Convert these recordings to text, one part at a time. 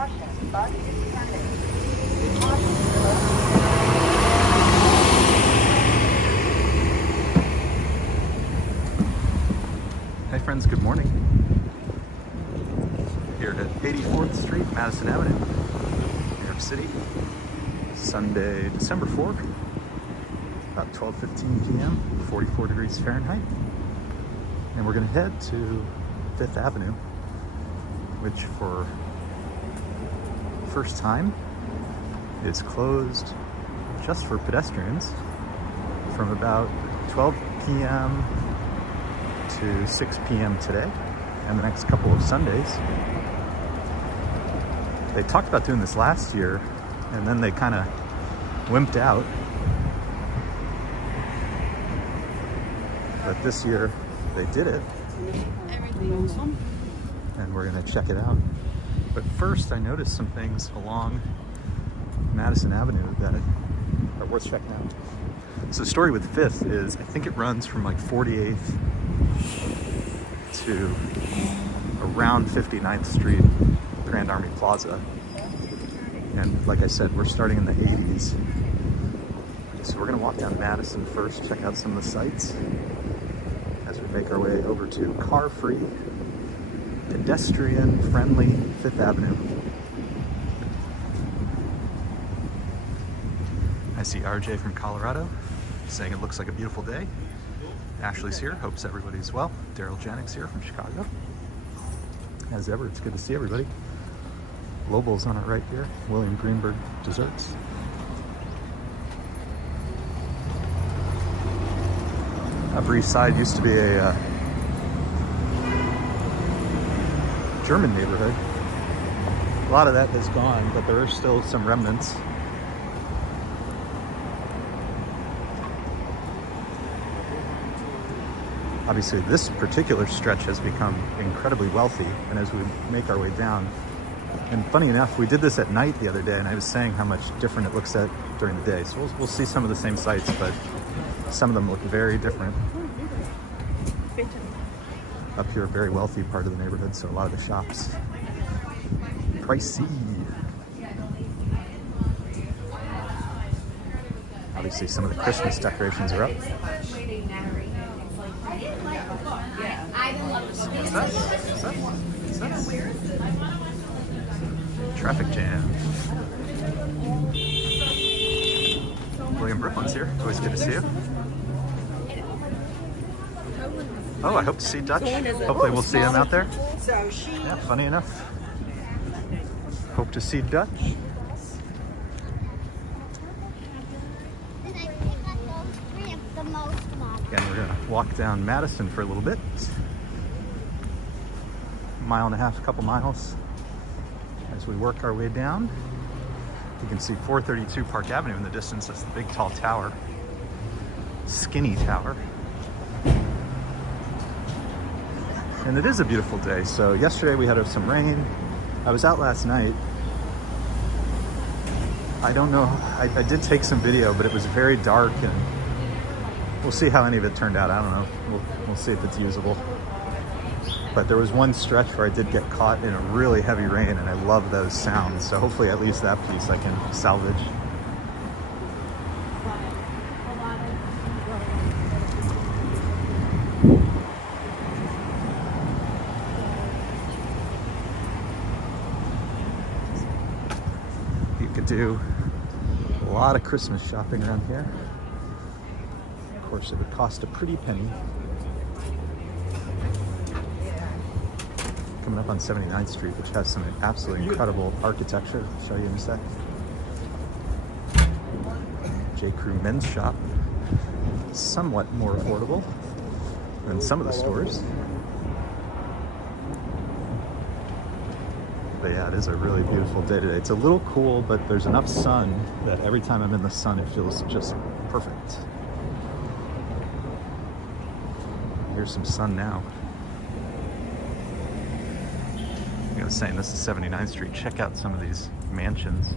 Hey friends, good morning. Here at 84th Street, Madison Avenue, New York City. Sunday, December 4th, about 12:15 p.m., 44 degrees Fahrenheit. And we're gonna head to 5th Avenue, which for first time is closed just for pedestrians from about 12 p.m. to 6 p.m. today and the next couple of Sundays. They talked about doing this last year and then they kind of wimped out. But this year they did it. And we're gonna check it out. But first I noticed some things along Madison Avenue that are worth checking out. So the story with 5th is I think it runs from like 48th to around 59th Street, Grand Army Plaza. And like I said, we're starting in the 80s. So we're gonna walk down Madison first, check out some of the sights as we make our way over to car-free, pedestrian-friendly 5th Avenue. I see RJ from Colorado saying it looks like a beautiful day. Ashley's here, hopes everybody's well. Daryl Jennings here from Chicago. As ever, it's good to see everybody. Lobel's on it right here. William Greenberg Desserts. Upper East Side used to be a German neighborhood. A lot of that is gone, but there are still some remnants. Obviously, this particular stretch has become incredibly wealthy, and as we make our way down, and funny enough, we did this at night the other day, and I was saying how much different it looks at during the day. So we'll see some of the same sites, but some of them look very different. Up here, a very wealthy part of the neighborhood, so a lot of the shops. Pricey. Obviously, some of the Christmas decorations are up. What's that? Traffic jam. William Brooklyn's here. Always good to see you. Oh, I hope to see Dutch. Hopefully we'll see him out there. Yeah, funny enough. Hope to see Dutch. Again, we're gonna walk down Madison for a little bit. Mile and a half, a couple miles. As we work our way down, you can see 432 Park Avenue in the distance. That's the big tall tower. Skinny tower. And it is a beautiful day. So yesterday we had some rain. I was out last night. I don't know, I did take some video, but it was very dark and we'll see how any of it turned out. I don't know. We'll see if it's usable. But there was one stretch where I did get caught in a really heavy rain, and I love those sounds. So hopefully at least that piece I can salvage. You could do a lot of Christmas shopping around here. Of course, it would cost a pretty penny. Coming up on 79th Street, which has some absolutely incredible architecture. I'll show you in a sec. J. Crew Men's Shop. Somewhat more affordable than some of the stores. But yeah, it is a really beautiful day today. It's a little cool, but there's enough sun that every time I'm in the sun, it feels just perfect. Here's some sun now. I was saying, this is 79th Street. Check out some of these mansions.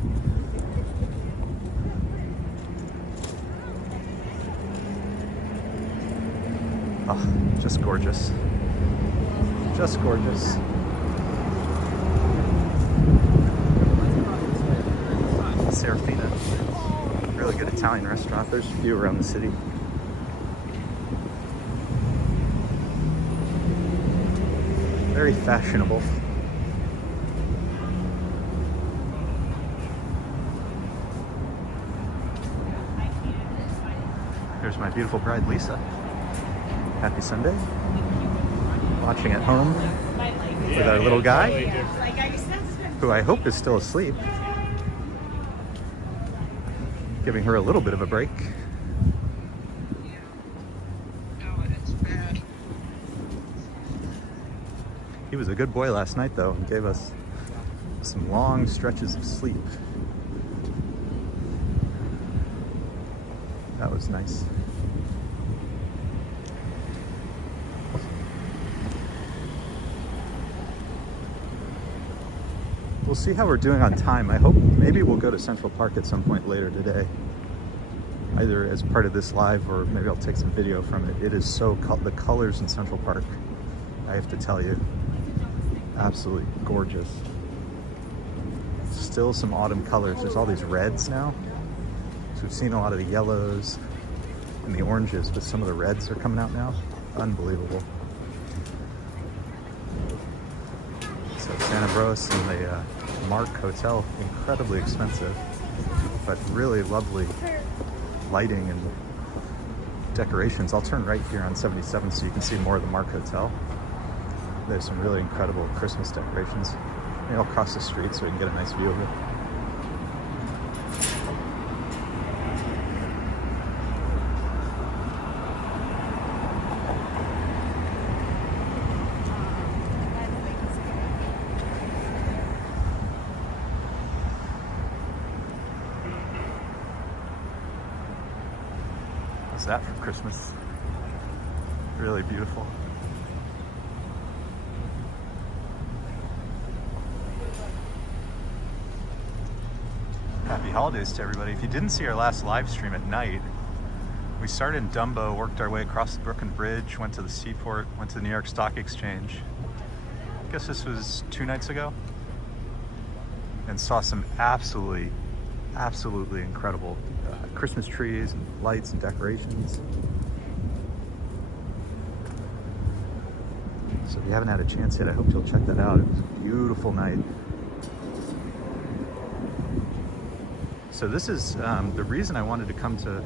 Oh, just gorgeous. Just gorgeous. Italian restaurant. There's a few around the city. Very fashionable. Here's my beautiful bride, Lisa. Happy Sunday. Watching at home with our little guy, who I hope is still asleep. Giving her a little bit of a break. He was a good boy last night, though, and gave us some long stretches of sleep. That was nice. We'll see how we're doing on time. I hope maybe we'll go to Central Park at some point later today, either as part of this live or maybe I'll take some video from it. It is so the colors in Central Park, I have to tell you, absolutely gorgeous. Still some autumn colors. There's all these reds now. So we've seen a lot of the yellows and the oranges, but some of the reds are coming out now. Unbelievable. So Santa Bros and the Mark Hotel, incredibly expensive, but really lovely lighting and decorations. I'll turn right here on 77 so you can see more of the Mark Hotel. There's some really incredible Christmas decorations. Maybe I'll cross the street so we can get a nice view of it. How's that for Christmas? Really beautiful. Happy holidays to everybody. If you didn't see our last live stream at night, we started in Dumbo, worked our way across the Brooklyn Bridge, went to the seaport, went to the New York Stock Exchange. I guess this was 2 nights ago, and saw some absolutely incredible Christmas trees and lights and decorations. So if you haven't had a chance yet, I hope you'll check that out. It was a beautiful night. So this is the reason I wanted to come to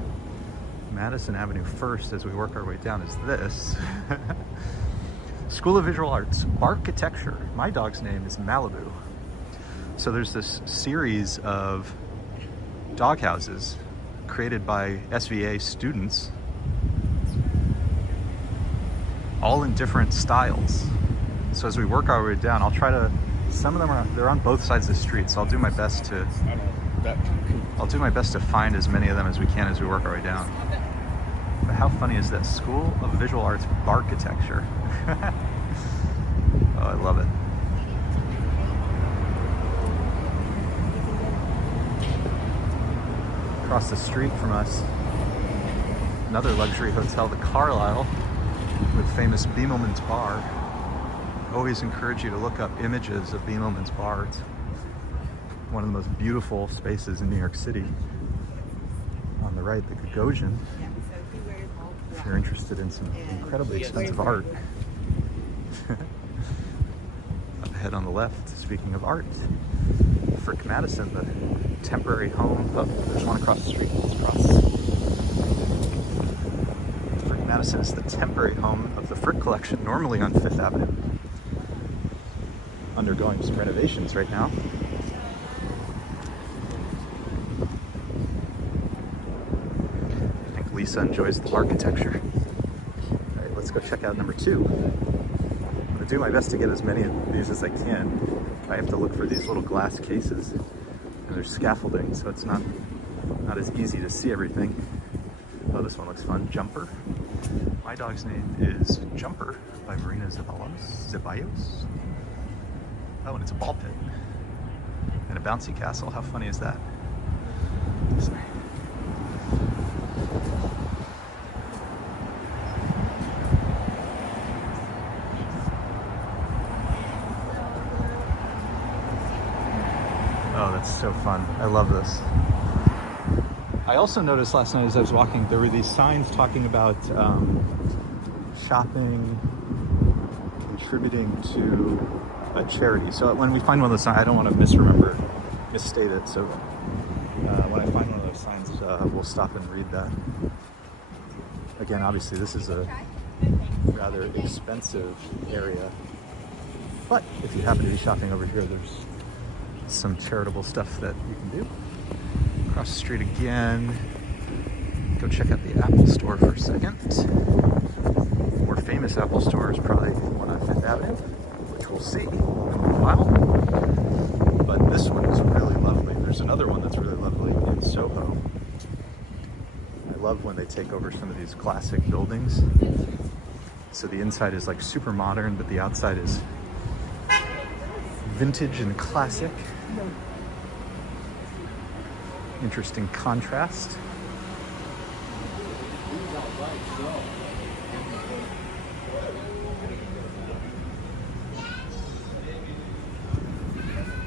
Madison Avenue first as we work our way down is this. School of Visual Arts, Barkitecture. My dog's name is Malibu. So there's this series of dog houses created by SVA students, all in different styles. So as we work our way down, I'll try to, some of them they're on both sides of the street, so I'll do my best to find as many of them as we can as we work our way down. But how funny is that? School of Visual Arts Barkitecture. Oh, I love it. Across the street from us, another luxury hotel, the Carlisle, with famous Beemelman's Bar. Always encourage you to look up images of Beemelman's Bar. It's one of the most beautiful spaces in New York City. On the right, the Gagosian. If you're interested in some incredibly expensive art. Up ahead on the left, speaking of art, Frick Madison, the temporary home. Oh, there's one across the street. Let's cross. Frick Madison is the temporary home of the Frick Collection, normally on 5th Avenue. Undergoing some renovations right now. I think Lisa enjoys the architecture. All right, let's go check out number 2. I'm gonna do my best to get as many of these as I can. I have to look for these little glass cases. And there's scaffolding, so it's not as easy to see everything. Oh, this one looks fun. Jumper. My dog's name is Jumper by Marina Zeballos. Oh, and it's a ball pit. And a bouncy castle. How funny is that? Sorry. Oh, that's so fun. I love this. I also noticed last night as I was walking, there were these signs talking about shopping, contributing to a charity. So when we find one of those signs, I don't want to misstate it. So when I find one of those signs, we'll stop and read that. Again, obviously this is a rather expensive area, but if you happen to be shopping over here, there's some charitable stuff that you can do. Across the street again, go check out the Apple store for a second. More famous Apple store is probably the one on 5th Avenue, which we'll see in a little while. But this one is really lovely. There's another one that's really lovely in Soho. I love when they take over some of these classic buildings. So the inside is like super modern, but the outside is vintage and classic. Interesting contrast.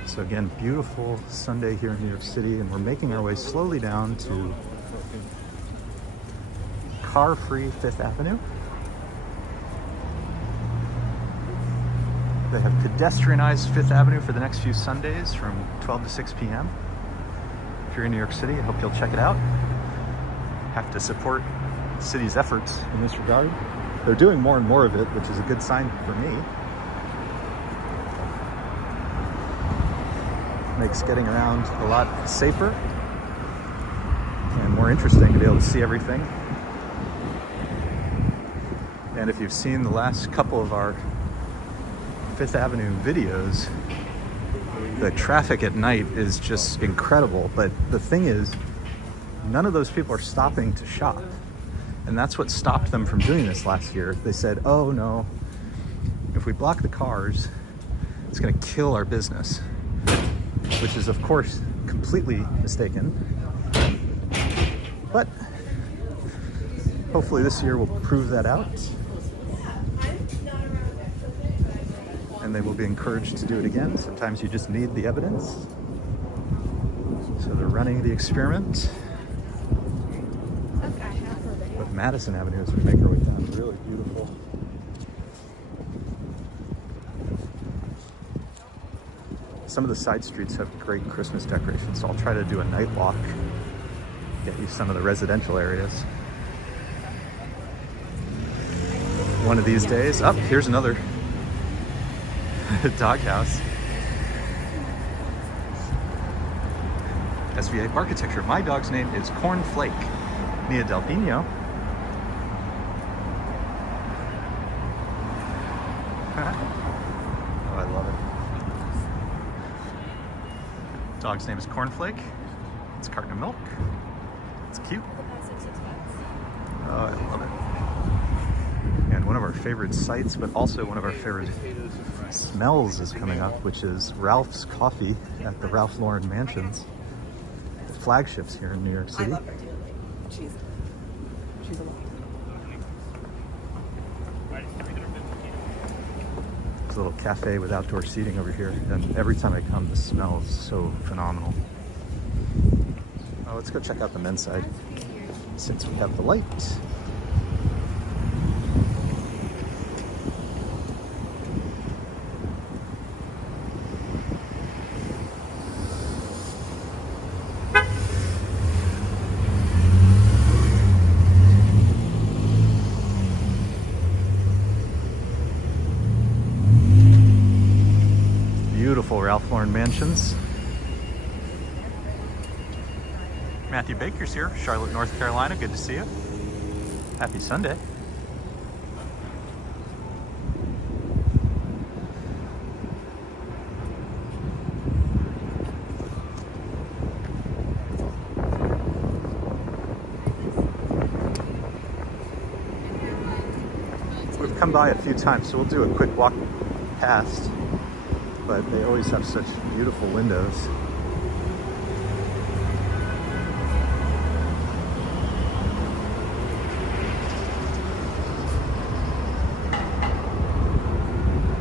So again, beautiful Sunday here in New York City, and we're making our way slowly down to car-free 5th Avenue. They have pedestrianized 5th Avenue for the next few Sundays from 12 to 6 p.m. If you're in New York City, I hope you'll check it out. Have to support the city's efforts in this regard. They're doing more and more of it, which is a good sign for me. Makes getting around a lot safer and more interesting to be able to see everything. And if you've seen the last couple of our 5th Avenue videos, the traffic at night is just incredible. But the thing is, none of those people are stopping to shop. And that's what stopped them from doing this last year. They said, oh no, if we block the cars, it's gonna kill our business. Which is, of course, completely mistaken. But hopefully this year will prove that out. And they will be encouraged to do it again. Sometimes you just need the evidence. So they're running the experiment. But Madison Avenue, as we make our way down, really beautiful. Some of the side streets have great Christmas decorations, so I'll try to do a night walk, get you some of the residential areas. One of these days. Oh, here's another doghouse. SVA Barkitecture. My dog's name is Cornflake. Mia Delpino. Oh, I love it. Dog's name is Cornflake. It's a carton of milk. It's cute. Oh, I love it. And one of our favorite sites, but also one of our favorite smells is coming up, which is Ralph's Coffee at the Ralph Lauren Mansions. The flagships here in New York City. I love her too. She's a lot. There's a little cafe with outdoor seating over here, and every time I come, the smell is so phenomenal. Oh, let's go check out the men's side since we have the light. Beautiful Ralph Lauren Mansions. Matthew Baker's here, Charlotte, North Carolina. Good to see you. Happy Sunday. We've come by a few times, so we'll do a quick walk past. But they always have such beautiful windows.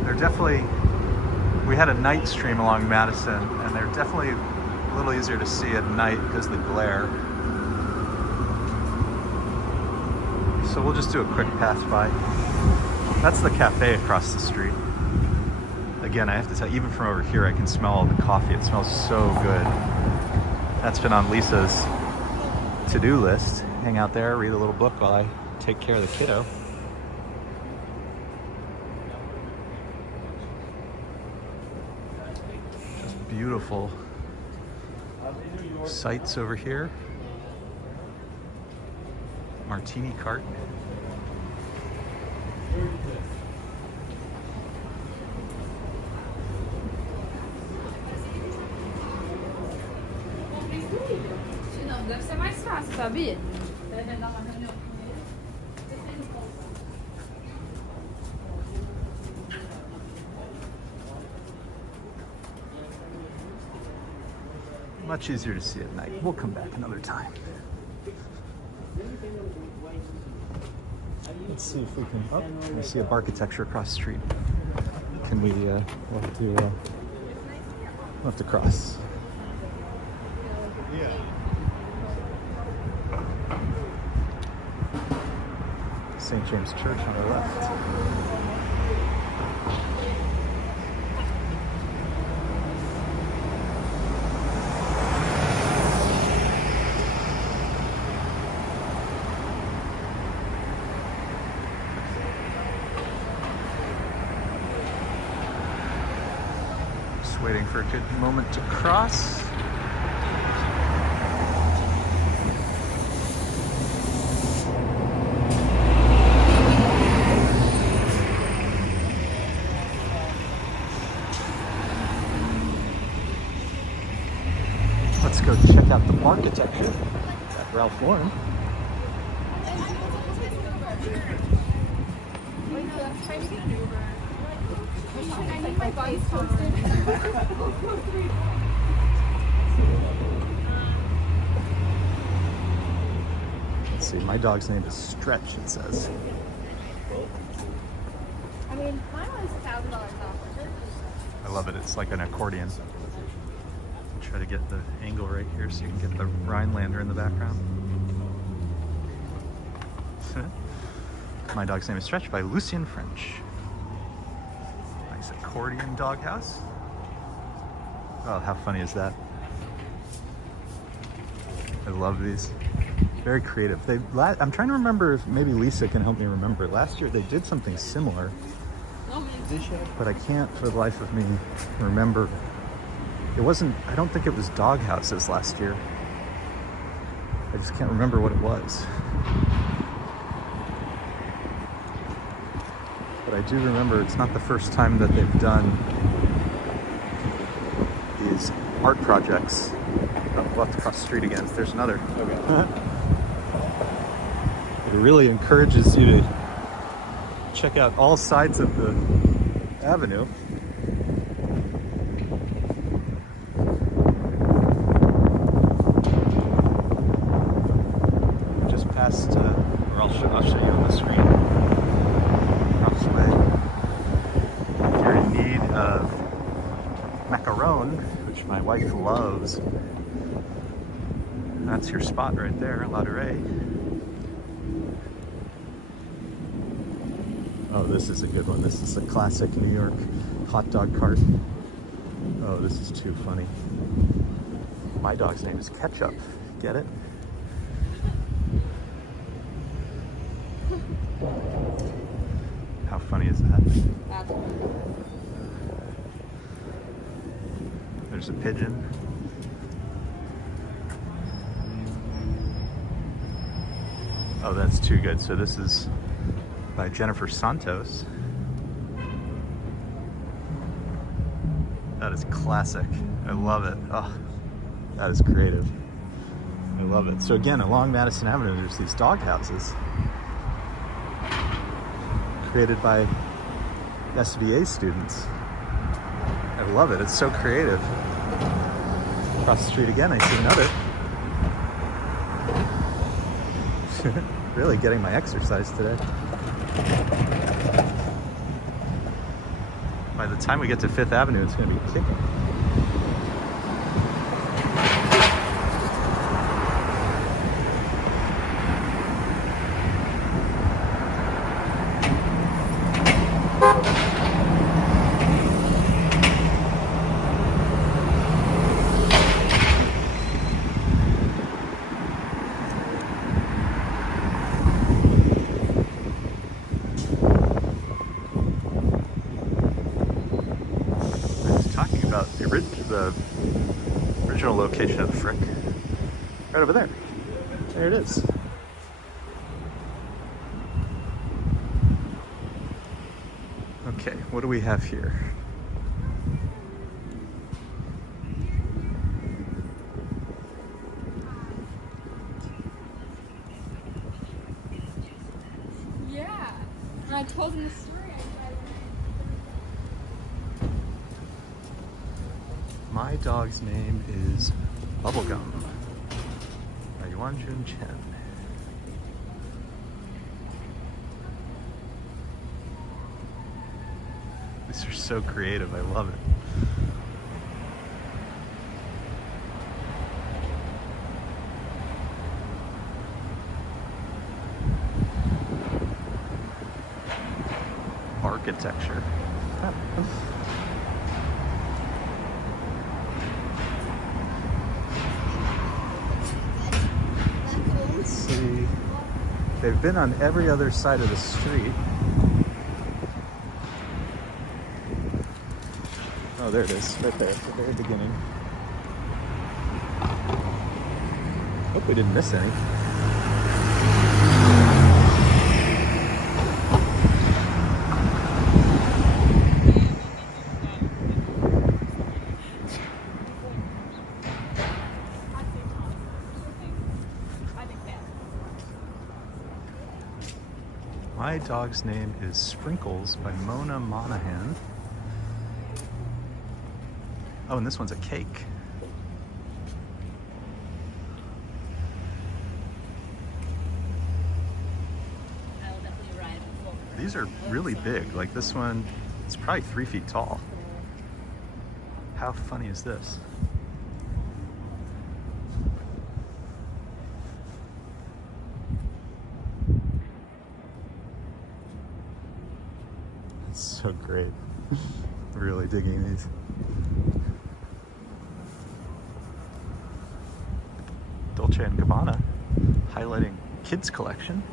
They're definitely, we had a night stream along Madison, and they're definitely a little easier to see at night because of the glare. So we'll just do a quick pass by. That's the cafe across the street. Again, I have to tell you, even from over here, I can smell all the coffee. It smells so good. That's been on Lisa's to-do list. Hang out there, read a little book while I take care of the kiddo. Just beautiful sights over here. Martini cart. Não, deve ser mais fácil, sabia? Deve dar uma reunião primeiro. Much easier to see at night. We'll come back another time. Let's see if we can. Oh, we see a Barkitecture across the street. Can we? We'll have to cross. St. James Church on our left. Just waiting for a good moment to cross. Let's go check out the Barkitecture at Ralph Lauren. I need my body posted. Let's see, my dog's name is Stretch, it says. I mean, mine was $1,000 off. I love it, it's like an accordion. Try to get the angle right here so you can get the Rhinelander in the background. My dog's name is Stretch by Lucien French. Nice accordion doghouse. Oh, how funny is that? I love these. Very creative. I'm trying to remember if maybe Lisa can help me remember. Last year they did something similar, but I can't for the life of me remember. It wasn't, I don't think it was dog houses last year. I just can't remember what it was. But I do remember it's not the first time that they've done these art projects. Oh, we'll have to cross the street again. There's another. Okay. It really encourages you to check out all sides of the avenue. Or I'll show you on the screen. Across the way. If you're in need of macaron, which my wife loves, that's your spot right there, La Durée. Oh, this is a good one. This is a classic New York hot dog cart. Oh, this is too funny. My dog's name is Ketchup. Get it? How funny is that? There's a pigeon. Oh, that's too good. So this is by Jennifer Santos. That is classic. I love it. Oh, that is creative. I love it. So again, along Madison Avenue, there's these dog houses created by SVA students. I love it. It's so creative. Across the street again, I see another. Really getting my exercise today. By the time we get to Fifth Avenue, it's going to be kicking. original location of the frick. Right over there. There it is. Okay, what do we have here? Yeah. When I told him the story, My dog's name is Bubblegum by Yuan Jun Chen. These are so creative, I love it. Barkitecture. Let's see. They've been on every other side of the street. Oh, there it is, right there, at the very beginning. Hope we didn't miss any. My dog's name is Sprinkles by Mona Monahan. Oh, and this one's a cake. These are really big. Like this one, it's probably 3 feet tall. How funny is this? It's so great. Really digging these. Dolce & Gabbana, highlighting kids collection.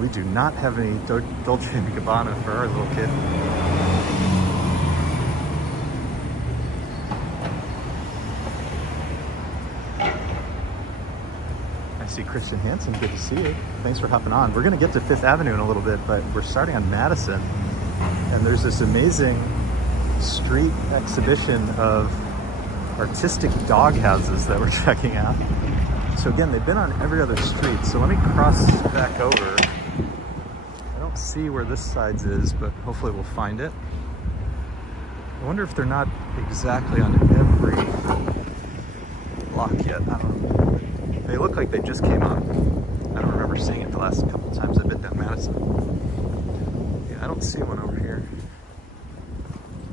We do not have any Dolce & Gabbana for our little kid. I see Christian Hansen, good to see you. Thanks for hopping on. We're gonna get to Fifth Avenue in a little bit, but we're starting on Madison. And there's this amazing street exhibition of artistic dog houses that we're checking out. So again, they've been on every other street. So let me cross back over. I don't see where this side's is, but hopefully we'll find it. I wonder if they're not exactly on every block yet. I don't know. They look like they just came up. I don't remember seeing it the last couple times I've been down Madison. Yeah, I don't see one over here.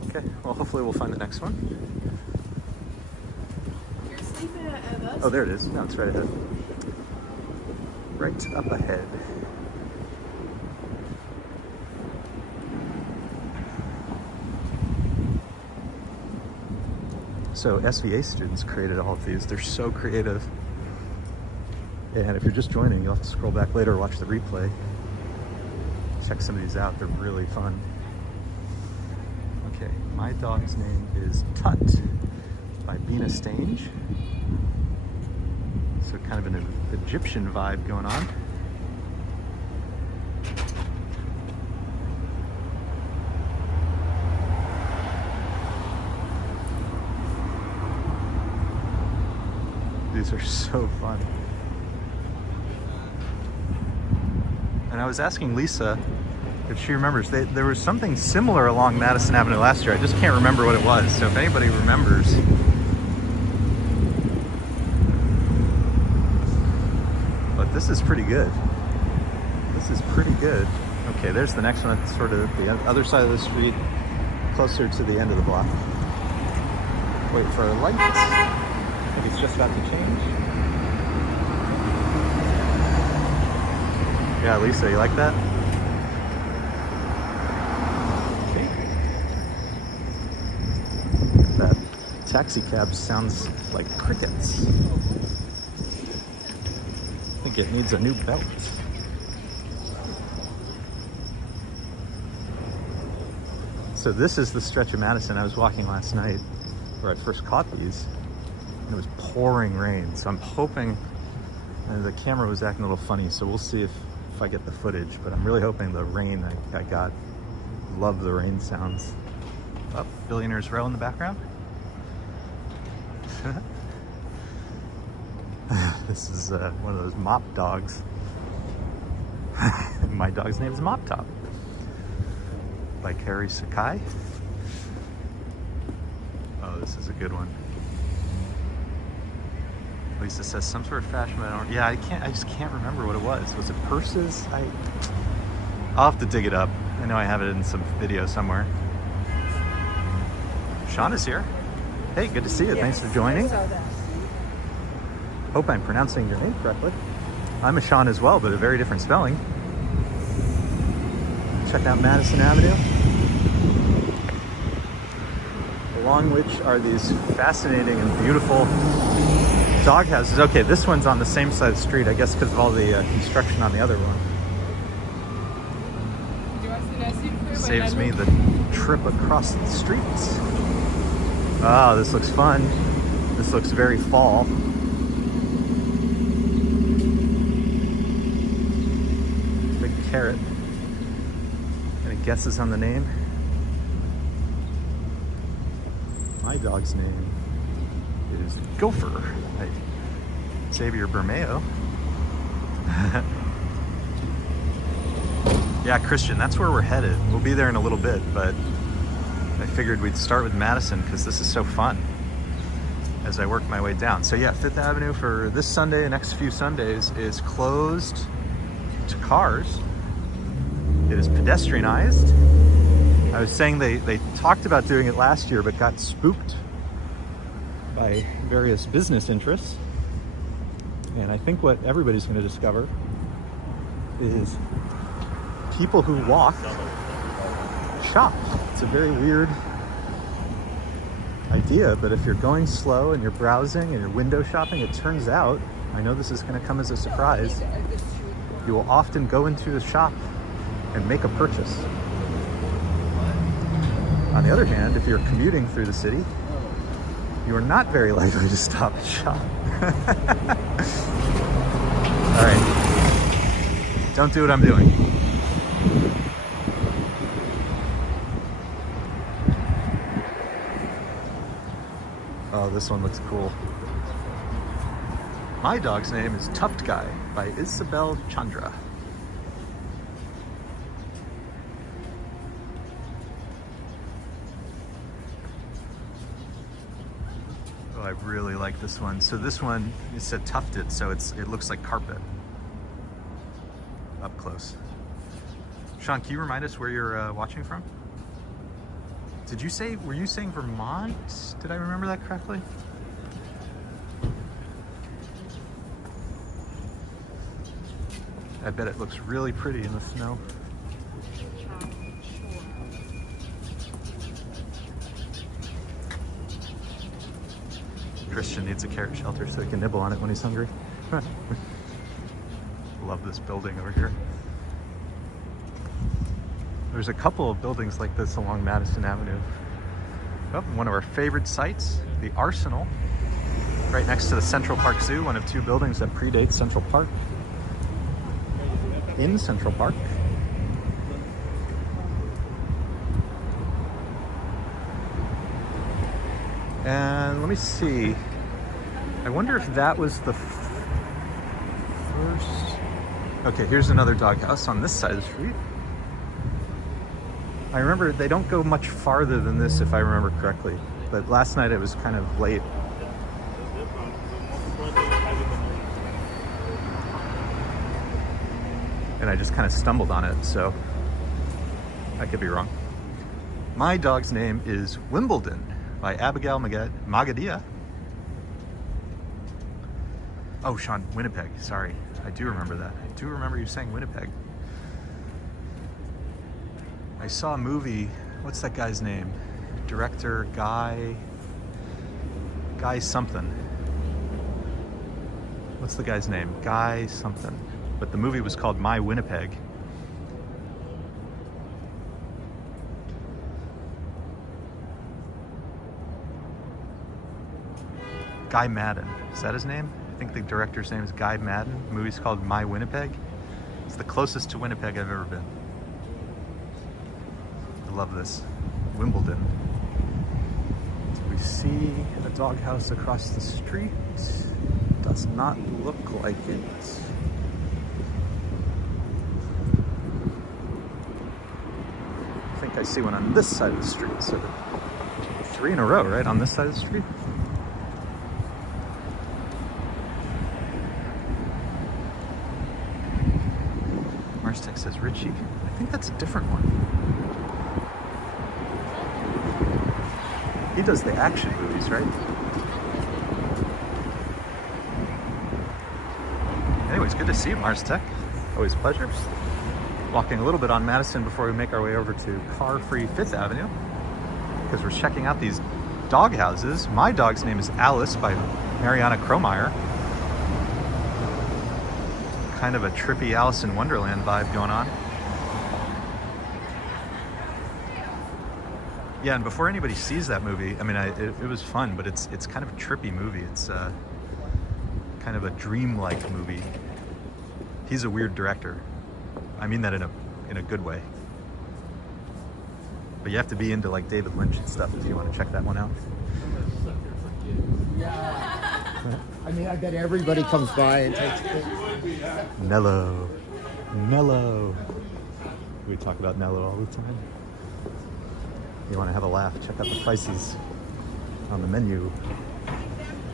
Okay, well hopefully we'll find the next one. You're sleeping at us? Oh, there it is. No, it's right ahead. Right up ahead. So SVA students created all of these. They're so creative. And if you're just joining, you'll have to scroll back later or watch the replay. Check some of these out. They're really fun. Okay, my dog's name is Tut by Bina Stange. So kind of an Egyptian vibe going on. These are so fun. And I was asking Lisa if she remembers, there was something similar along Madison Avenue last year. I just can't remember what it was. So if anybody remembers. But this is pretty good. This is pretty good. Okay, there's the next one at sort of the other side of the street, closer to the end of the block. Wait for our lights. I think it's just about to change. Yeah, Lisa, you like that? Okay. That taxi cab sounds like crickets. I think it needs a new belt. So this is the stretch of Madison I was walking last night where I first caught these, and it was pouring rain. So I'm hoping, and the camera was acting a little funny, so we'll see if I get the footage, but I'm really hoping the rain I got. Love the rain sounds. Oh, Billionaire's Row in the background. This is one of those mop dogs. My dog's name is Mop Top, by Carrie Sakai. Oh, this is a good one. At least it says some sort of fashion, but I don't. Yeah, I just can't remember what it was. Was it purses? I'll have to dig it up. I know I have it in some video somewhere. Sean is here. Hey, good to see you. Thanks for joining. Hope I'm pronouncing your name correctly. I'm a Sean as well, but a very different spelling. Check out Madison Avenue, along which are these fascinating and beautiful dog houses. Okay, this one's on the same side of the street, I guess because of all the construction on the other one. Saves me the trip across the streets. Ah, this looks fun. This looks very fall. Big carrot. Any guesses on the name? My dog's name is Gopher. By Xavier Bermeo. Yeah, Christian, that's where we're headed. We'll be there in a little bit, but I figured we'd start with Madison because this is so fun as I work my way down. So yeah, Fifth Avenue for this Sunday and next few Sundays is closed to cars. It is pedestrianized. I was saying they talked about doing it last year, but got spooked by various business interests. And I think what everybody's going to discover is people who walk shop. It's a very weird idea, but if you're going slow and you're browsing and you're window shopping, it turns out, I know this is going to come as a surprise, you will often go into the shop and make a purchase. On the other hand, if you're commuting through the city, you are not very likely to stop and shop. All right, don't do what I'm doing. Oh, this one looks cool. My dog's name is Tuft Guy by Isabel Chandra. Oh, I really like this one. So this one, it said tufted, so it looks like carpet. Up close. Sean, can you remind us where you're watching from? Did you say, were you saying Vermont? Did I remember that correctly? I bet it looks really pretty in the snow. Christian needs a carrot shelter so he can nibble on it when he's hungry. Love this building over here. There's a couple of buildings like this along Madison Avenue. Oh, one of our favorite sites, the Arsenal, right next to the Central Park Zoo, one of two buildings that predate Central Park. In Central Park. And let me see. I wonder if that was the first. Okay, here's another doghouse on this side of the street. I remember they don't go much farther than this if I remember correctly. But last night it was kind of late. And I just kind of stumbled on it, so I could be wrong. My dog's name is Wimbledon by Abigail Magadia. Oh, Sean, Winnipeg, sorry. I do remember that. I do remember you saying Winnipeg. I saw a movie, what's that guy's name? Director Guy something. What's the guy's name? Guy something. But the movie was called My Winnipeg. Guy Madden. Is that his name? I think the director's name is Guy Madden. The movie's called My Winnipeg. It's the closest to Winnipeg I've ever been. I love this. Wimbledon. We see a doghouse across the street. Does not look like it. I think I see one on this side of the street. So 3 in a row, right? On this side of the street. Mars Tech says Richie. I think that's a different one. He does the action movies, right? Anyways, good to see you, Mars Tech. Always a pleasure. Walking a little bit on Madison before we make our way over to car-free 5th Avenue because we're checking out these dog houses. My dog's name is Alice by Mariana Kromeyer. Kind of a trippy Alice in Wonderland vibe going on. Yeah, and before anybody sees that movie, I mean, it was fun, but it's kind of a trippy movie. It's kind of a dreamlike movie. He's a weird director. I mean that in a good way. But you have to be into like David Lynch and stuff if you want to check that one out. Yeah. I mean, I bet everybody comes by and takes pictures. Nello. Nello. We talk about Nello all the time. You want to have a laugh, check out the prices on the menu.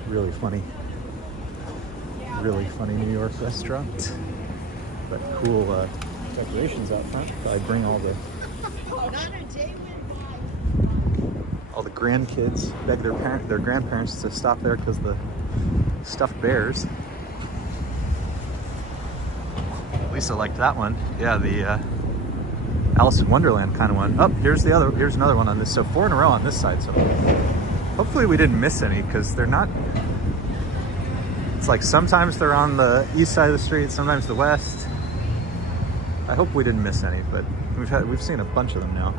Really funny New York restaurant. But cool decorations out front. I bring all the grandkids, beg their grandparents to stop there because the stuffed bears. Lisa liked that one. Yeah, the Alice in Wonderland kind of one. Oh, here's another one on this. So 4 in a row on this side. So hopefully we didn't miss any because they're not. It's like sometimes they're on the east side of the street, sometimes the west. I hope we didn't miss any, but we've seen a bunch of them now.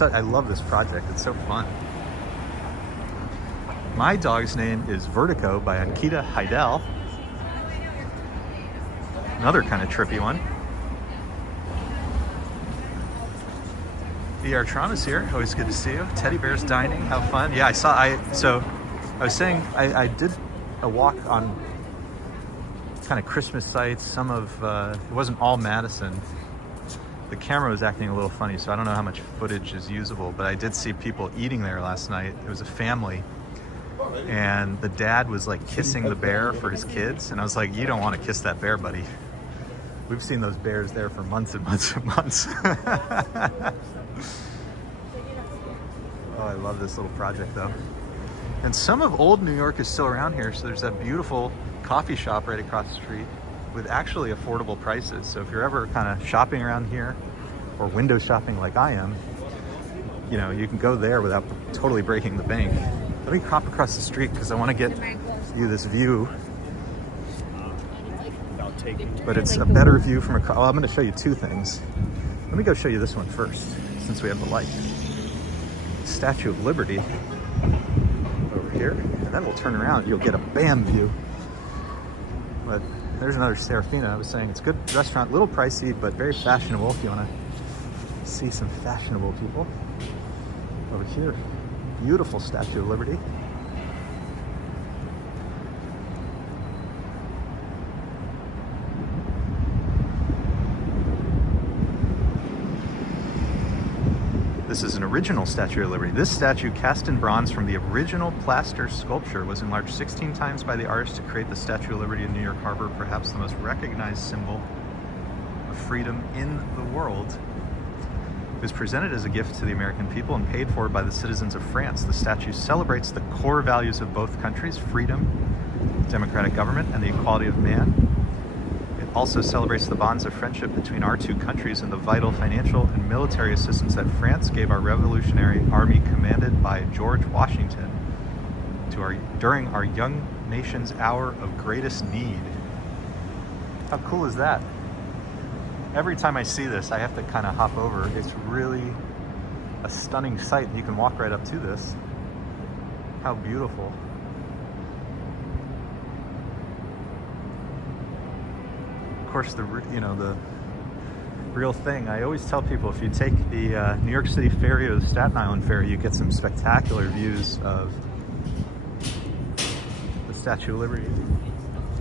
I love this project. It's so fun. My dog's name is Vertigo by Ankita Heidel. Another kind of trippy one. VR Tron is here. Always good to see you. Teddy Bears Dining. How fun. Yeah, I was saying I did a walk on kind of Christmas sites. Some of it wasn't all Madison. The camera was acting a little funny, so I don't know how much footage is usable, but I did see people eating there last night. It was a family, and the dad was like kissing the bear for his kids, and I was like, you don't want to kiss that bear, buddy. We've seen those bears there for months and months and months. Oh, I love this little project though. And some of old New York is still around here, so there's that beautiful coffee shop right across the street with actually affordable prices. So if you're ever kind of shopping around here or window shopping like I am, you know, you can go there without totally breaking the bank. Let me hop across the street because I want to get you this view. But it's a better view from a. Oh, I'm going to show you two things. Let me go show you this one first, since we have the light. Statue of Liberty over here, and then we'll turn around. You'll get a BAM view. But there's another Serafina. I was saying it's a good restaurant, a little pricey, but very fashionable if you want to see some fashionable people. Over here, beautiful Statue of Liberty. This is an original Statue of Liberty. This statue, cast in bronze from the original plaster sculpture, was enlarged 16 times by the artist to create the Statue of Liberty in New York Harbor, perhaps the most recognized symbol of freedom in the world. It was presented as a gift to the American people and paid for by the citizens of France. The statue celebrates the core values of both countries: freedom, democratic government, and the equality of man. It also celebrates the bonds of friendship between our two countries and the vital financial and military assistance that France gave our Revolutionary Army, commanded by George Washington, during our young nation's hour of greatest need. How cool is that? Every time I see this, I have to kind of hop over. It's really a stunning sight. You can walk right up to this. How beautiful. course, the real thing. I always tell people, if you take the New York City ferry or the Staten Island ferry, you get some spectacular views of the Statue of Liberty.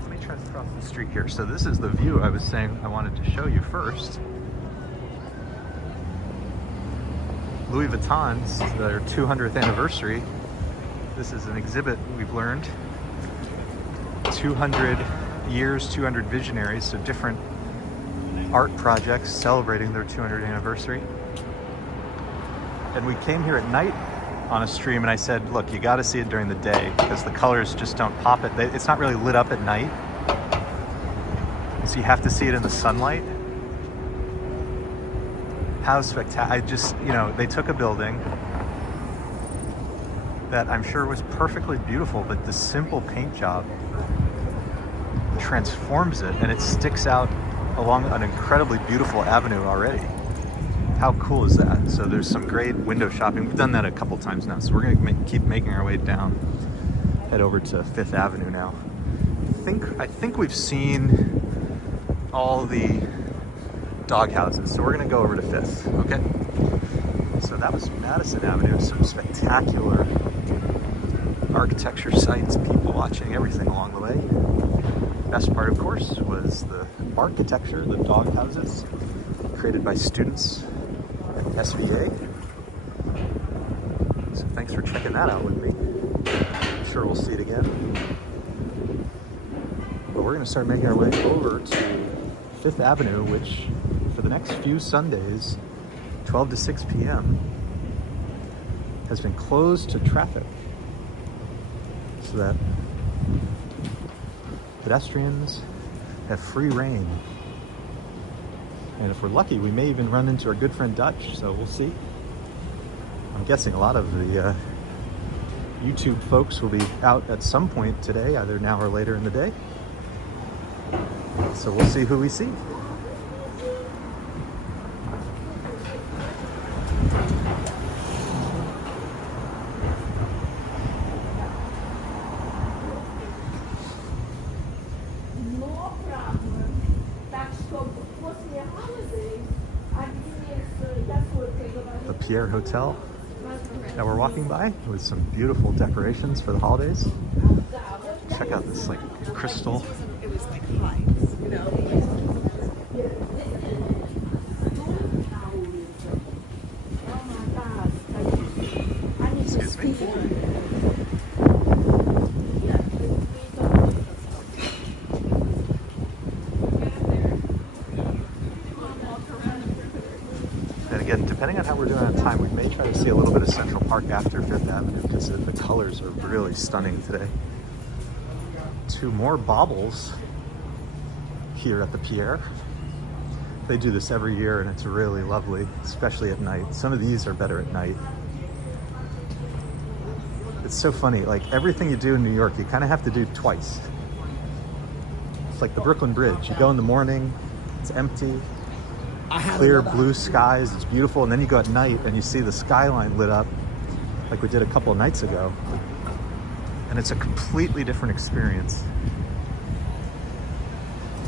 Let me try to cross the street here. So this is the view I was saying I wanted to show you first. Louis Vuitton's, their 200th anniversary. This is an exhibit we've learned. 200 years, 200 visionaries, so different art projects celebrating their 200th anniversary. And we came here at night on a stream, and I said, look, you got to see it during the day because the colors just don't pop it. It's not really lit up at night, so you have to see it in the sunlight. How spectacular. I just, they took a building that I'm sure was perfectly beautiful, but the simple paint job transforms it, and it sticks out along an incredibly beautiful avenue already. How cool is that? So there's some great window shopping. We've done that a couple times now, so we're gonna keep making our way down, head over to Fifth Avenue now. I think we've seen all the dog houses, so we're gonna go over to Fifth, okay? So that was Madison Avenue, some spectacular architecture sites, people watching, everything along the way. Best part, of course, was the Barkitecture, the dog houses, created by students at SVA. So thanks for checking that out with me. I'm sure we'll see it again. But we're gonna start making our way over to Fifth Avenue, which for the next few Sundays, 12 to 6 p.m., has been closed to traffic so that pedestrians have free reign. And if we're lucky, we may even run into our good friend Dutch, so we'll see. I'm guessing a lot of the YouTube folks will be out at some point today, either now or later in the day. So we'll see who we see. The Pierre Hotel that we're walking by with some beautiful decorations for the holidays. Check out this like crystal. It was like hives, you know? Excuse me. And again, depending on how we're doing on time, we may try to see a little bit of Central Park after Fifth Avenue because the colors are really stunning today. Two more baubles here at the Pierre. They do this every year and it's really lovely, especially at night. Some of these are better at night. It's so funny, like everything you do in New York, you kind of have to do twice. It's like the Brooklyn Bridge. You go in the morning, it's empty, clear blue skies, it's beautiful, and then you go at night and you see the skyline lit up like we did a couple of nights ago. And it's a completely different experience.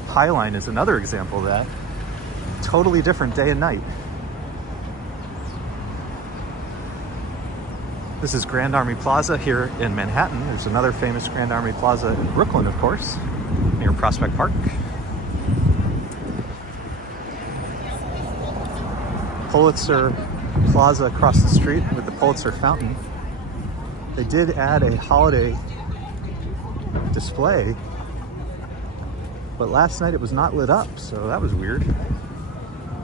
High Line is another example of that. Totally different day and night. This is Grand Army Plaza here in Manhattan. There's another famous Grand Army Plaza in Brooklyn, of course, near Prospect Park. Pulitzer Plaza across the street with the Pulitzer Fountain. They did add a holiday display, but last night it was not lit up, so that was weird.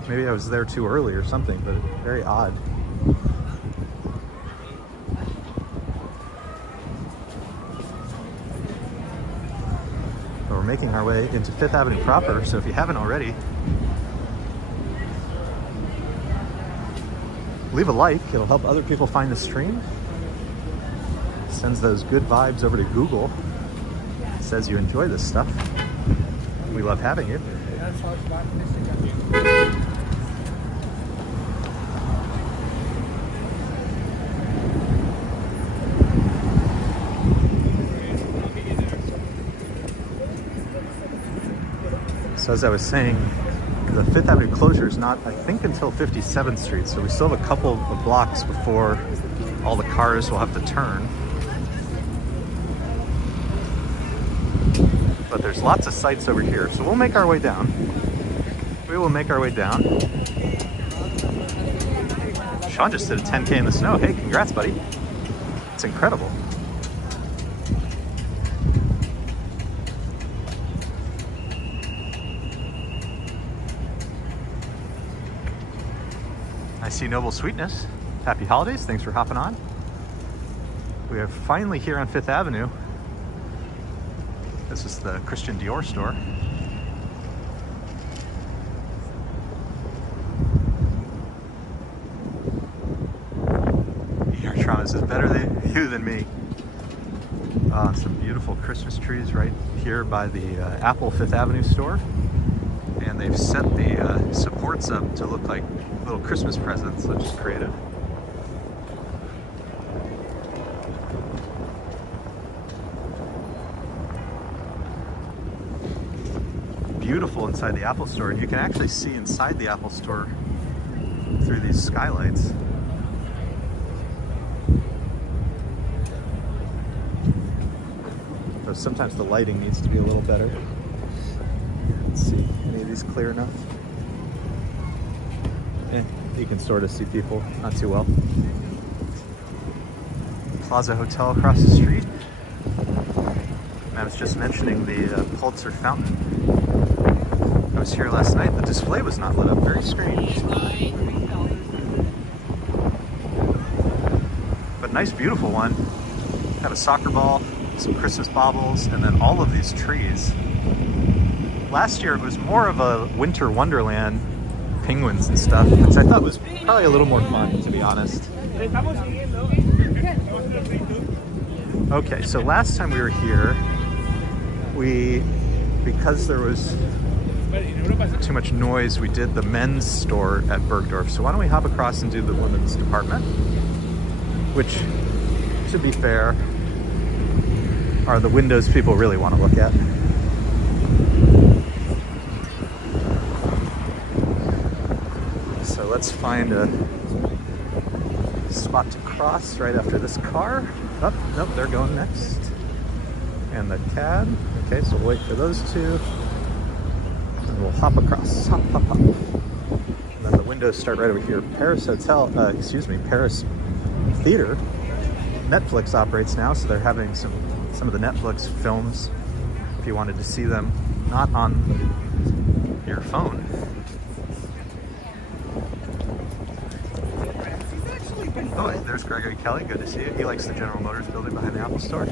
Maybe I was there too early or something, but very odd. But we're making our way into Fifth Avenue proper, so if you haven't already, leave a like, it'll help other people find the stream. Sends those good vibes over to Google. Says you enjoy this stuff. We love having you. So as I was saying, the 5th Avenue closure is not, I think, until 57th Street. So we still have a couple of blocks before all the cars will have to turn. But there's lots of sights over here. So we'll make our way down. We will make our way down. Sean just did a 10K in the snow. Hey, congrats, buddy. It's incredible. I see Noble Sweetness. Happy holidays. Thanks for hopping on. We are finally here on 5th Avenue. This is the Christian Dior store. Dutchmazz is better than you than me. Some beautiful Christmas trees right here by the Apple 5th Avenue store. And they've set the supports up to look like little Christmas presents, which is creative. Beautiful inside the Apple store, and you can actually see inside the Apple store through these skylights. Though sometimes the lighting needs to be a little better. Let's see, any of these clear enough? You can sort of see people, not too well. Plaza Hotel across the street. And I was just mentioning the Pulitzer Fountain. I was here last night. The display was not lit up. Very strange. But nice, beautiful one. Got a soccer ball, some Christmas baubles, and then all of these trees. Last year it was more of a winter wonderland, penguins and stuff, which I thought was probably a little more fun, to be honest. Okay, so last time we were here, because there was too much noise, we did the men's store at Bergdorf. So why don't we hop across and do the women's department, which, to be fair, are the windows people really want to look at. So let's find a spot to cross right after this car. Oh, nope, they're going next. And the cab. Okay, so we'll wait for those two. And we'll hop across. Hop, hop, hop. And then the windows start right over here. Paris Paris Theater. Netflix operates now, so they're having some of the Netflix films, if you wanted to see them, not on your phone. Oh, there's Gregory Kelly. Good to see you. He likes the General Motors building behind the Apple store.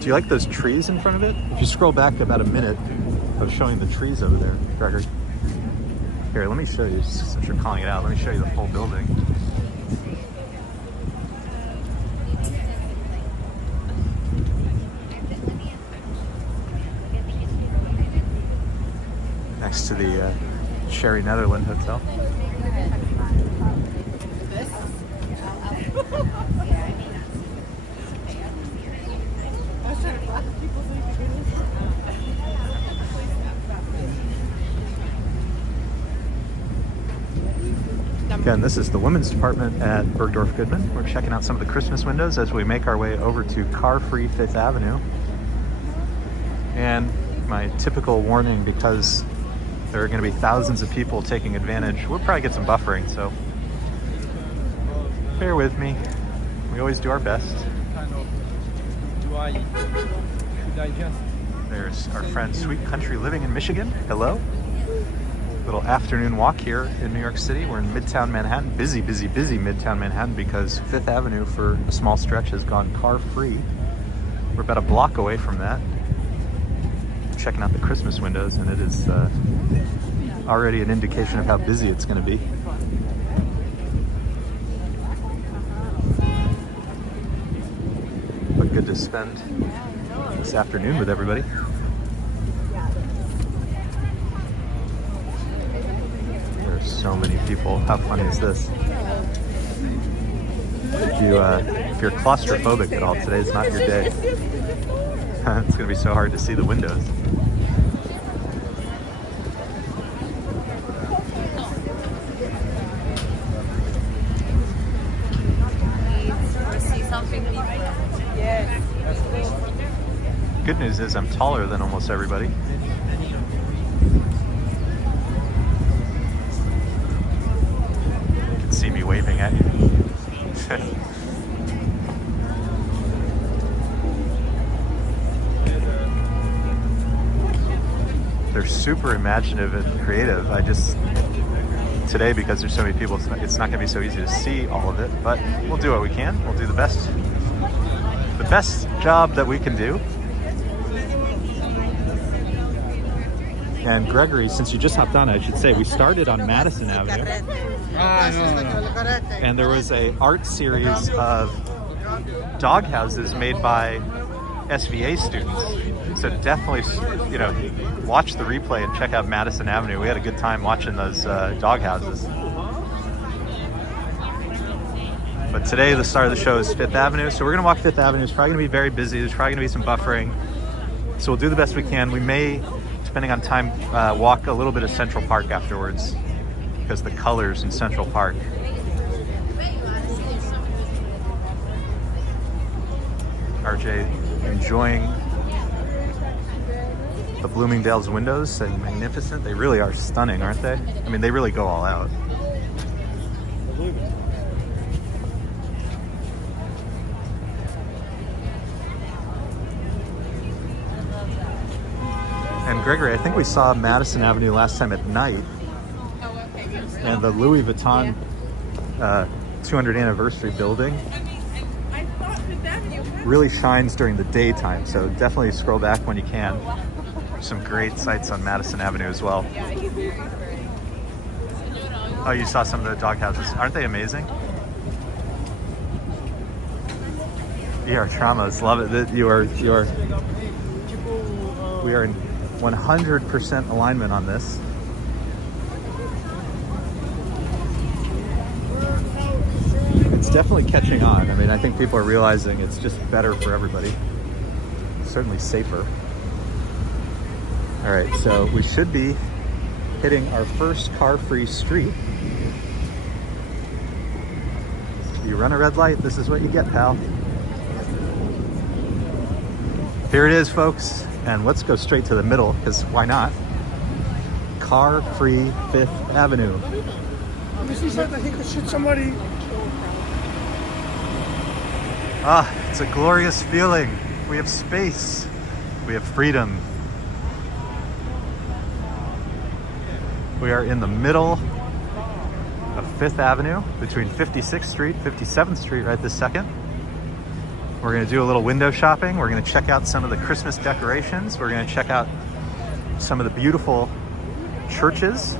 Do you like those trees in front of it? If you scroll back about a minute, I was showing the trees over there, Gregory. Here, let me show you, since you're calling it out, let me show you the whole building. Next to the Sherry Netherland Hotel. Again, this is the women's department at Bergdorf Goodman. We're checking out some of the Christmas windows as we make our way over to car-free 5th Avenue. And my typical warning, because there are going to be thousands of people taking advantage, we'll probably get some buffering, so bear with me. We always do our best. There's our friend Sweet Country Living in Michigan. Hello. Little afternoon walk here in New York City. We're in Midtown Manhattan. Busy, busy, busy Midtown Manhattan, because 5th Avenue for a small stretch has gone car-free. We're about a block away from that. Checking out the Christmas windows, and it is already an indication of how busy it's going to be. But good to spend this afternoon with everybody. There's so many people. How funny is this? If you're claustrophobic at all, today's not your day. It's gonna be so hard to see the windows. See something different. Yes. Good news is I'm taller than almost everybody. You can see me waving at you. They're super imaginative and creative. Today, because there's so many people, it's not gonna be so easy to see all of it, but we'll do what we can. We'll do the best job that we can do. And Gregory, since you just hopped on, I should say, we started on Madison Avenue. And there was a art series of dog houses made by SVA students. So definitely, watch the replay and check out Madison Avenue. We had a good time watching those dog houses. But today, the start of the show is 5th Avenue. So we're gonna walk 5th Avenue. It's probably gonna be very busy. There's probably gonna be some buffering. So we'll do the best we can. We may, depending on time, walk a little bit of Central Park afterwards, because the colors in Central Park. RJ enjoying the Bloomingdale's windows, saying magnificent. They really are stunning, aren't they? I mean, they really go all out. And Gregory, I think we saw Madison Avenue last time at night. And the Louis Vuitton 200th anniversary building really shines during the daytime, so definitely scroll back when you can. Some great sights on Madison Avenue as well. Oh, you saw some of the dog houses. Aren't they amazing? ER Traumas, love it. We are in 100% alignment on this. It's definitely catching on. I mean, I think people are realizing it's just better for everybody. Certainly safer. All right, so we should be hitting our first car-free street. You run a red light, this is what you get, pal. Here it is, folks. And let's go straight to the middle, because why not? Car-free 5th Avenue. He said that he could shoot somebody. Ah, it's a glorious feeling. We have space. We have freedom. We are in the middle of 5th Avenue, between 56th Street, 57th Street right this second. We're gonna do a little window shopping. We're gonna check out some of the Christmas decorations. We're gonna check out some of the beautiful churches.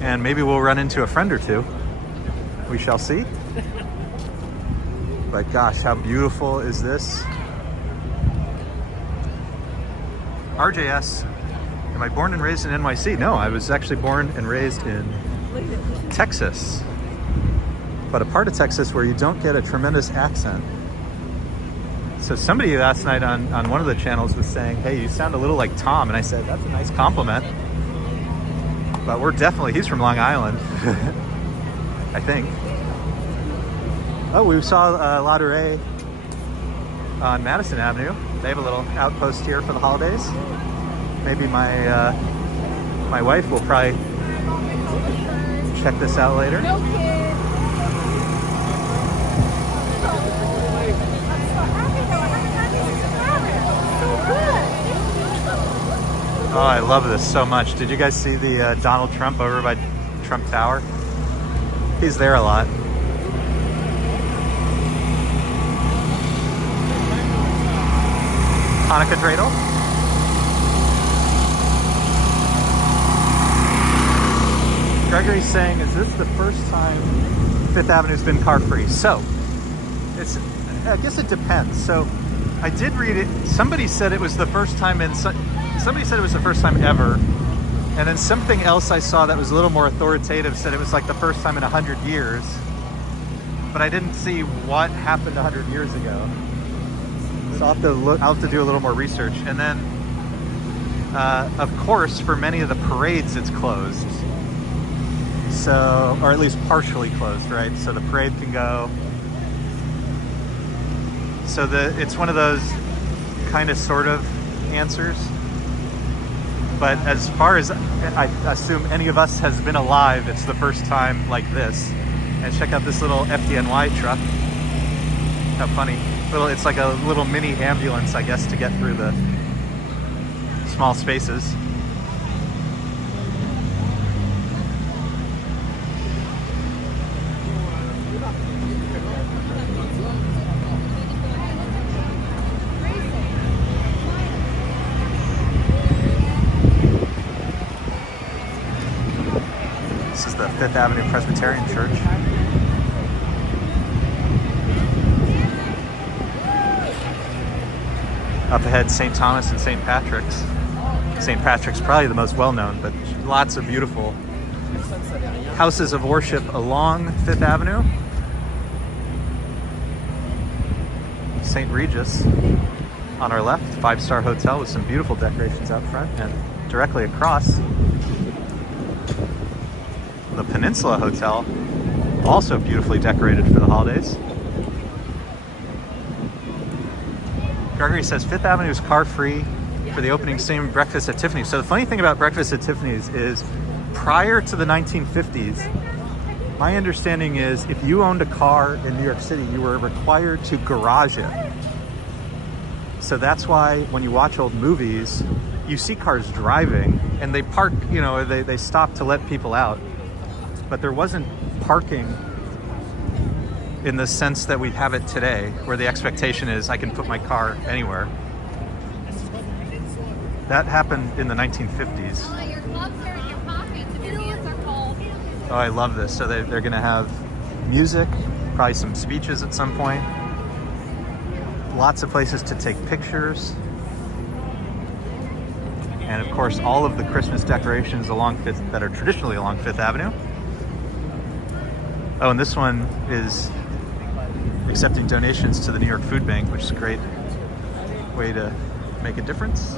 And maybe we'll run into a friend or two. We shall see. But gosh, how beautiful is this? RJS, am I born and raised in NYC? No, I was actually born and raised in Texas. But a part of Texas where you don't get a tremendous accent. So somebody last night on one of the channels was saying, hey, you sound a little like Tom. And I said, that's a nice compliment. But he's from Long Island, I think. Oh, we saw La Durée on Madison Avenue. They have a little outpost here for the holidays. Maybe my wife will probably check this out later. Oh, I love this so much. Did you guys see the Donald Trump over by Trump Tower? He's there a lot. Hanukkah dreidel. Gregory's saying, is this the first time 5th Avenue's been car-free? So, I guess it depends. So, I did read it. Somebody said it was the first time somebody said it was the first time ever. And then something else I saw that was a little more authoritative said it was like the first time in 100 years. But I didn't see what happened 100 years ago. So I'll have to do a little more research. And then, of course, for many of the parades, it's closed. So, or at least partially closed, right? So the parade can go. So it's one of those kind of sort of answers. But as far as I assume any of us has been alive, it's the first time like this. And check out this little FDNY truck. How funny. It's like a little mini ambulance, I guess, to get through the small spaces. This is the Fifth Avenue Presbyterian Church. Up ahead, St. Thomas and St. Patrick's. St. Patrick's probably the most well-known, but lots of beautiful houses of worship along Fifth Avenue. St. Regis on our left, 5-star hotel with some beautiful decorations out front, and directly across, the Peninsula Hotel, also beautifully decorated for the holidays. Gregory says Fifth Avenue is car-free for the opening same breakfast at Tiffany's. So the funny thing about breakfast at Tiffany's is prior to the 1950s, my understanding is if you owned a car in New York City, you were required to garage it. So that's why when you watch old movies, you see cars driving and they park, you know, they stop to let people out. But there wasn't parking in the sense that we have it today, where the expectation is I can put my car anywhere. That happened in the 1950s. Your gloves are in your pockets if your hands are cold. Oh, I love this. So they're going to have music, probably some speeches at some point. Lots of places to take pictures. And of course, all of the Christmas decorations that are traditionally along Fifth Avenue. Oh, and this one is accepting donations to the New York Food Bank, which is a great way to make a difference.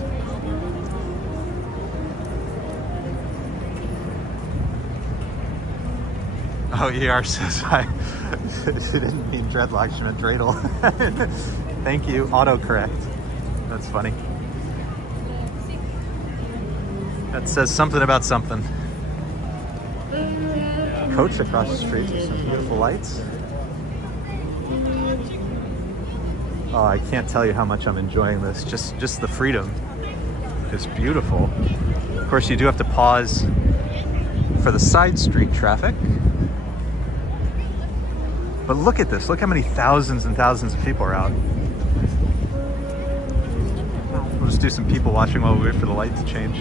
Oh, ER says she didn't mean dreadlocks, she meant dreidel. Thank you, autocorrect. That's funny. That says something about something. Coach across the street with some beautiful lights. Oh, I can't tell you how much I'm enjoying this. Just the freedom is beautiful. Of course, you do have to pause for the side street traffic. But look at this. Look how many thousands and thousands of people are out. We'll just do some people watching while we wait for the light to change.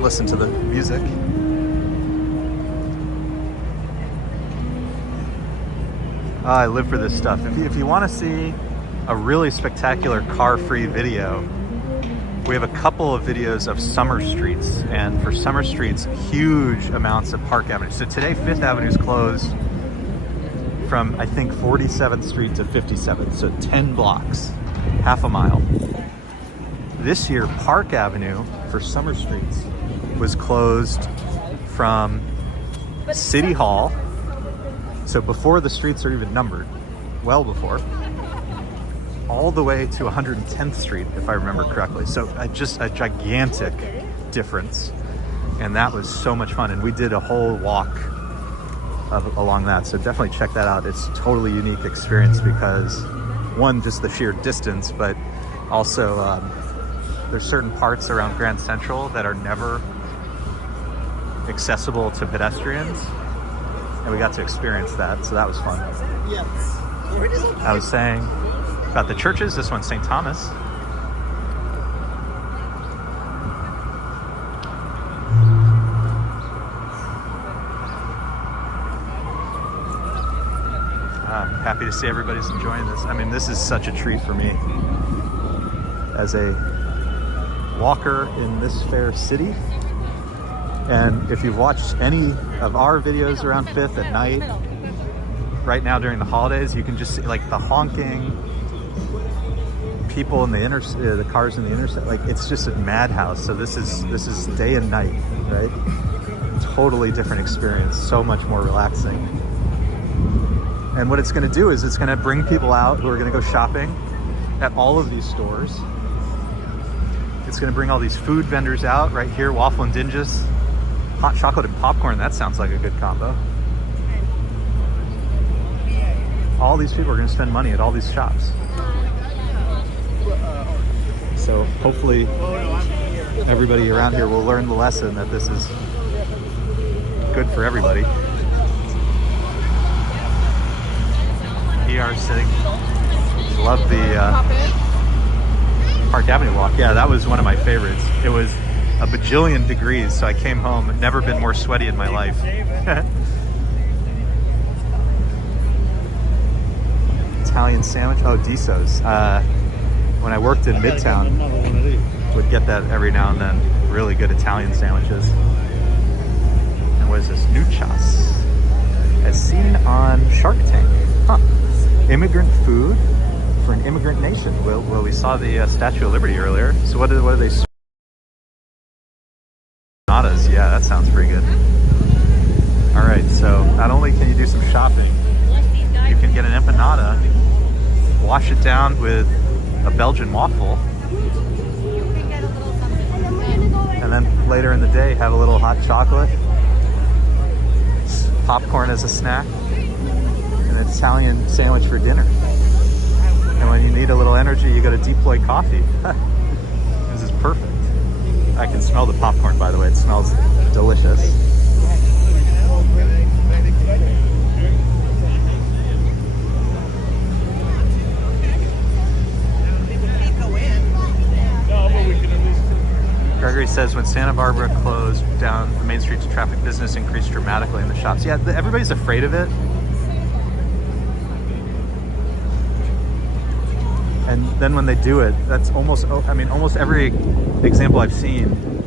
Listen to the music. Oh, I live for this stuff. If you want to see a really spectacular car-free video, we have a couple of videos of summer streets. And for summer streets, huge amounts of Park Avenue. So today, Fifth Avenue is closed from, I think, 47th Street to 57th. So 10 blocks, half a mile. This year, Park Avenue for summer streets was closed from City Hall. So before the streets are even numbered, well before, all the way to 110th Street, if I remember correctly. So just a gigantic difference. And that was so much fun. And we did a whole walk along that. So definitely check that out. It's a totally unique experience because, one, just the sheer distance, but also there's certain parts around Grand Central that are never accessible to pedestrians. And we got to experience that, so that was fun. Yes. I was saying about the churches, this one's St. Thomas. Happy to see everybody's enjoying this. I mean, this is such a treat for me as a walker in this fair city. And if you've watched any of our videos around 5th at night, right now during the holidays, you can just see like the honking, people in the cars in the interstate. Like, it's just a madhouse. So this is day and night, right? Totally different experience, so much more relaxing. And what it's going to do is it's going to bring people out who are going to go shopping at all of these stores. It's going to bring all these food vendors out right here, waffle and dinges, hot chocolate and popcorn. That sounds like a good combo. All these people are going to spend money at all these shops. So hopefully everybody around here will learn the lesson that this is good for everybody. PR sitting. Love the Park Avenue walk. Yeah, that was one of my favorites. It was a bajillion degrees, so I came home, never been more sweaty in my life. Italian sandwich. Oh, Diso's. When I worked in Midtown, would get that every now and then. Really good Italian sandwiches. And what is this? Nuchas. As seen on Shark Tank. Huh. Immigrant food for an immigrant nation. Well, we saw the Statue of Liberty earlier. So what are they? Empanadas. Yeah, that sounds pretty good. All right, so not only can you do some shopping, you can get an empanada, wash it down with a Belgian waffle, and then later in the day have a little hot chocolate, popcorn as a snack, and an Italian sandwich for dinner. And when you need a little energy, you go to Deploy Coffee. This is perfect. I can smell the popcorn, by the way. It smells delicious. Gregory says when Santa Barbara closed down the main street to traffic, business increased dramatically in the shops. Yeah, everybody's afraid of it. And then when they do it, that's almost every example I've seen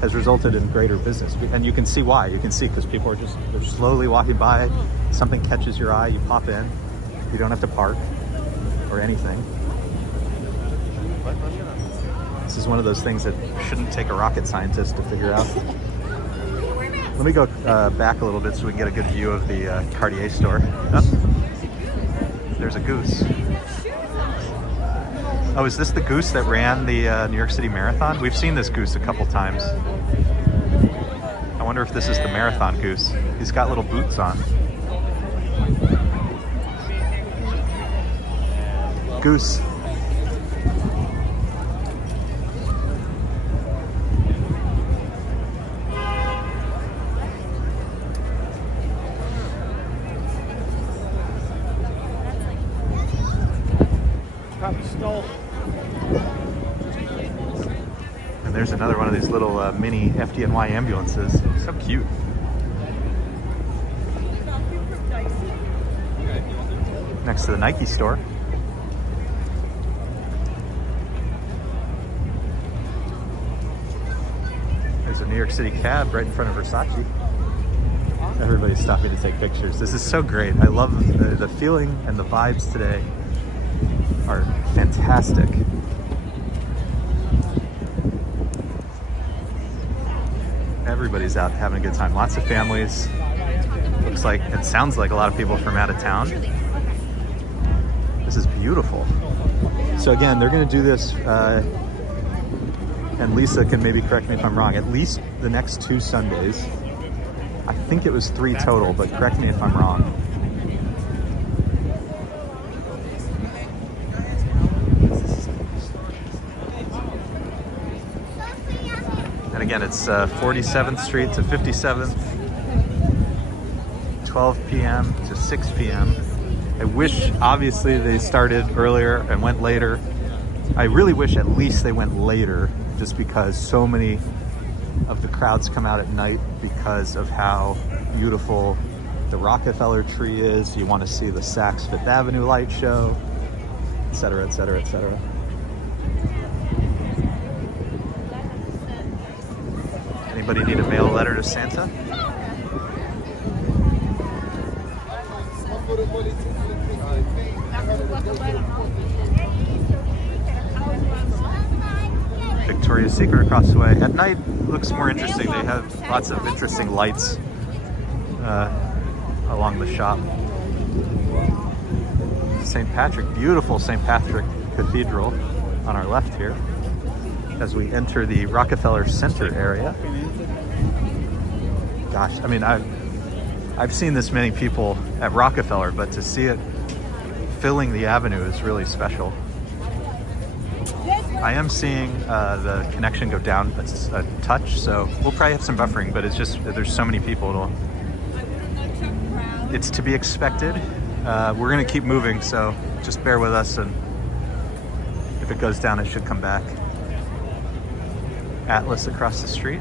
has resulted in greater business. And you can see why. You can see because people are they're slowly walking by, something catches your eye, you pop in, you don't have to park or anything. This is one of those things that shouldn't take a rocket scientist to figure out. Let me go back a little bit so we can get a good view of the Cartier store. Oh, there's a goose. Oh, is this the goose that ran the New York City Marathon? We've seen this goose a couple times. I wonder if this is the marathon goose. He's got little boots on. Goose. And there's another one of these little mini FDNY ambulances. So cute. Next to the Nike store. There's a New York City cab right in front of Versace. Everybody's stopping to take pictures. This is so great. I love the feeling and the vibes today are fantastic. Everybody's out having a good time. Lots of families. It sounds like a lot of people from out of town. This is beautiful. So again, they're going to do this, and Lisa can maybe correct me if I'm wrong, at least the next 2 Sundays. I think it was 3 total, but correct me if I'm wrong. And again, it's 47th Street to 57th, 12 p.m. to 6 p.m. I wish, obviously, they started earlier and went later. I really wish at least they went later, just because so many of the crowds come out at night because of how beautiful the Rockefeller tree is, you want to see the Saks Fifth Avenue light show, etc., etc., etc. Anybody need a mail letter to Santa? Victoria's Secret across the way. At night looks more interesting. They have lots of interesting lights along the shop. St. Patrick, beautiful St. Patrick Cathedral on our left here as we enter the Rockefeller Center area. Gosh, I mean, I've seen this many people at Rockefeller, but to see it filling the avenue is really special. I am seeing the connection go down a touch, so we'll probably have some buffering, but it's just, there's so many people, it's to be expected. We're gonna keep moving, so just bear with us, and if it goes down, it should come back. Atlas across the street,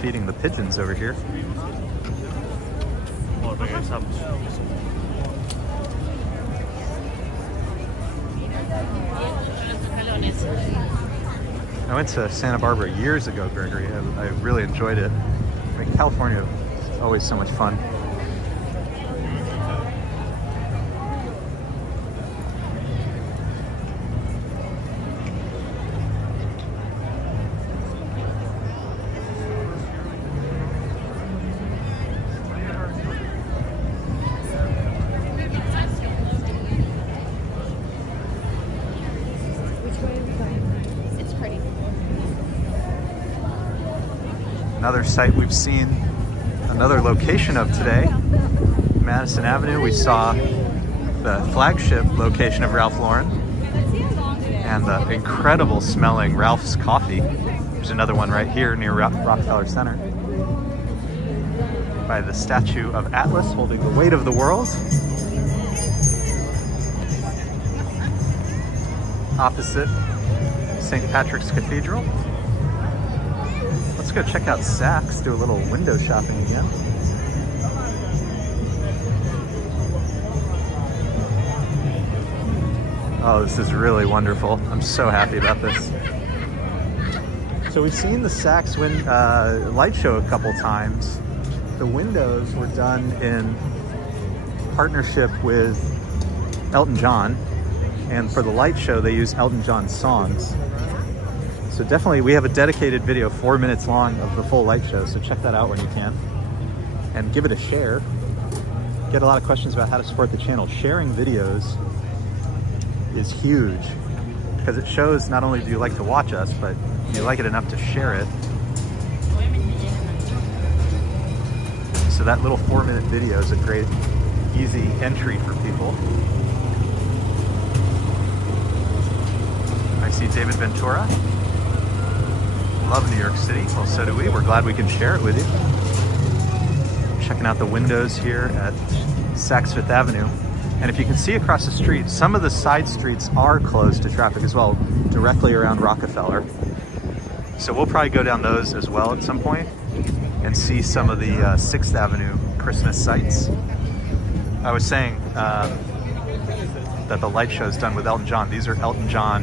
feeding the pigeons over here. I went to Santa Barbara years ago, Gregory. I really enjoyed it. I mean, California is always so much fun. Another site we've seen, another location of today, Madison Avenue. We saw the flagship location of Ralph Lauren and the incredible smelling Ralph's Coffee. There's another one right here near Rockefeller Center by the statue of Atlas holding the weight of the world. Opposite St. Patrick's Cathedral. Let's go check out Saks, do a little window shopping again. Oh, this is really wonderful. I'm so happy about this. So we've seen the Saks light show a couple times. The windows were done in partnership with Elton John, and for the light show they use Elton John songs. So definitely, we have a dedicated video, 4 minutes long, of the full light show, so check that out when you can. And give it a share. Get a lot of questions about how to support the channel. Sharing videos is huge, because it shows not only do you like to watch us, but you like it enough to share it. So that little 4-minute video is a great, easy entry for people. I see David Ventura. Love New York City. Well, so do we. We're glad we can share it with you. Checking out the windows here at Saks Fifth Avenue. And if you can see across the street, some of the side streets are closed to traffic as well, directly around Rockefeller. So we'll probably go down those as well at some point and see some of the 6th Avenue Christmas sights. I was saying that the light show is done with Elton John. These are Elton John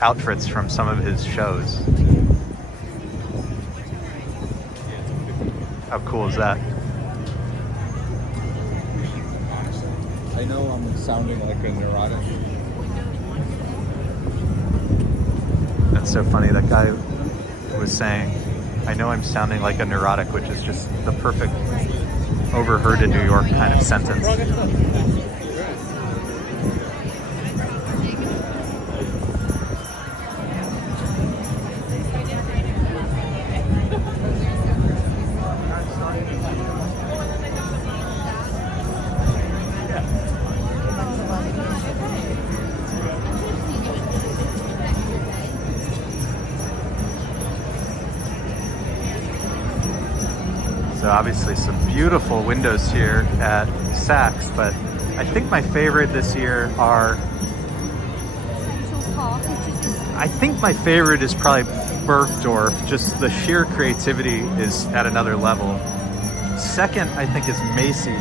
outfits from some of his shows. How cool is that? I know I'm sounding like a neurotic. That's so funny. That guy was saying, I know I'm sounding like a neurotic, which is just the perfect overheard in New York kind of sentence. So obviously some beautiful windows here at Saks, but I think my favorite this year are I think my favorite is probably Bergdorf. Just the sheer creativity is at another level. Second, I think, is Macy's,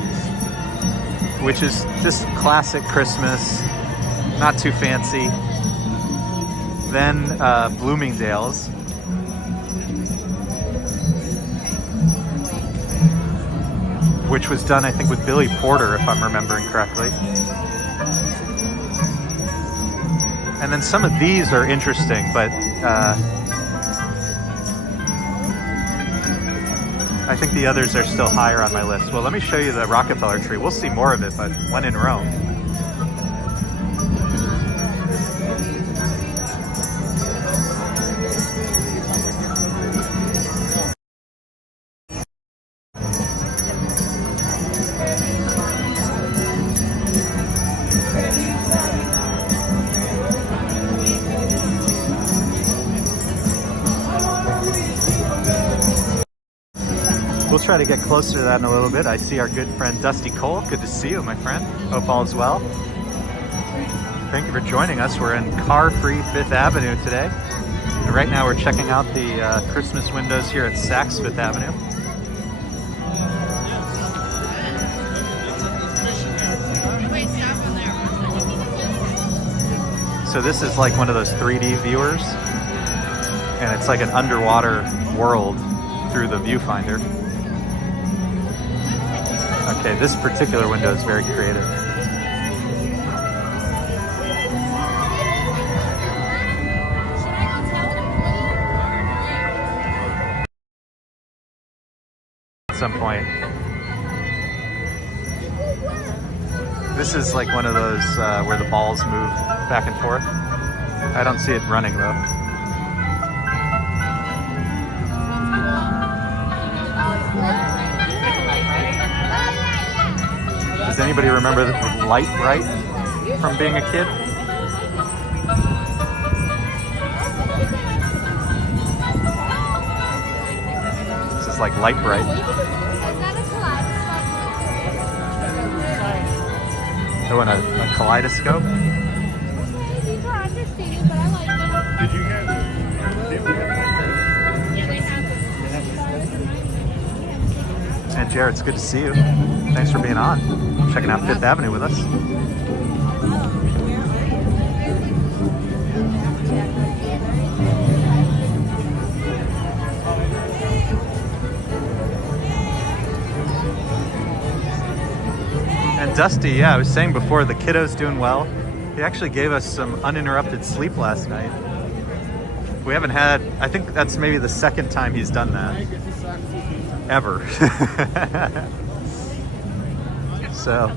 which is just classic Christmas, not too fancy. Then Bloomingdale's. Which was done, I think, with Billy Porter, if I'm remembering correctly. And then some of these are interesting, but I think the others are still higher on my list. Well, let me show you the Rockefeller tree. We'll see more of it, but when in Rome. We'll try to get closer to that in a little bit. I see our good friend Dusty Cole. Good to see you, my friend. Hope all is well. Thank you for joining us. We're in car-free 5th Avenue today. And right now we're checking out the Christmas windows here at Saks 5th Avenue. Wait, stop on there. So this is like one of those 3D viewers. And it's like an underwater world through the viewfinder. Okay, this particular window is very creative. At some point. This is like one of those where the balls move back and forth. I don't see it running though. Does anybody remember the light bright from being a kid? This is like light bright. Oh, and a kaleidoscope. These are understated, but I like them. Did you have Yeah, they have. And Jared, it's good to see you. Thanks for being on. Checking out 5th Avenue with us. And Dusty, yeah, I was saying before, the kiddo's doing well. He actually gave us some uninterrupted sleep last night. We haven't had, I think that's maybe the second time he's done that. Ever. So,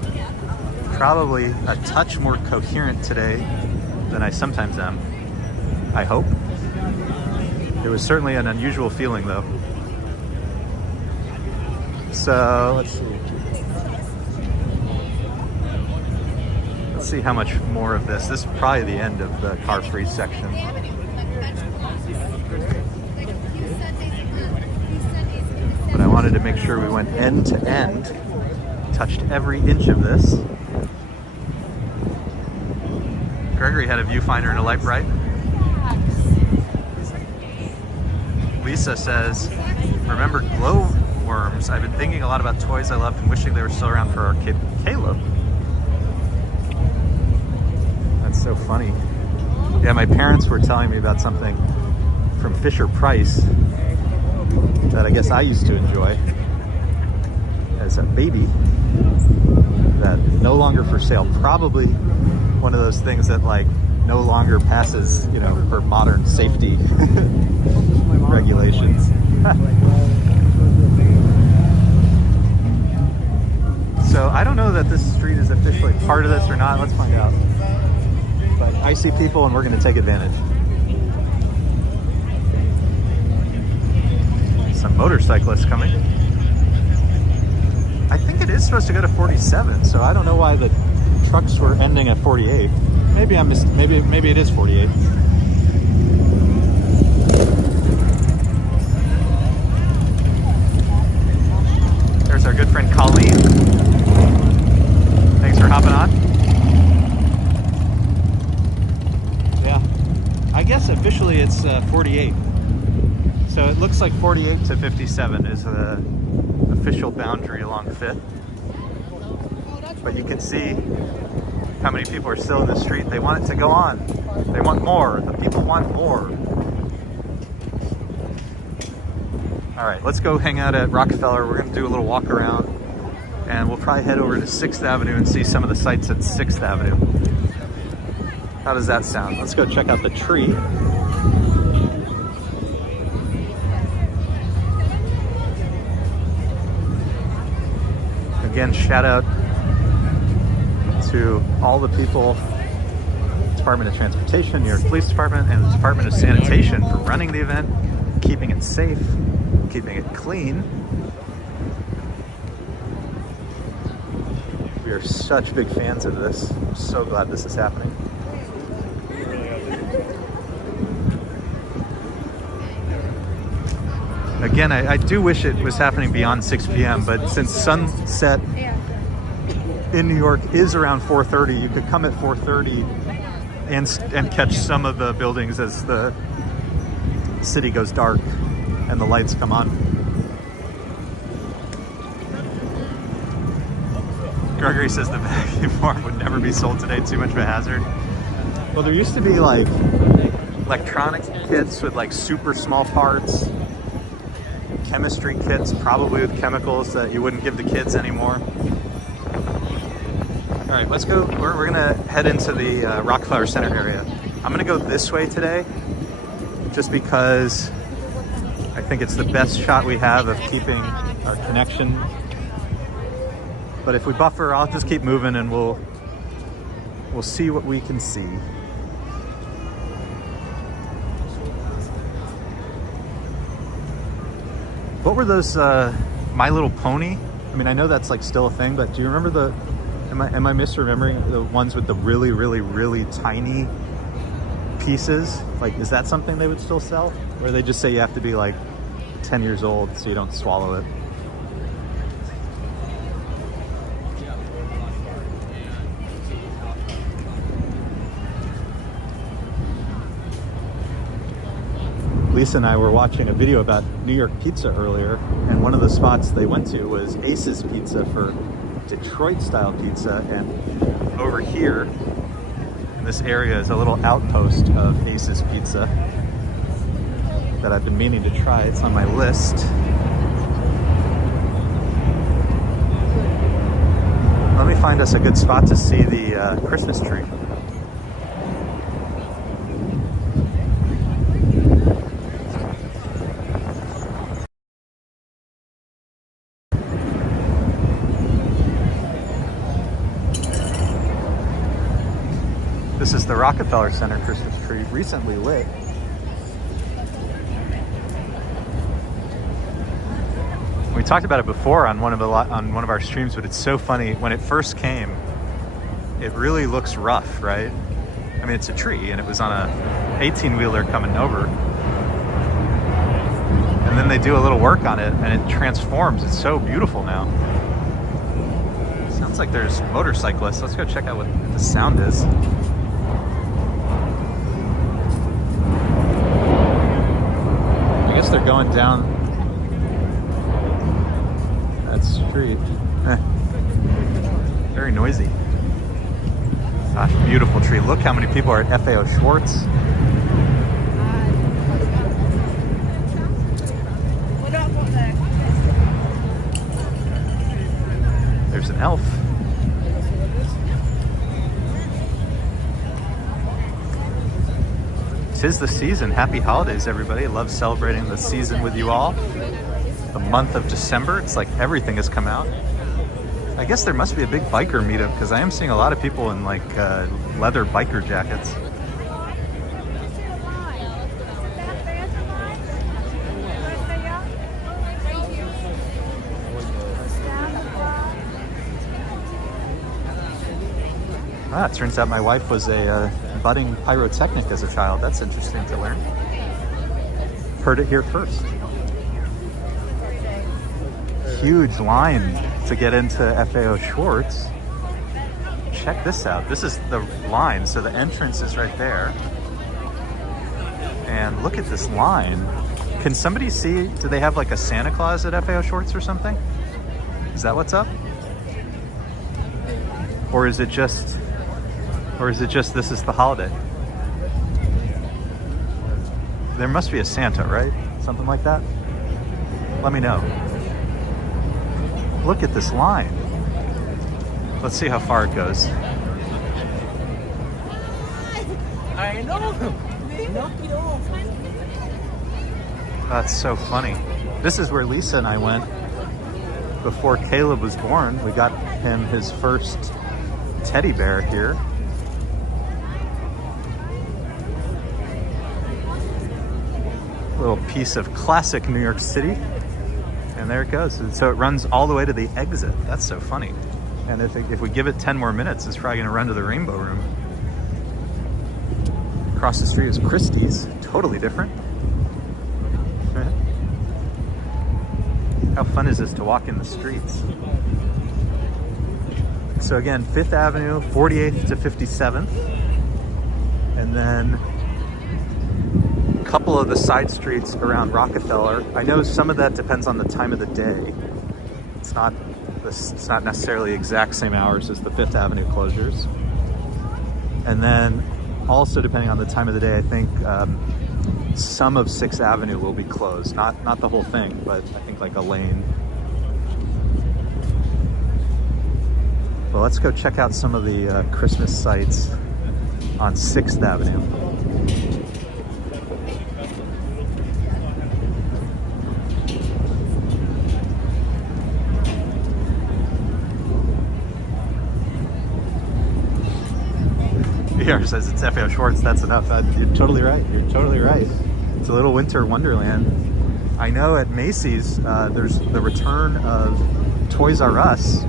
probably a touch more coherent today than I sometimes am. I hope. It was certainly an unusual feeling though. So, let's see. Let's see how much more of this. This is probably the end of the car-free section. But I wanted to make sure we went end to end, touched every inch of this. Gregory had a viewfinder and a light bright. Lisa says, remember glowworms? I've been thinking a lot about toys I loved and wishing they were still around for our kid Caleb. That's so funny. Yeah, my parents were telling me about something from Fisher-Price that I guess I used to enjoy as a baby, that no longer for sale. Probably one of those things that like no longer passes, you know, for modern safety regulations. So I don't know that this street is officially part of this or not. Let's find out. But I see people and we're going to take advantage. Some motorcyclists coming. I think it is supposed to go to 47, so I don't know why the trucks were ending at 48. Maybe I missed. Maybe it is 48. There's our good friend Colleen. Thanks for hopping on. Yeah, I guess actually it's 48. So it looks like 48 to 57 is the official boundary along 5th. But you can see how many people are still in the street. They want it to go on. They want more. The people want more. All right, let's go hang out at Rockefeller. We're gonna do a little walk around and we'll probably head over to 6th Avenue and see some of the sights at 6th Avenue. How does that sound? Let's go check out the tree. Again, shout out to all the people, Department of Transportation, New York Police Department, and the Department of Sanitation for running the event, keeping it safe, keeping it clean. We are such big fans of this. I'm so glad this is happening. Again, I do wish it was happening beyond 6 p.m., but since sunset in New York is around 4:30, you could come at 4:30 and catch some of the buildings as the city goes dark and the lights come on. Gregory says the vacuum form would never be sold today, too much of a hazard. Well, there used to be like electronic kits with like super small parts, chemistry kits probably with chemicals that you wouldn't give the kids anymore. All right, let's go. We're gonna head into the Rockefeller Center area. I'm gonna go this way today just because I think it's the best shot we have of keeping our connection. But if we buffer, I'll just keep moving and we'll see what we can see. What were those My Little Pony? I mean, I know that's like still a thing, but do you remember the, am I misremembering the ones with the really, really, really tiny pieces? Like, is that something they would still sell? Or they just say you have to be like 10 years old so you don't swallow it? Lisa and I were watching a video about New York pizza earlier, and one of the spots they went to was Ace's Pizza for Detroit style pizza. And over here in this area is a little outpost of Ace's Pizza that I've been meaning to try. It's on my list. Let me find us a good spot to see the Christmas tree. This is the Rockefeller Center Christmas tree, recently lit. We talked about it before on one of our streams, but it's so funny. When it first came, it really looks rough, right? I mean, it's a tree, and it was on a 18-wheeler coming over, and then they do a little work on it, and it transforms. It's so beautiful now. Sounds like there's motorcyclists. Let's go check out what the sound is. I guess they're going down that street. Very noisy. Gosh, beautiful tree. Look how many people are at FAO Schwartz. There's an elf. Tis the season. Happy holidays, everybody. I love celebrating the season with you all. The month of December, it's like everything has come out. I guess there must be a big biker meetup because I am seeing a lot of people in like leather biker jackets. Ah, it turns out my wife was a budding pyrotechnic as a child. That's interesting to learn. Heard it here first. Huge line to get into FAO Schwartz. Check this out. This is the line. So the entrance is right there. And look at this line. Can somebody see, do they have like a Santa Claus at FAO Schwartz or something? Is that what's up? Or is it just this is the holiday? There must be a Santa, right? Something like that? Let me know. Look at this line. Let's see how far it goes. I know. Knock it off. That's so funny. This is where Lisa and I went before Caleb was born. We got him his first teddy bear here. Little piece of classic New York City. And there it goes. And so it runs all the way to the exit. That's so funny. And if we give it 10 more minutes, it's probably gonna run to the Rainbow Room. Across the street is Christie's, totally different. How fun is this to walk in the streets? So again, 5th Avenue, 48th to 57th. And then a couple of the side streets around Rockefeller. I know some of that depends on the time of the day. It's not necessarily exact same hours as the 5th Avenue closures. And then also depending on the time of the day, I think some of 6th Avenue will be closed. Not the whole thing, but I think like a lane. Well, let's go check out some of the Christmas sights on 6th Avenue. Here says it's FAO Schwartz, that's enough. You're totally right. You're totally right. It's a little winter wonderland. I know at Macy's, there's the return of Toys R Us,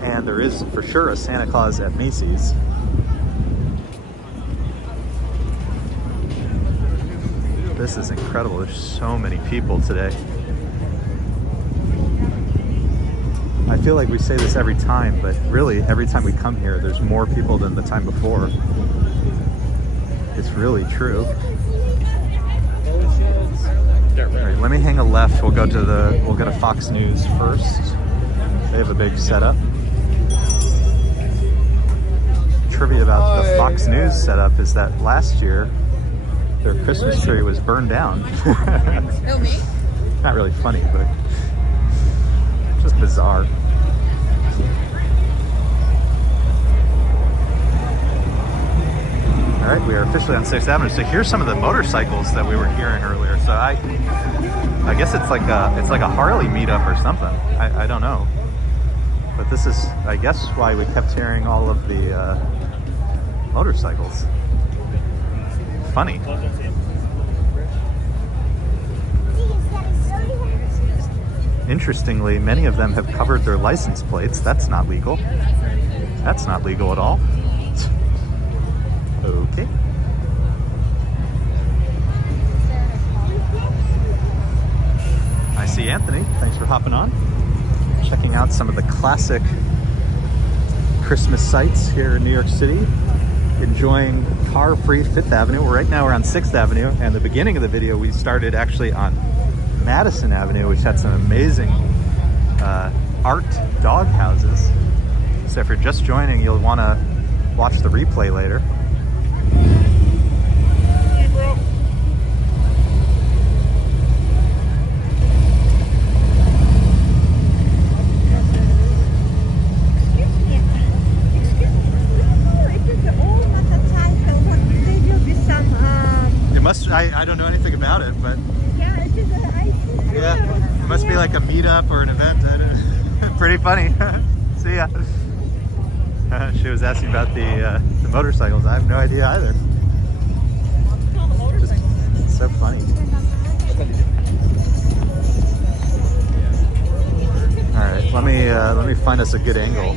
and there is for sure a Santa Claus at Macy's. This is incredible. There's so many people today. I feel like we say this every time, but really every time we come here, there's more people than the time before. It's really true. All right, let me hang a left. We'll go to Fox News first. They have a big setup. Trivia about the Fox News setup is that last year their Christmas tree was burned down. Oh, me? Not really funny, but just bizarre. All right, we are officially on 6th Avenue. So here's some of the motorcycles that we were hearing earlier. So I guess it's like a Harley meetup or something. I don't know, but this is, I guess, why we kept hearing all of the motorcycles. Funny. Interestingly, many of them have covered their license plates. That's not legal. That's not legal at all. Okay. I see Anthony. Thanks for hopping on. Checking out some of the classic Christmas sights here in New York City. Enjoying car-free 5th Avenue. Right now we're on 6th Avenue, and the beginning of the video we started actually on Madison Avenue, which had some amazing art dog houses. So if you're just joining, you'll want to watch the replay later. I don't know anything about it, but yeah, it is. yeah, it must be like a meetup or an event. Pretty funny. See ya. She was asking about the motorcycles. I have no idea either. It's so funny. All right, let me find us a good angle.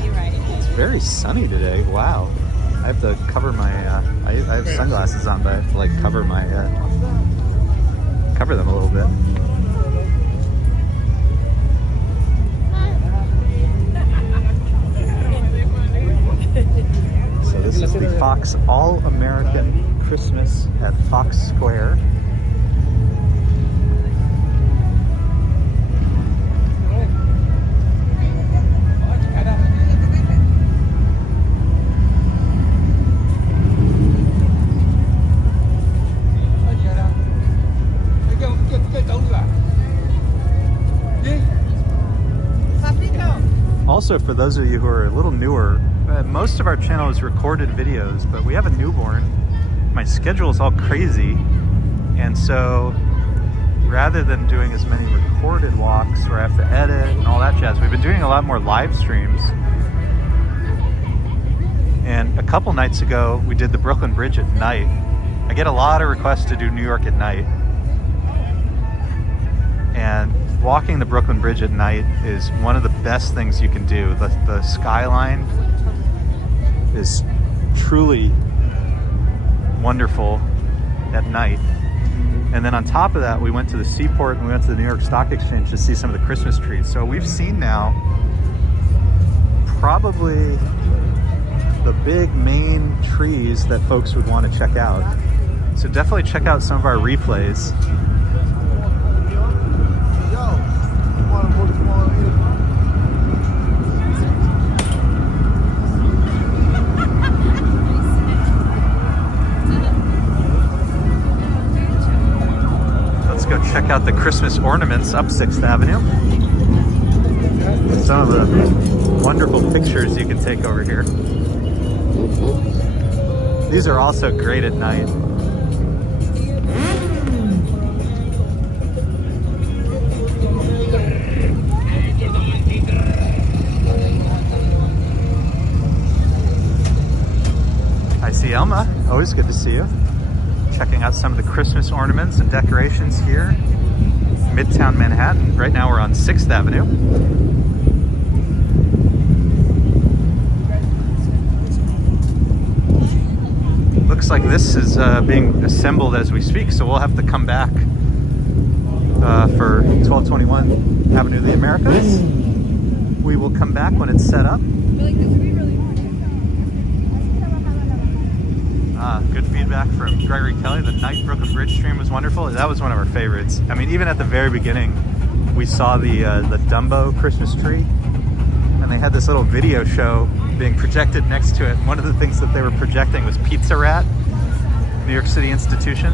It's very sunny today. Wow. I have to cover my, I have sunglasses on, but I have to like cover them a little bit. So this is the Fox All-American Christmas at Fox Square. Also, for those of you who are a little newer, most of our channel is recorded videos, but we have a newborn. My schedule is all crazy, and so rather than doing as many recorded walks where I have to edit and all that jazz, we've been doing a lot more live streams. And a couple nights ago, we did the Brooklyn Bridge at night. I get a lot of requests to do New York at night. And walking the Brooklyn Bridge at night is one of the best things you can do. The skyline is truly wonderful at night. And then on top of that, we went to the seaport and we went to the New York Stock Exchange to see some of the Christmas trees. So we've seen now probably the big main trees that folks would want to check out. So definitely check out some of our replays. Let's go check out the Christmas ornaments up 6th Avenue. Some of the wonderful pictures you can take over here. These are also great at night. I see Elma. Always good to see you. Checking out some of the Christmas ornaments and decorations here. Midtown Manhattan. Right now we're on 6th Avenue. Looks like this is being assembled as we speak, so we'll have to come back for 1221 Avenue of the Americas. We will come back when it's set up. Good feedback from Gregory Kelly. The night Brooklyn Bridge stream was wonderful. That was one of our favorites. I mean, even at the very beginning, we saw the Dumbo Christmas tree, and they had this little video show being projected next to it. One of the things that they were projecting was Pizza Rat, New York City institution.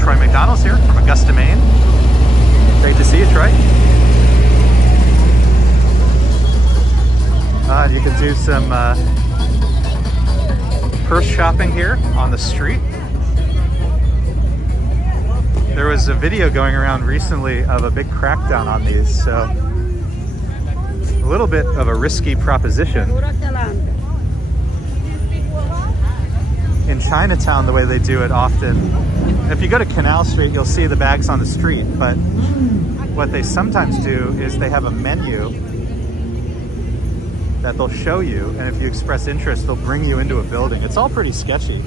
Troy McDonald's here from Augusta, Maine. Great to see you, Troy. You can do some purse shopping here on the street. There was a video going around recently of a big crackdown on these, so a little bit of a risky proposition. In Chinatown, the way they do it often, if you go to Canal Street, you'll see the bags on the street, but what they sometimes do is they have a menu that they'll show you, and if you express interest, they'll bring you into a building. It's all pretty sketcy.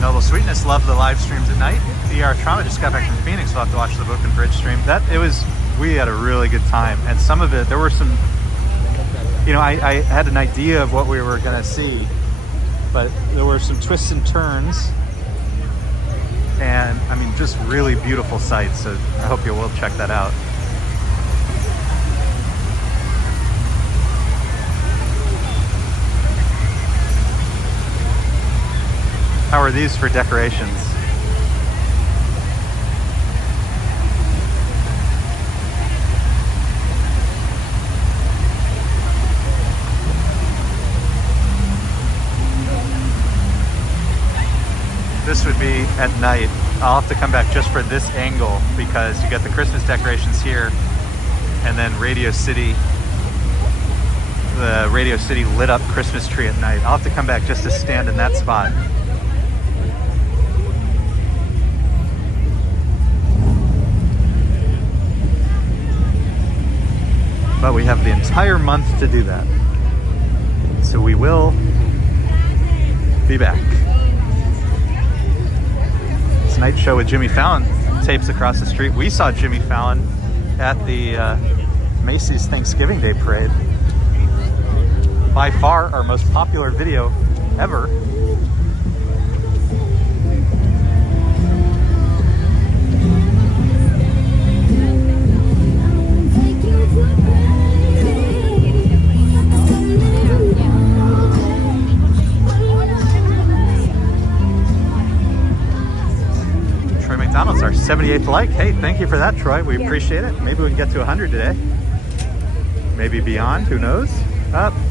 Noble Sweetness loved the live streams at night. DR Trauma just got back from Phoenix. We'll have to watch the Brooklyn Bridge stream. We had a really good time, and some of it, there were some, I had an idea of what we were gonna see, but there were some twists and turns. And I mean, just really beautiful sights, so I hope you will check that out. How are these for decorations? This would be at night. I'll have to come back just for this angle because you got the Christmas decorations here and then Radio City, the Radio City lit up Christmas tree at night. I'll have to come back just to stand in that spot. But we have the entire month to do that. So we will be back. This night show with Jimmy Fallon tapes across the street. We saw Jimmy Fallon at the Macy's Thanksgiving Day Parade. By far our most popular video ever. Troy McDonald's our 78th like. Hey, thank you for that, Troy. We appreciate it. Maybe we can get to 100 today. Maybe beyond, who knows?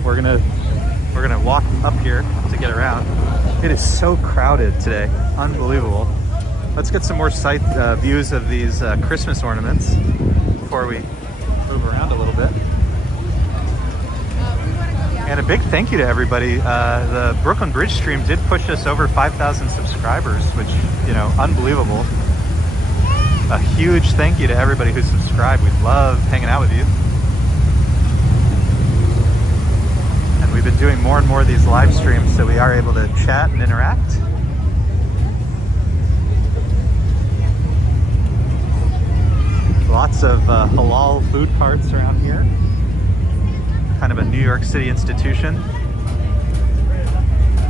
We're gonna walk up here to get around. It is so crowded today, unbelievable. Let's get some more views of these Christmas ornaments before we move around a little bit. And a big thank you to everybody. The Brooklyn Bridge stream did push us over 5,000 subscribers, which, you know, unbelievable. A huge thank you to everybody who subscribed. We love hanging out with you. We've been doing more and more of these live streams, so we are able to chat and interact. Lots of halal food carts around here. Kind of a New York City institution.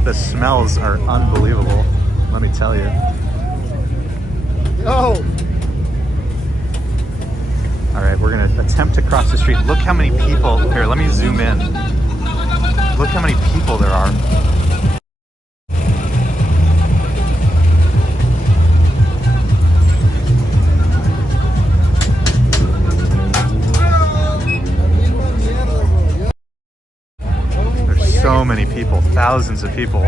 The smells are unbelievable, let me tell you. Oh! All right, we're gonna attempt to cross the street. Look how many people, here, let me zoom in. Look how many people there are. There's so many people, thousands of people.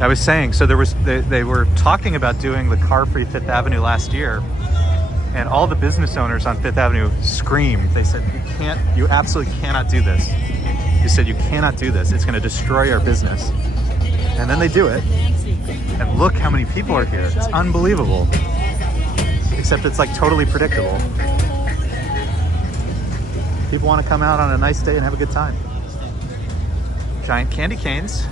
I was saying, so there was, they were talking about doing the car-free Fifth Avenue last year, and all the business owners on Fifth Avenue screamed. They said, you absolutely cannot do this. He said, you cannot do this. It's going to destroy our business. And then they do it. And look how many people are here. It's unbelievable. Except it's like totally predictable. People want to come out on a nice day and have a good time. Giant candy canes.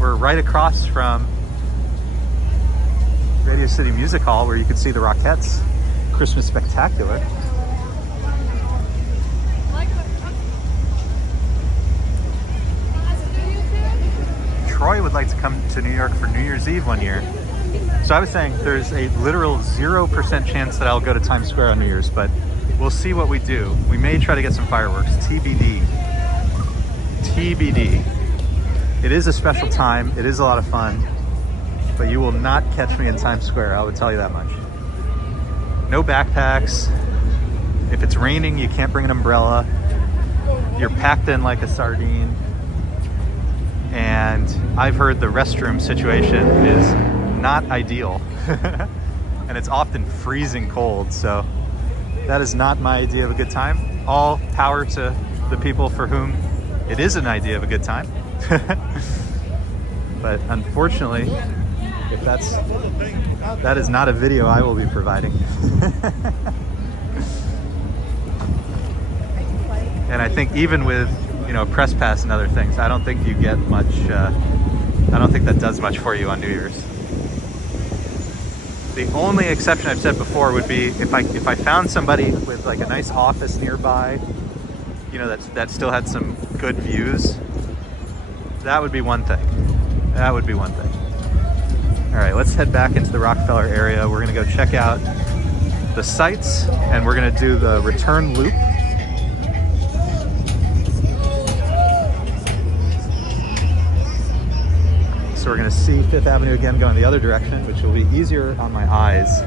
We're right across from Radio City Music Hall, where you can see the Rockettes Christmas Spectacular. Troy would like to come to New York for New Year's Eve one year. So I was saying there's a literal 0% chance that I'll go to Times Square on New Year's, but we'll see what we do. We may try to get some fireworks. TBD. TBD. It is a special time. It is a lot of fun, but you will not catch me in Times Square. I would tell you that much. No backpacks. If it's raining, you can't bring an umbrella. You're packed in like a sardine. And I've heard the restroom situation is not ideal. And it's often freezing cold, so that is not my idea of a good time. All power to the people for whom it is an idea of a good time. But unfortunately, if that is not a video I will be providing. And I think even with, you know, press pass and other things, I don't think you get much, I don't think that does much for you on New Year's. The only exception I've said before would be if I found somebody with like a nice office nearby, you know, that still had some good views, that would be one thing. That would be one thing. All right, let's head back into the Rockefeller area. We're gonna go check out the sights and we're gonna do the return loop. So we're gonna see Fifth Avenue again going the other direction, which will be easier on my eyes.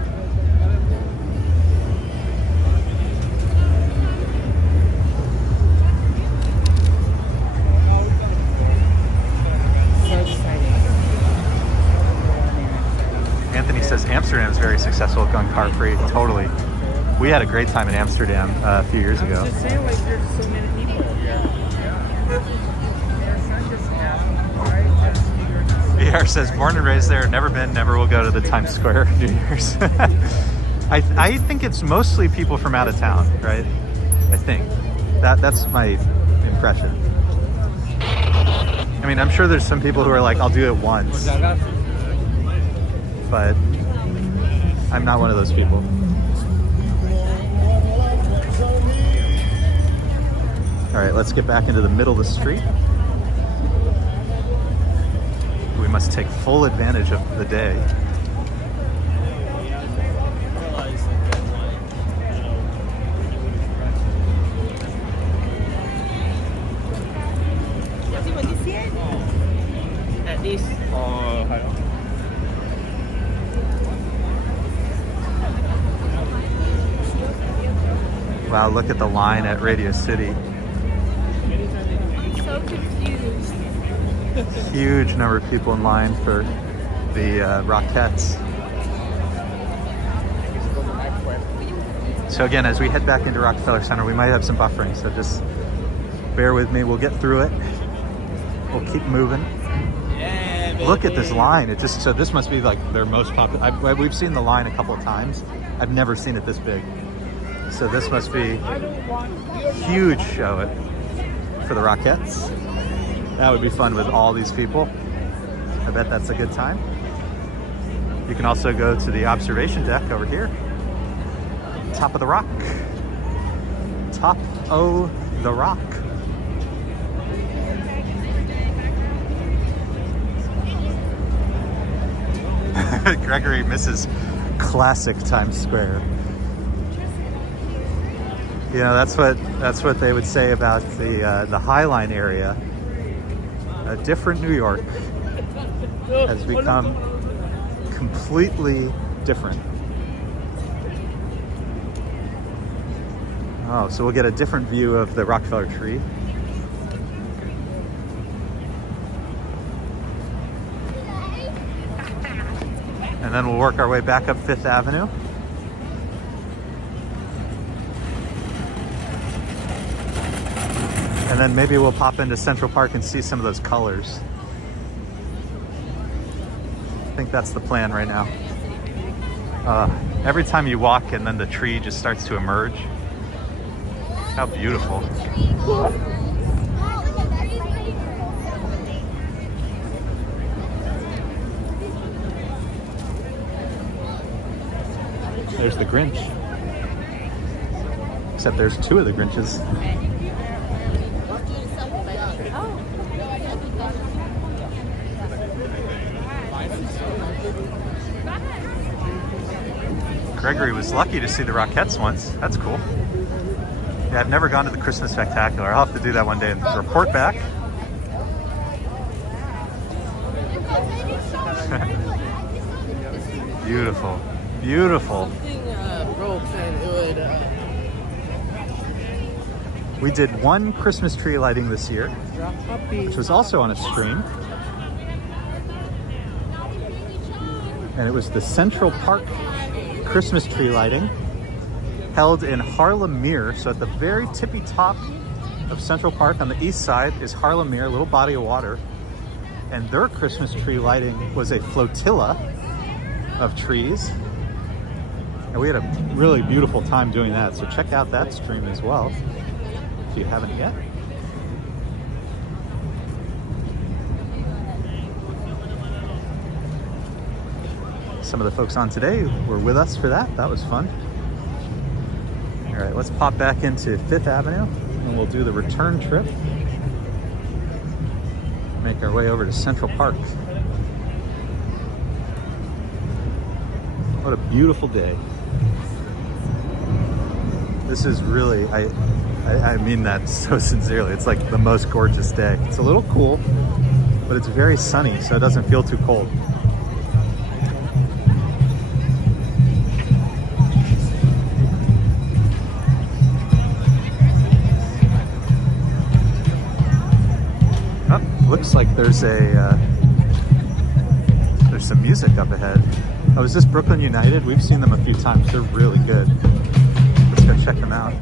Anthony says Amsterdam is very successful at going car free. Totally. We had a great time in Amsterdam a few years ago. Just saying, like, there's so many people here. VR says, born and raised there, never been, never will go to the Times Square New Year's. I think it's mostly people from out of town, right? I think. That's my impression. I mean, I'm sure there's some people who are like, I'll do it once. but I'm not one of those people. All right, let's get back into the middle of the street. We must take full advantage of the day. At least. Wow, look at the line at Radio City. I'm so confused. Huge number of people in line for the Rockettes. So again, as we head back into Rockefeller Center, we might have some buffering, so just bear with me. We'll get through it. We'll keep moving. Yeah, baby. Look at this line. It just, so this must be like their most popular. We've seen the line a couple of times. I've never seen it this big. So this must be a huge show for the Rockettes. That would be fun with all these people. I bet that's a good time. You can also go to the observation deck over here. Top of the rock. Top o' the rock. Gregory misses classic Times Square. You know, that's what they would say about the High Line area. A different New York has become completely different. Oh, so we'll get a different view of the Rockefeller tree. And then we'll work our way back up Fifth Avenue. And then maybe we'll pop into Central Park and see some of those colors. I think that's the plan right now. Every time you walk and then the tree just starts to emerge. How beautiful. There's the Grinch. Except there's two of the Grinches. Gregory was lucky to see the Rockettes once. That's cool. Yeah, I've never gone to the Christmas Spectacular. I'll have to do that one day and report back. Beautiful. Beautiful. We did one Christmas tree lighting this year, which was also on a stream. And it was the Central Park Christmas tree lighting held in Harlem Mere. So at the very tippy top of Central Park on the east side is Harlem Mere, a little body of water. And their Christmas tree lighting was a flotilla of trees. And we had a really beautiful time doing that. So check out that stream as well, if you haven't yet. Some of the folks on today were with us for that. That was fun. All right, let's pop back into Fifth Avenue and we'll do the return trip. Make our way over to Central Park. What a beautiful day. This is really, I mean that so sincerely. It's like the most gorgeous day. It's a little cool, but it's very sunny, so it doesn't feel too cold. Looks like there's some music up ahead. Oh, is this Brooklyn United? We've seen them a few times. They're really good. Let's go check them out.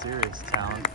serious talent.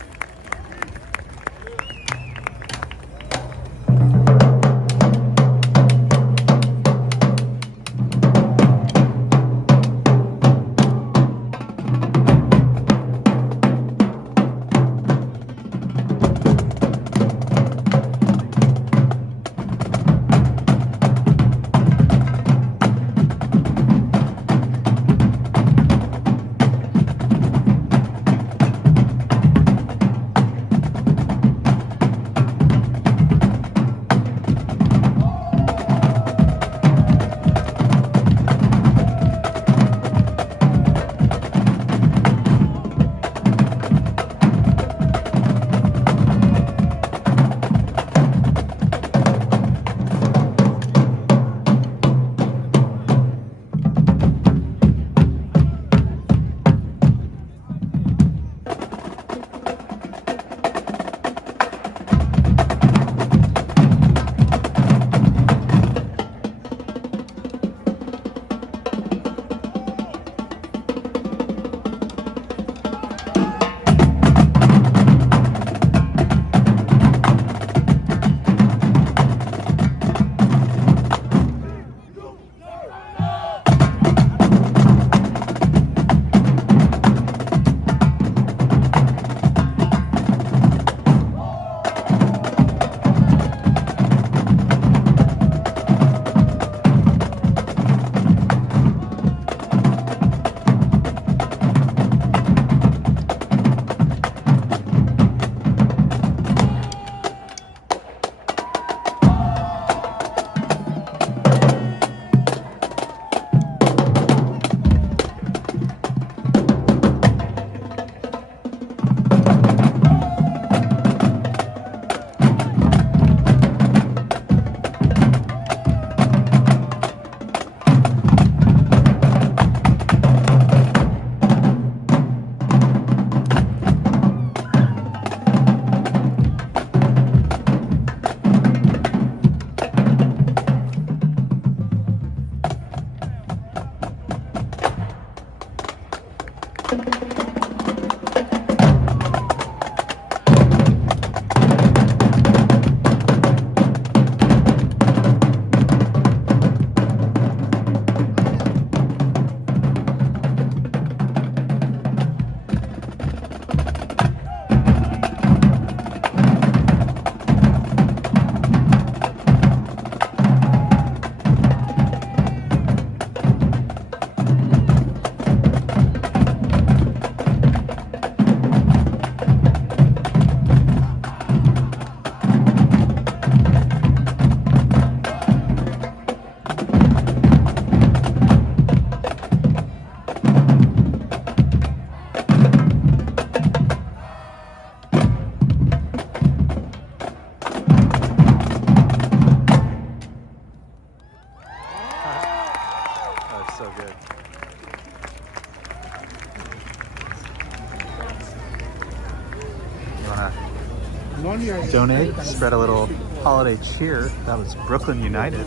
Donate, spread a little holiday cheer. That was Brooklyn United.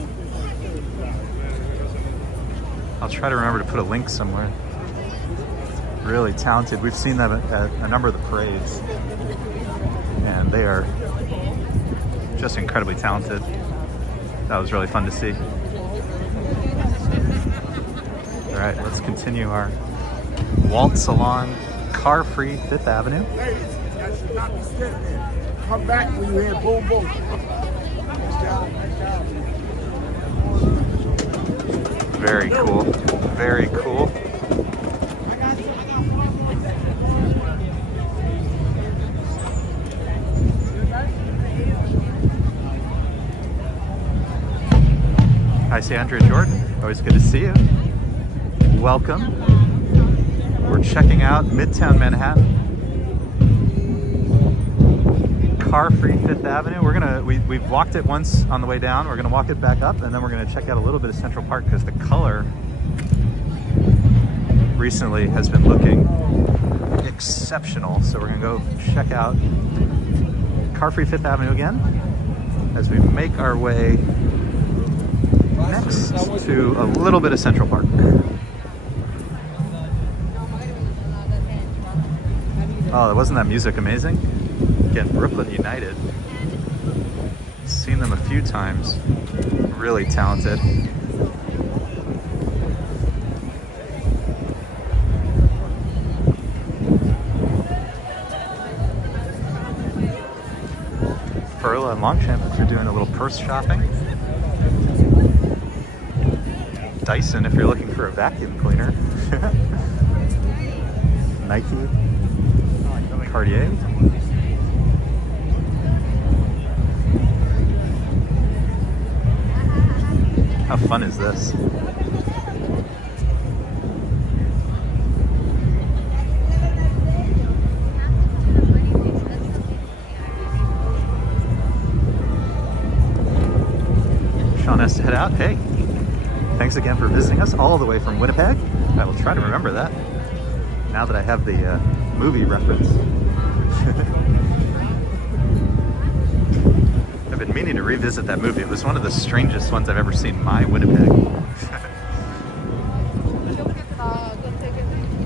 I'll try to remember to put a link somewhere. Really talented. We've seen them at a number of the parades, and they are just incredibly talented. That was really fun to see. All right, let's continue our waltz along car-free Fifth Avenue. Come back when you hear boom boom. Very cool. Very cool. Hi, Sandra Jordan. Always good to see you. Welcome. We're checking out Midtown Manhattan. Car-free Fifth Avenue. We've walked it once on the way down. We're gonna walk it back up, and then we're gonna check out a little bit of Central Park because the color recently has been looking exceptional. So we're gonna go check out car-free Fifth Avenue again as we make our way next to a little bit of Central Park. Oh, wasn't that music amazing? Again, Brooklyn United. Seen them a few times. Really talented. Perla and Longchamp if you're doing a little purse shopping. Dyson if you're looking for a vacuum cleaner. Nike. Cartier. How fun is this? Sean has to head out. Hey, thanks again for visiting us all the way from Winnipeg. I will try to remember that now that I have the movie reference. I've been meaning to revisit that movie. It was one of the strangest ones I've ever seen. My Winnipeg.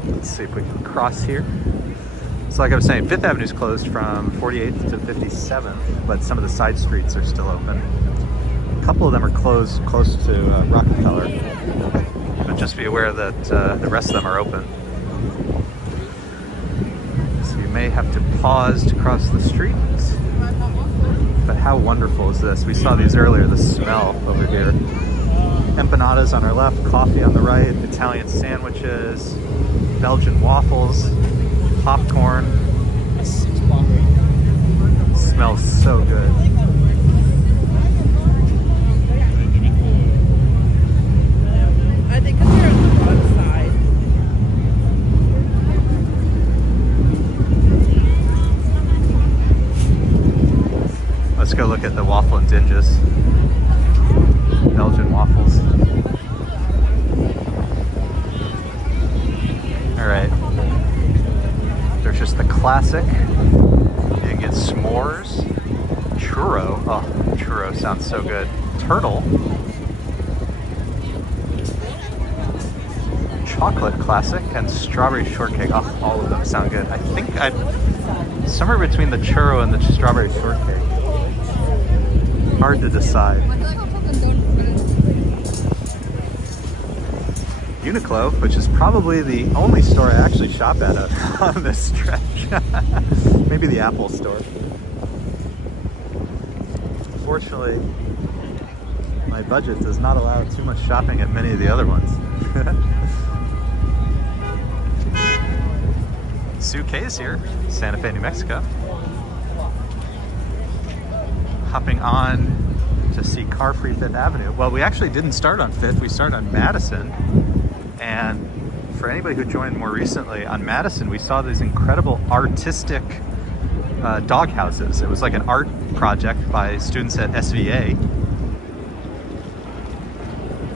Let's see if we can cross here. So like I was saying, 5th Avenue is closed from 48th to 57th, but some of the side streets are still open. A couple of them are closed close to Rockefeller, but just be aware that the rest of them are open. So you may have to pause to cross the street. But how wonderful is this? We saw these earlier, the smell over here. Empanadas on our left, coffee on the right, Italian sandwiches, Belgian waffles, popcorn. Smells so good. I think because they're on the front side. Let's go look at the waffle and dinges. Belgian waffles. All right. There's just the classic. You can get s'mores, churro. Oh, churro sounds so good. Turtle. Chocolate classic and strawberry shortcake. Oh, all of them sound good. I think somewhere between the churro and the strawberry shortcake. Hard to decide. Uniqlo, which is probably the only store I actually shop at on this stretch. Maybe the Apple store. Fortunately, my budget does not allow too much shopping at many of the other ones. Suitcase here, Santa Fe, New Mexico. Hopping on to see car-free 5th Avenue. Well, we actually didn't start on 5th, we started on Madison. And for anybody who joined more recently, on Madison, we saw these incredible artistic dog houses. It was like an art project by students at SVA.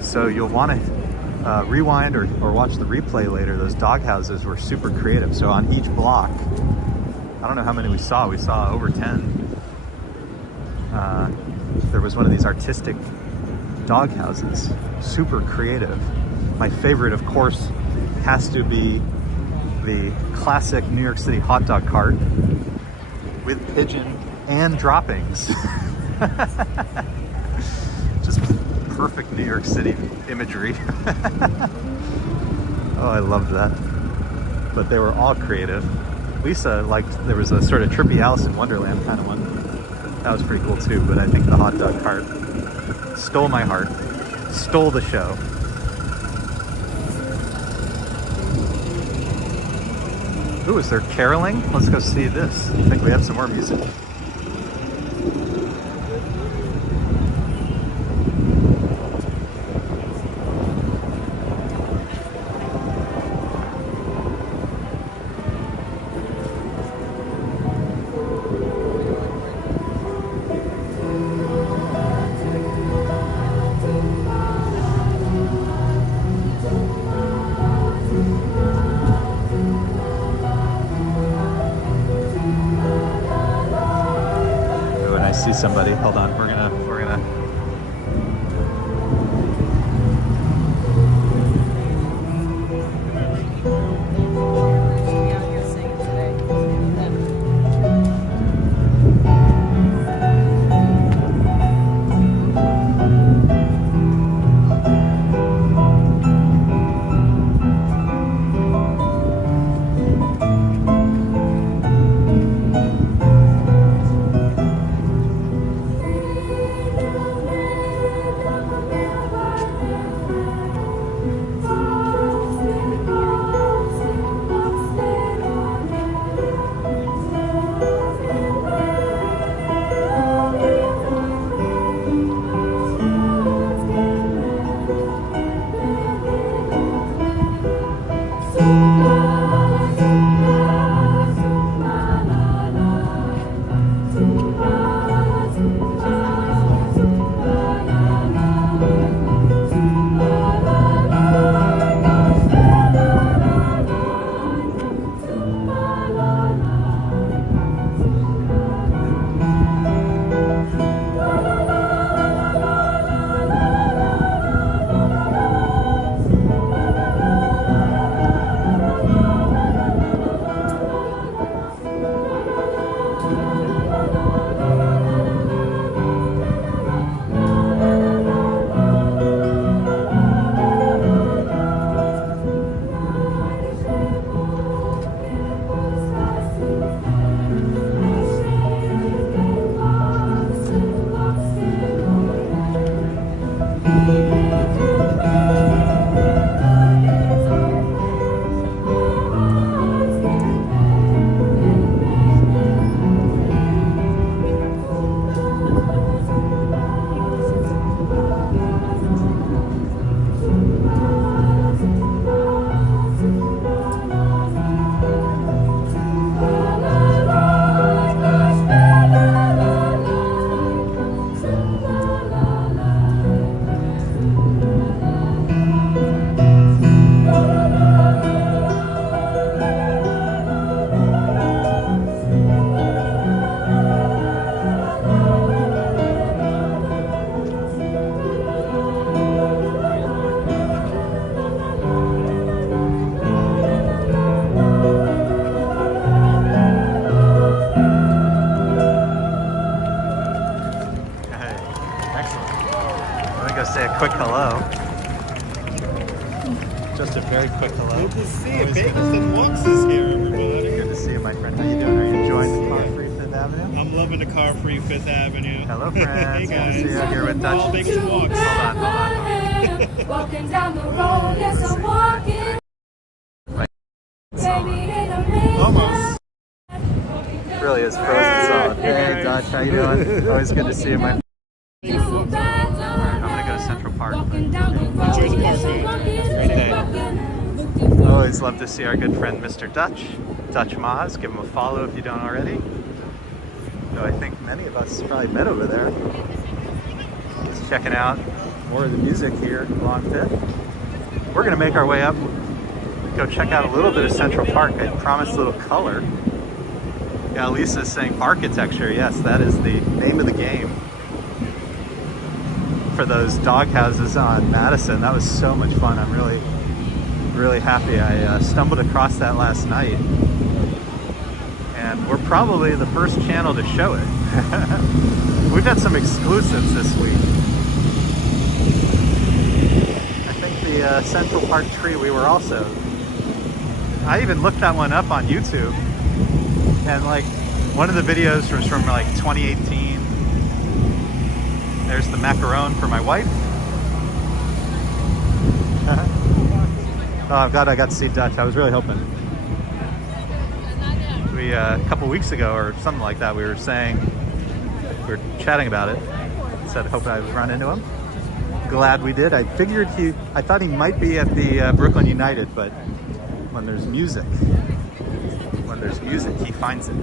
So you'll want to rewind or watch the replay later. Those dog houses were super creative. So on each block, I don't know how many we saw over 10. There was one of these artistic dog houses, super creative. My favorite, of course, has to be the classic New York City hot dog cart with pigeon and droppings. Just perfect New York City imagery. Oh, I loved that. But they were all creative. Lisa liked, there was a sort of trippy Alice in Wonderland kind of one. That was pretty cool too, but I think the hot dog cart stole my heart, stole the show. Ooh, is there caroling? Let's go see this. I think we have some more music. See somebody. Hold on. We're gonna. quick hello. Just a very quick hello. Good to see you. Vegas and Walks is here, everybody. Good to see you, my friend. How you doing? Are you enjoying the car-free Fifth Avenue? I'm loving the car-free Fifth Avenue. Hello, friends. Hey, guys. Good to see you here with Dutch. All Vegas and Walks. Hold on. Walking down the road, yes, I'm walking. Right. Baby, in a ring. Almost. Really is frozen solid. Hey, Dutch. How you doing? Always good to see you, my friend. I'm gonna go to Central Park. Walking down the road, yes, I'm walking. Great day. Always love to see our good friend Mr. Dutchmazz. Give him a follow if you don't already. Though I think many of us probably met over there. Just checking out more of the music here along Fifth. We're gonna make our way up, go check out a little bit of Central Park. I promised a little color. Yeah, Lisa's saying Barkitecture. Yes, that is the name of the game for those dog houses on Madison. That was so much fun. I'm really happy I stumbled across that last night. And we're probably the first channel to show it. We've had some exclusives this week. I think the Central Park tree we were also. I even looked that one up on YouTube. And like one of the videos was from like 2018. There's the macaron for my wife. Oh, I'm glad I got to see Dutch. I was really hoping. We a couple weeks ago or something like that, we were chatting about it. Said hope I would run into him. Glad we did. I thought he might be at the Brooklyn United, but when there's music, he finds it.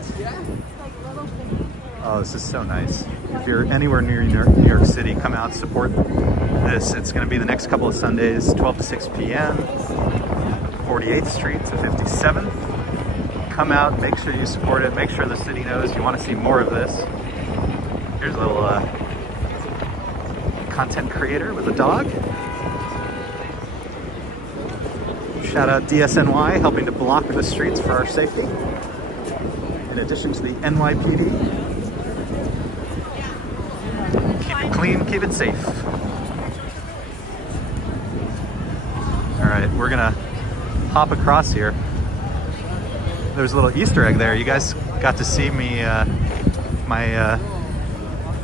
Oh, this is so nice. If you're anywhere near New York City, come out, support this. It's going to be the next couple of Sundays, 12 to 6 p.m., 48th Street to 57th. Come out, make sure you support it, make sure the city knows you want to see more of this. Here's a little content creator with a dog. Shout out DSNY, helping to block the streets for our safety. In addition to the NYPD. Keep it clean, keep it safe. All right, we're gonna hop across here. There's a little Easter egg there. You guys got to see me, I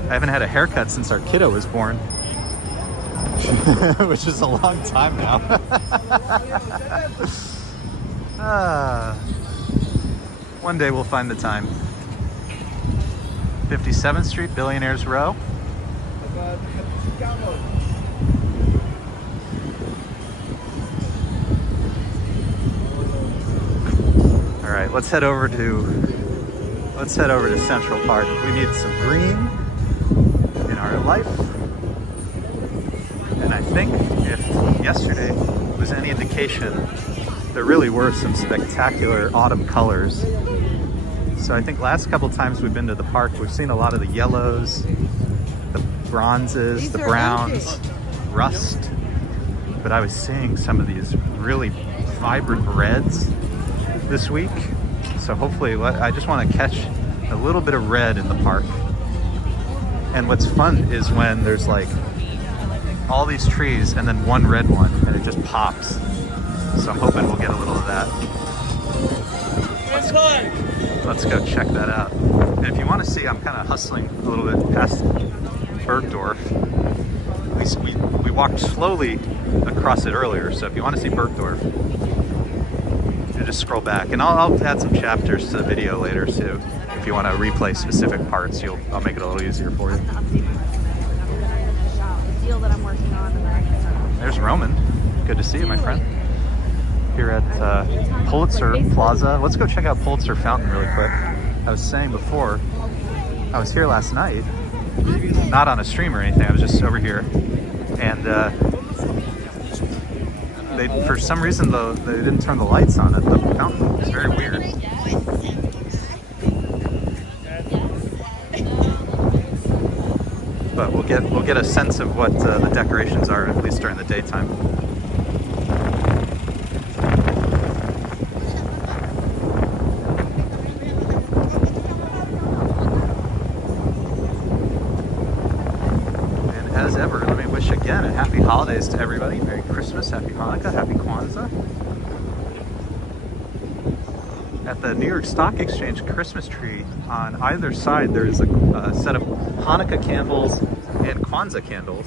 haven't had a haircut since our kiddo was born. Which is a long time now. One day we'll find the time. 57th Street, Billionaires Row. All right, let's head over to Central Park. We need some green in our life. And I think if yesterday was any indication, there really were some spectacular autumn colors. So I think last couple times we've been to the park, we've seen a lot of the yellows, the bronzes, the browns, rust. But I was seeing some of these really vibrant reds this week. So hopefully, I just want to catch a little bit of red in the park. And what's fun is when there's like all these trees and then one red one and it just pops. So I'm hoping we'll get a little of that. Let's go check that out. And if you want to see, I'm kind of hustling a little bit past Bergdorf. At least we walked slowly across it earlier. So if you want to see Bergdorf, you just scroll back. And I'll add some chapters to the video later too. If you want to replay specific parts, I'll make it a little easier for you. That I'm working on. There's Roman. Good to see you, my friend. Here at Pulitzer Plaza. Let's go check out Pulitzer Fountain really quick. I was saying before, I was here last night, not on a stream or anything. I was just over here, and for some reason they didn't turn the lights on at the fountain. It was very weird. But we'll get a sense of what the decorations are, at least during the daytime. And as as ever, let me wish again a happy holidays to everybody. Merry Christmas, Happy Hanukkah, Happy Kwanzaa. At the New York Stock Exchange Christmas tree, on either side there is a set of Hanukkah candles and Kwanzaa candles.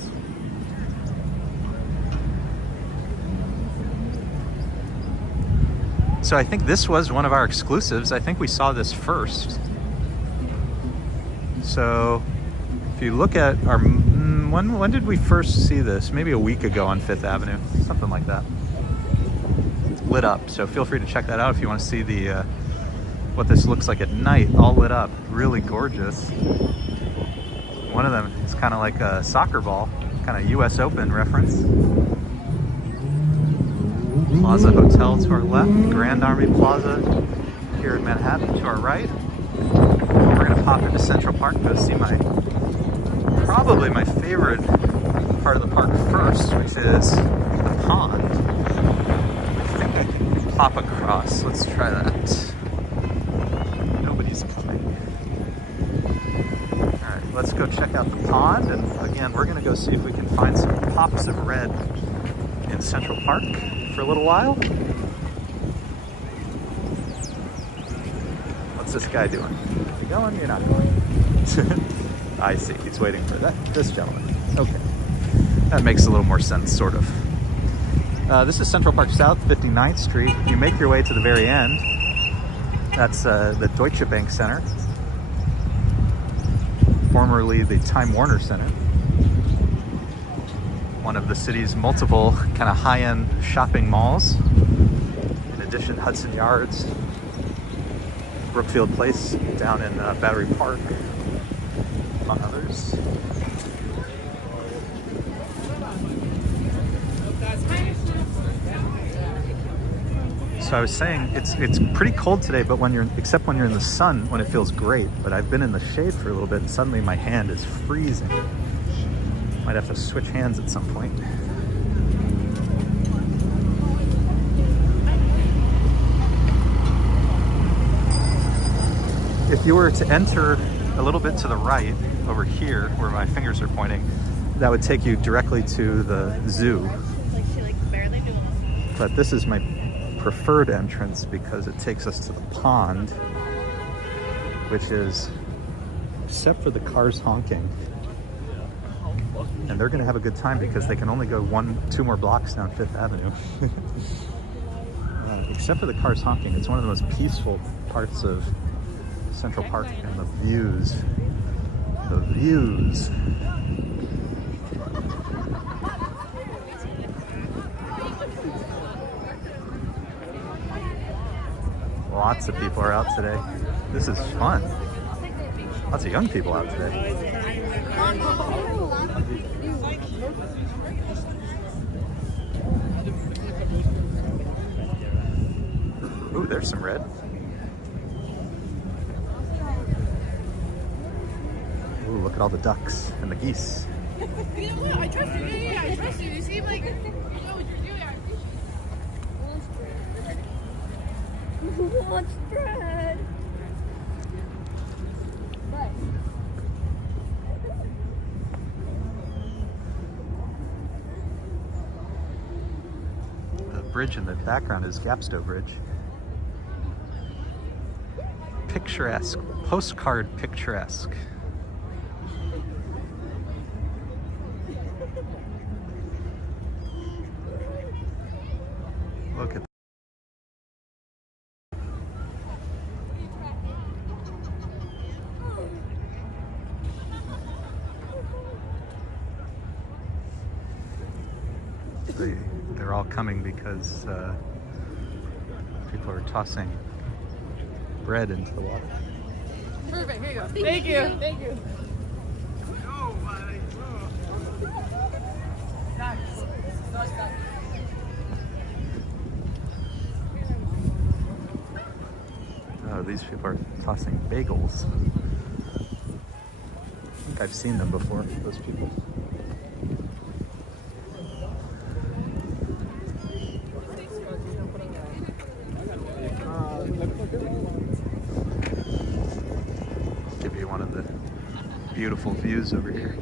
So I think this was one of our exclusives. I think we saw this first. So if you look at our, when did we first see this? Maybe a week ago on 5th Avenue, something like that. Lit up, so feel free to check that out if you want to see the what this looks like at night, all lit up. Really gorgeous. One of them is kind of like a soccer ball, kind of US Open reference. Plaza Hotel to our left, Grand Army Plaza here in Manhattan to our right. We're gonna pop into Central Park to go see probably my favorite part of the park first, which is the pond. I think I can pop across. Let's try that. Nobody's coming. All right, let's go check out the pond. And again, we're gonna go see if we can find some pops of red in Central Park for a little while. What's this guy doing? You going? You're not going. I see. He's waiting for this gentleman. Okay. That makes a little more sense, sort of. This is Central Park South, 59th Street. You make your way to the very end. That's the Deutsche Bank Center, formerly the Time Warner Center. One of the city's multiple kind of high-end shopping malls. In addition, Hudson Yards, Brookfield Place down in Battery Park, among others. So I was saying it's pretty cold today, but except when you're in the sun, when it feels great. But I've been in the shade for a little bit, and suddenly my hand is freezing. Might have to switch hands at some point. If you were to enter a little bit to the right, over here, where my fingers are pointing, that would take you directly to the zoo. But this is my preferred entrance because it takes us to the pond, which is, except for the cars honking, and they're going to have a good time because they can only go 2 more blocks down 5th Avenue. Except for the cars honking, it's one of the most peaceful parts of Central Park, and the views. The views. Lots of people are out today. This is fun. Lots of young people out today. Ooh, there's some red. Ooh, look at all the ducks and the geese. You know what? I trust you. Yeah, I trust you. You seem like you know what you're doing. I appreciate it. What's bread? The bridge in the background is Gapstow Bridge. Picturesque, postcard picturesque. Look at they're all coming because people are tossing bread into the water. Perfect. Here you go. Thank you. Thank you. Oh, these people are tossing bagels. I think I've seen them before, those people. Give you one of the beautiful views over here.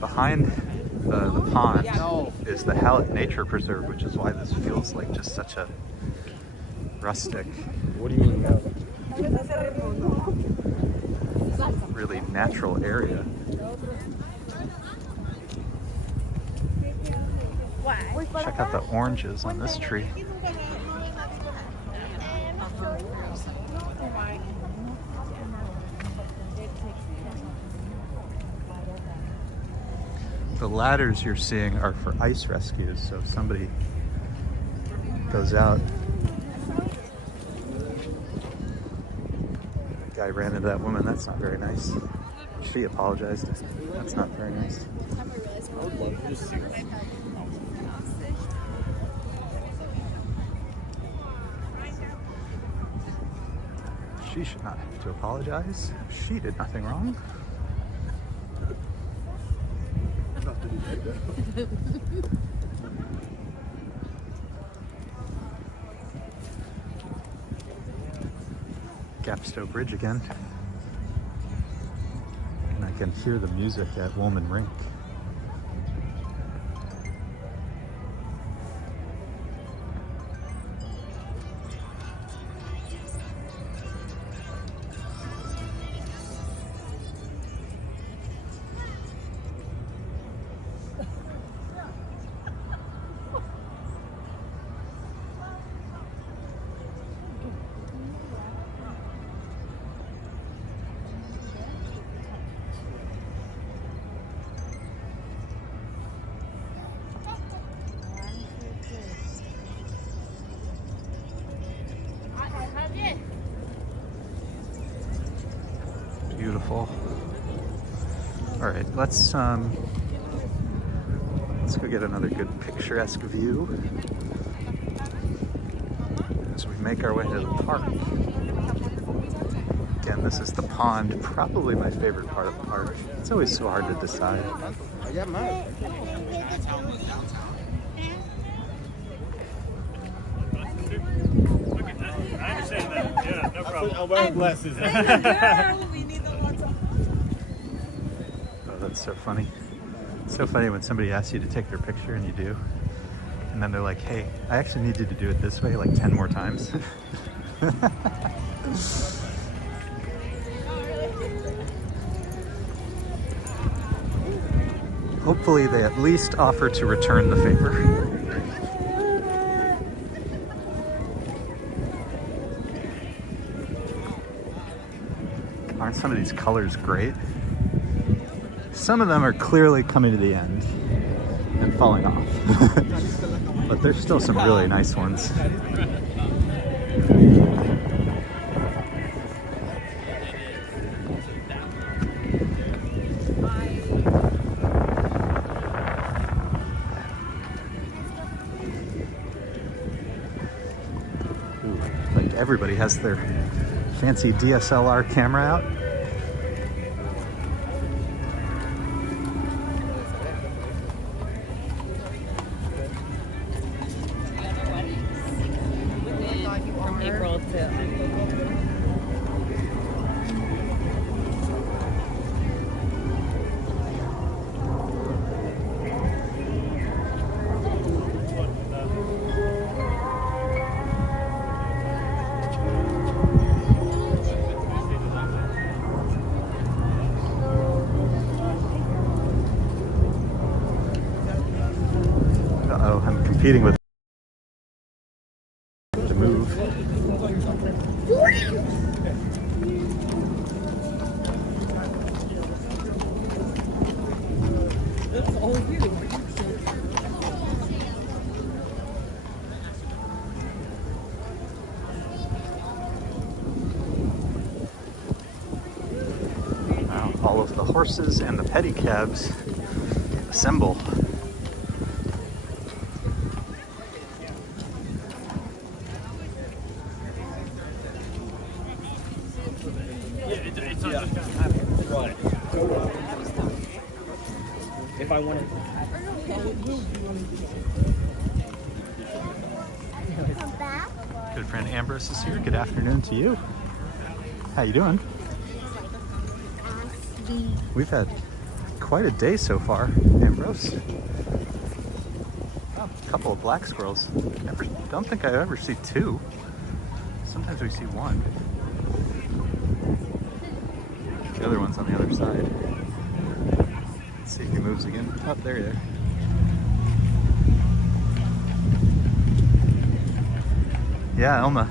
Behind the pond is the Hallett Nature Preserve, which is why this feels like just such a rustic, What do you mean no? really natural area. Check out the oranges on this tree. The ladders you're seeing are for ice rescues, so if somebody goes out. The guy ran into that woman, that's not very nice. She apologized. That's not very nice. I would love to see that. She should not have to apologize. She did nothing wrong. Gapstow Bridge again. And I can hear the music at Woolman Rink. Beautiful. All right, let's go get another good picturesque view as we make our way to the park. Again, this is the pond, probably my favorite part of the park. It's always so hard to decide. I understand that. Yeah, no problem. I'll wear glasses. Oh, that's so funny. It's so funny when somebody asks you to take their picture and you do. And then they're like, hey, I actually need you to do it this way like 10 more times. Hopefully they at least offer to return the favor. Aren't some of these colors great? Some of them are clearly coming to the end and falling off. But there's still some really nice ones. Ooh, like everybody has their fancy DSLR camera out. April to Uh-oh, I'm competing with to move. horses and the pedicabs assemble. Right. If I wanted. Good friend Ambrose is here. Good afternoon to you. How you doing? We've had quite a day so far, Ambrose. Oh, a couple of black squirrels. Don't think I ever see two. Sometimes we see one. The other one's on the other side. Let's see if he moves again. Oh, there you are. Yeah, Elma.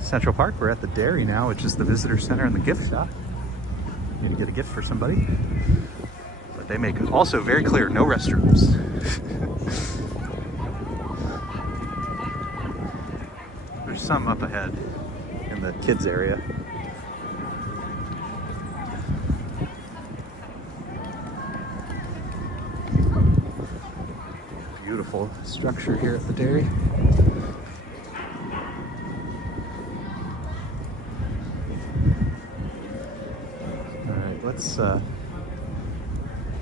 Central Park, we're at the dairy now, which is the visitor center and the gift shop. You need to get a gift for somebody. But they make it also very clear, no restrooms. There's some up ahead in the kids area. Beautiful structure here at the dairy.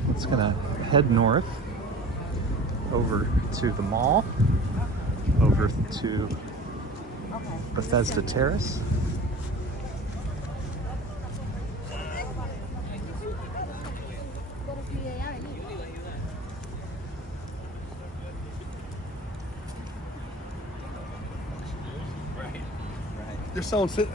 Let's gonna head north over to the mall, over to Bethesda Terrace. There's someone sitting.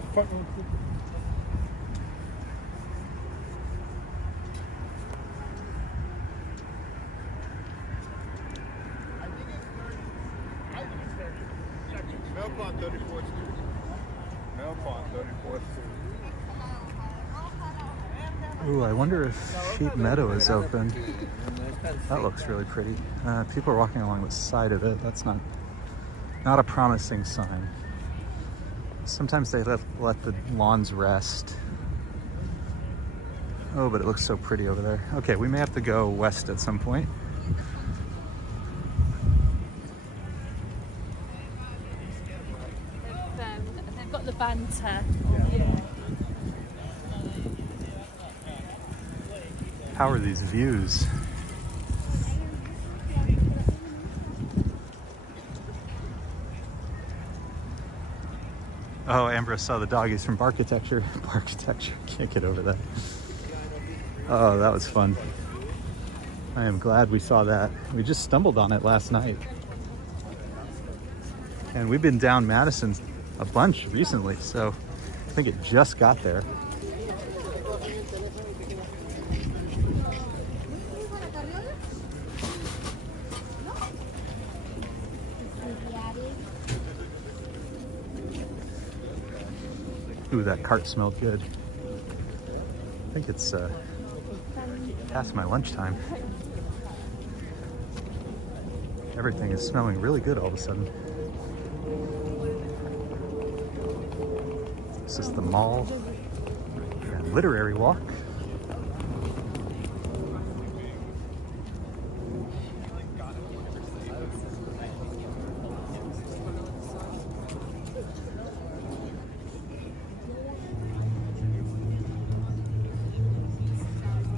Milk on 34th Street. Milk on 34th Street. Ooh, I wonder if Sheep Meadow is open. That looks really pretty. People are walking along the side of it. That's not a promising sign. Sometimes they let the lawns rest. Oh, but it looks so pretty over there. Okay, we may have to go west at some point. They've got the banter. How are these views? Oh, Ambrose saw the doggies from Barkitecture. Barkitecture, can't get over that. Oh, that was fun. I am glad we saw that. We just stumbled on it last night. And we've been down Madison a bunch recently, so I think it just got there. Ooh, that cart smelled good. I think it's past my lunchtime. Everything is smelling really good all of a sudden. This is the mall and literary walk.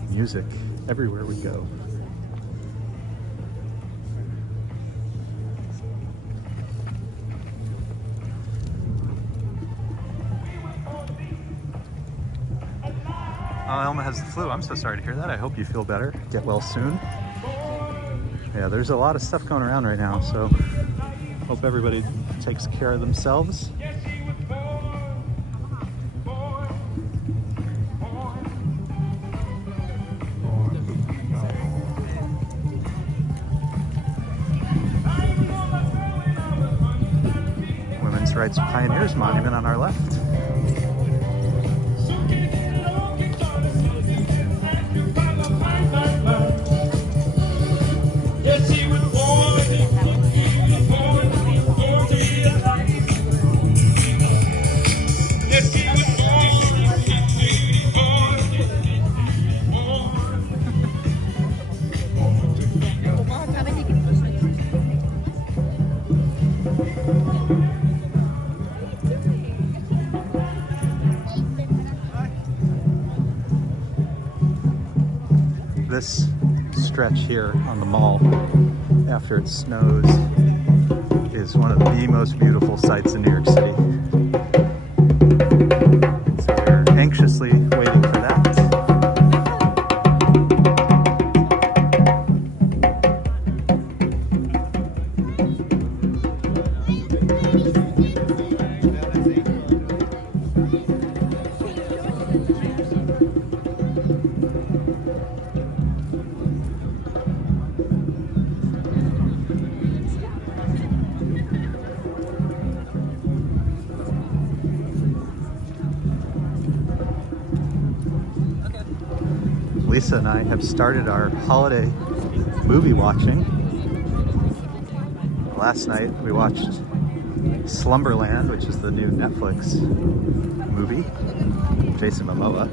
Music everywhere we go. Oh, Elma has the flu. I'm so sorry to hear that. I hope you feel better. Get well soon. Yeah, there's a lot of stuff going around right now, so hope everybody takes care of themselves. Women's Rights Pioneers Monument on our left. this stretch here on the mall after it snows is one of the most beautiful sights in New York City. So we're anxiously waiting for that. Lisa and I have started our holiday movie watching. Last night we watched Slumberland, which is the new Netflix movie, Jason Momoa.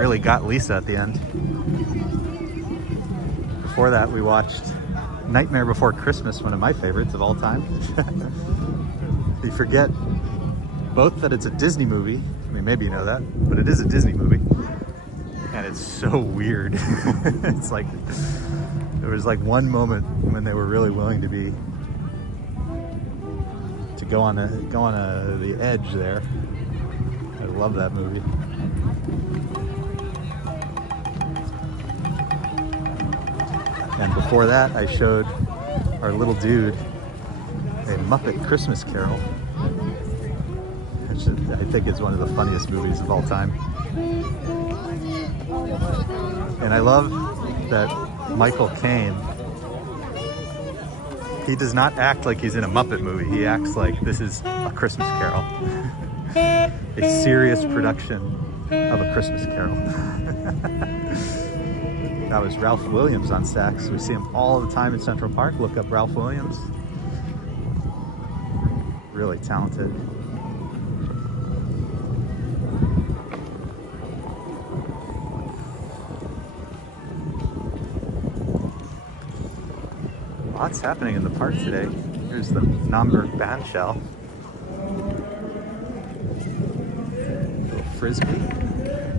Really got Lisa at the end. Before that we watched Nightmare Before Christmas, one of my favorites of all time. You forget both that it's a Disney movie, I mean maybe you know that, but it is a Disney movie, and it's so weird. It's like, there was like one moment when they were really willing to go on the edge there. I love that movie. And before that I showed our little dude a Muppet Christmas Carol. I think it's one of the funniest movies of all time. And I love that Michael Caine, he does not act like he's in a Muppet movie. He acts like this is a Christmas Carol. A serious production of A Christmas Carol. That was Ralph Williams on sax. We see him all the time in Central Park. Look up Ralph Williams. Really talented. Lots happening in the park today. Here's the Naumburg Bandshell. Little frisbee,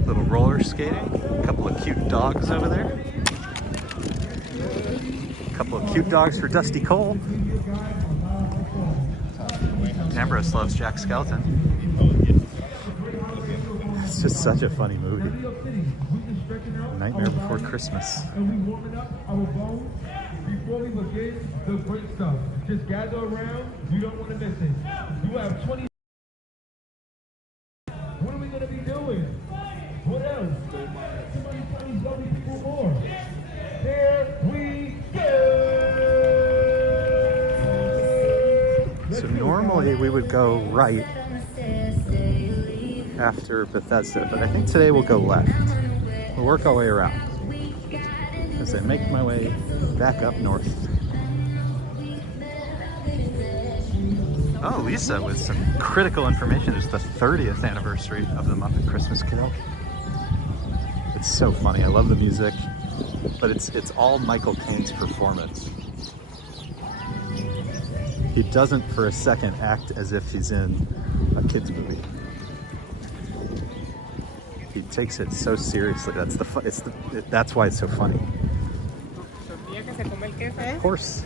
little roller skating, a couple of cute dogs over there. A couple of cute dogs for Dusty Cole. Ambrose loves Jack Skeleton. It's just such a funny movie. Nightmare Before Christmas. Before we begin the great stuff, just gather around. You don't want to miss it. You have 20. What are we going to be doing? What else? Somebody tell these lovely people more. Here we go. So normally we would go right after Bethesda, but I think today we'll go left. We'll work our way around as I make my way back up north. Oh, Lisa with some critical information. It's the 30th anniversary of the Muppet Christmas Carol. It's so funny. I love the music, but it's all Michael Caine's performance. He doesn't for a second act as if he's in a kid's movie. He takes it so seriously. That's why it's so funny. Horse.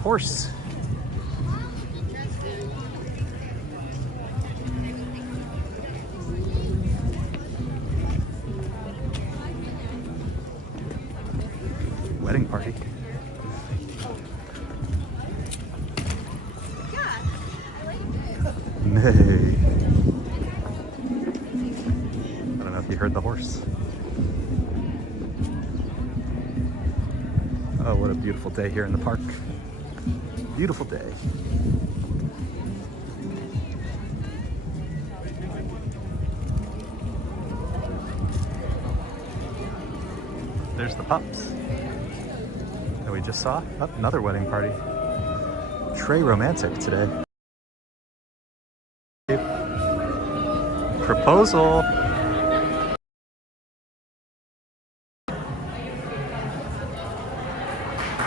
Horse. Wedding party. Nay. I don't know if you heard the horse. Oh, what a beautiful day here in the park. Beautiful day. There's the pups that we just saw. Oh, another wedding party. Très romantic today. Proposal.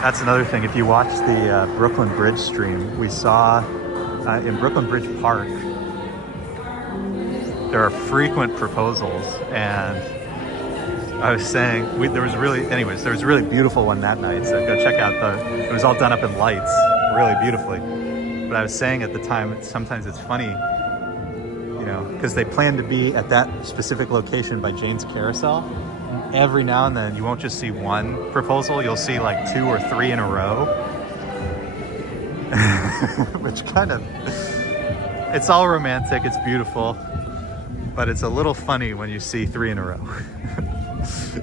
That's another thing. If you watch the Brooklyn Bridge stream, we saw in Brooklyn Bridge Park, there are frequent proposals, and I was saying there was a really beautiful one that night, so go check out it was all done up in lights really beautifully. But I was saying at the time, sometimes it's funny, you know, because they plan to be at that specific location by Jane's Carousel. Every now and then you won't just see one proposal, you'll see like 2 or 3 in a row. Which kind of, it's all romantic, it's beautiful, but it's a little funny when you see 3 in a row.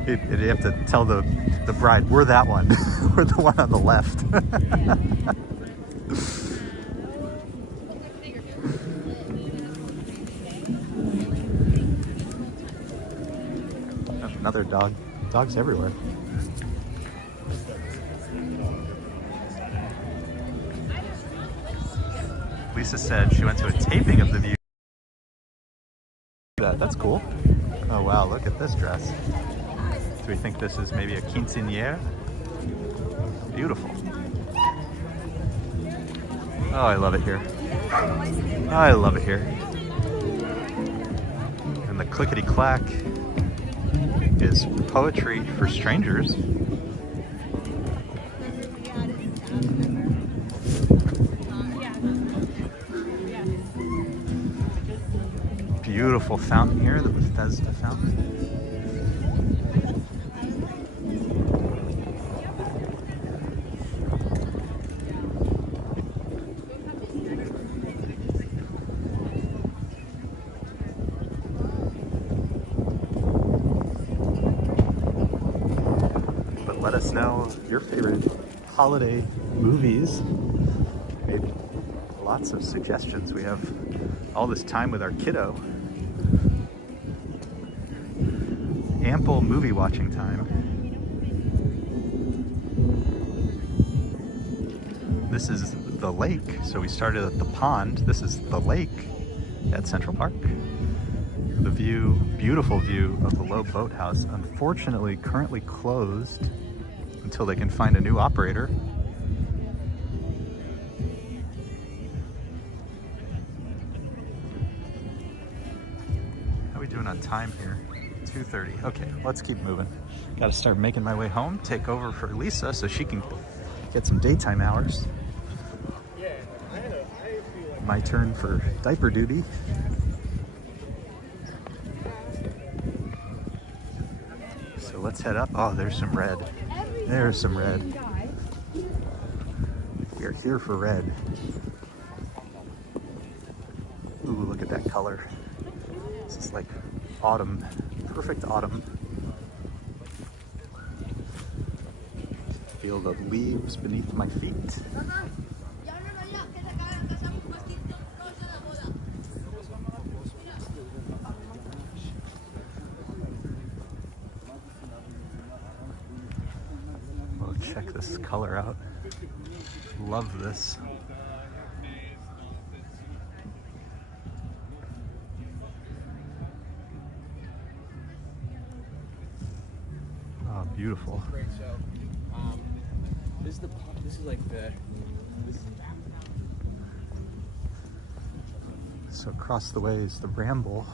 You have to tell the bride, we're that one. We're the one on the left. Another dog. Dogs everywhere. Lisa said she went to a taping of The View. That's cool. Oh wow, look at this dress. Do we think this is maybe a quinceañera? Beautiful. Oh, I love it here. I love it here. And the clickety-clack is poetry for strangers. Beautiful fountain here, the Bethesda fountain. But let us know your favorite holiday movies. Made lots of suggestions. We have all this time with our kiddo. Ample movie watching time. This is the lake, so we started at the pond. This is the lake at Central Park. The view, beautiful view of the Low Boathouse, unfortunately currently closed until they can find a new operator. How are we doing on time here? 2:30. Okay, let's keep moving. Got to start making my way home, take over for Lisa so she can get some daytime hours. My turn for diaper duty. So let's head up. Oh, there's some red. There's some red. We are here for red. Ooh, look at that color. This is like autumn. Perfect autumn. Feel the leaves beneath my feet. Oh, check this color out. Love this. Beautiful. Great show. This is like the. So across the way is the Ramble,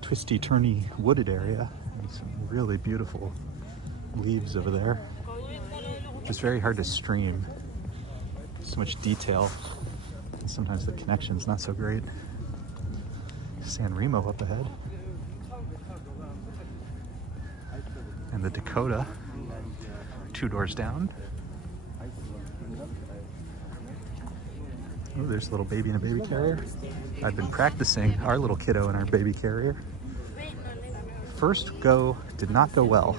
twisty-turny wooded area, and some really beautiful leaves over there. It's very hard to stream. So much detail. Sometimes the connection's not so great. San Remo up ahead. And the Dakota, 2 doors down. Oh, there's a little baby in a baby carrier. I've been practicing our little kiddo in our baby carrier. First go did not go well,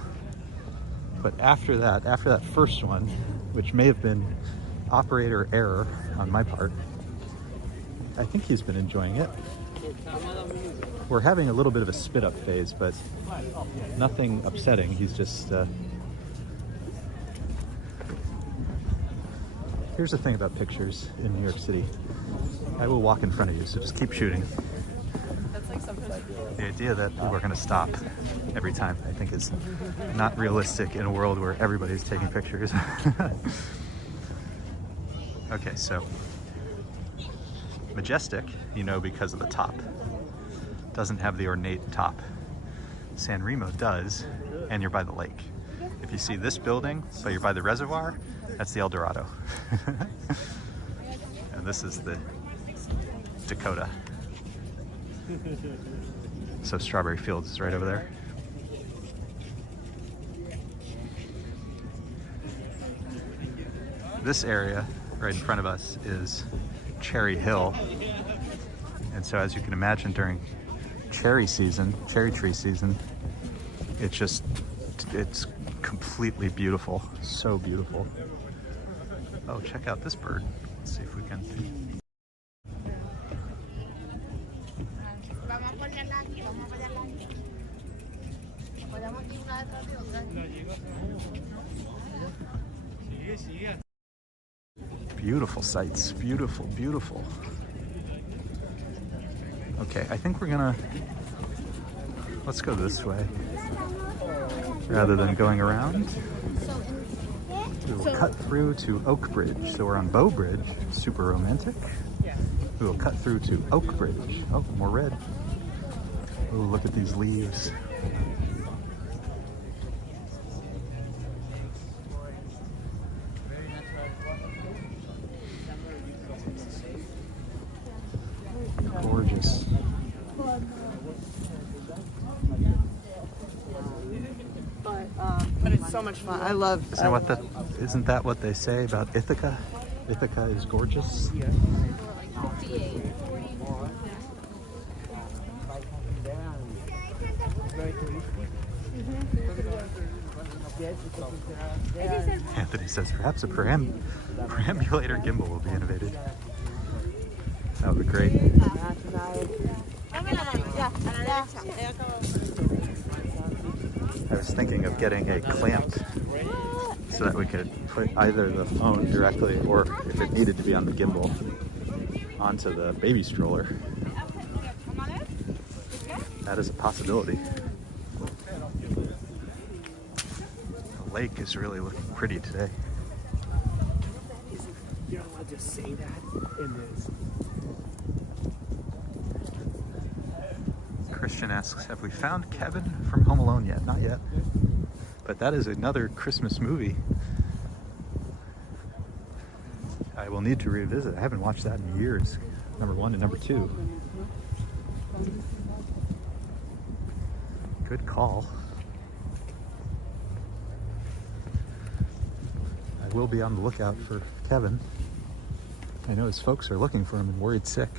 but after that first one, which may have been operator error on my part, I think he's been enjoying it. We're having a little bit of a spit up phase, but nothing upsetting. He's just, here's the thing about pictures in New York City. I will walk in front of you, so just keep shooting. That's like something. The idea that people are going to stop every time, I think, is not realistic in a world where everybody's taking pictures. Okay, so Majestic, you know, because of the top. doesn't have the ornate top. San Remo does, and you're by the lake. If you see this building, but you're by the reservoir, that's the El Dorado. And this is the Dakota. So Strawberry Fields is right over there. This area right in front of us is Cherry Hill. And so as you can imagine, during cherry tree season, it's completely beautiful. So beautiful. Oh, check out this bird. Let's see if we can. Beautiful sights, beautiful, beautiful. Okay, I think let's go this way rather than going around. We will cut through to Oak Bridge. So we're on Bow Bridge, super romantic. We will cut through to Oak Bridge. Oh, more red. Oh, look at these leaves. Gorgeous. But it's so much fun. I love. Isn't that what they say about Ithaca? Ithaca is gorgeous. Yeah. Anthony says perhaps a perambulator gimbal will be innovated. That would be great. I was thinking of getting a clamp so that we could put either the phone directly, or if it needed to be on the gimbal, onto the baby stroller. That is a possibility. The lake is really looking pretty today. You're not allowed to say that in this. Christian asks, have we found Kevin from Home Alone yet? Not yet. But that is another Christmas movie I will need to revisit. I haven't watched that in years. Number 1 and number 2. Good call. I will be on the lookout for Kevin. I know his folks are looking for him and worried sick.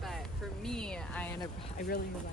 But for me, I really like.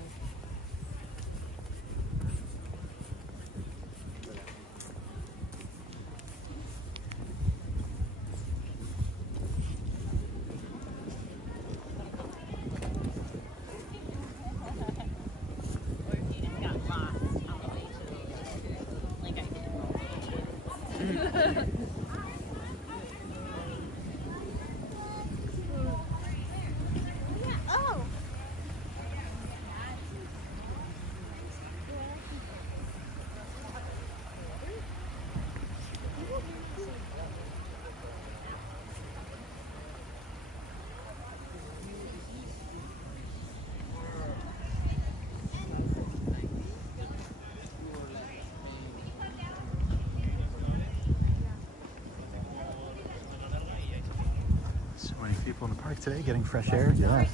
People in the park today getting fresh air. Yeah.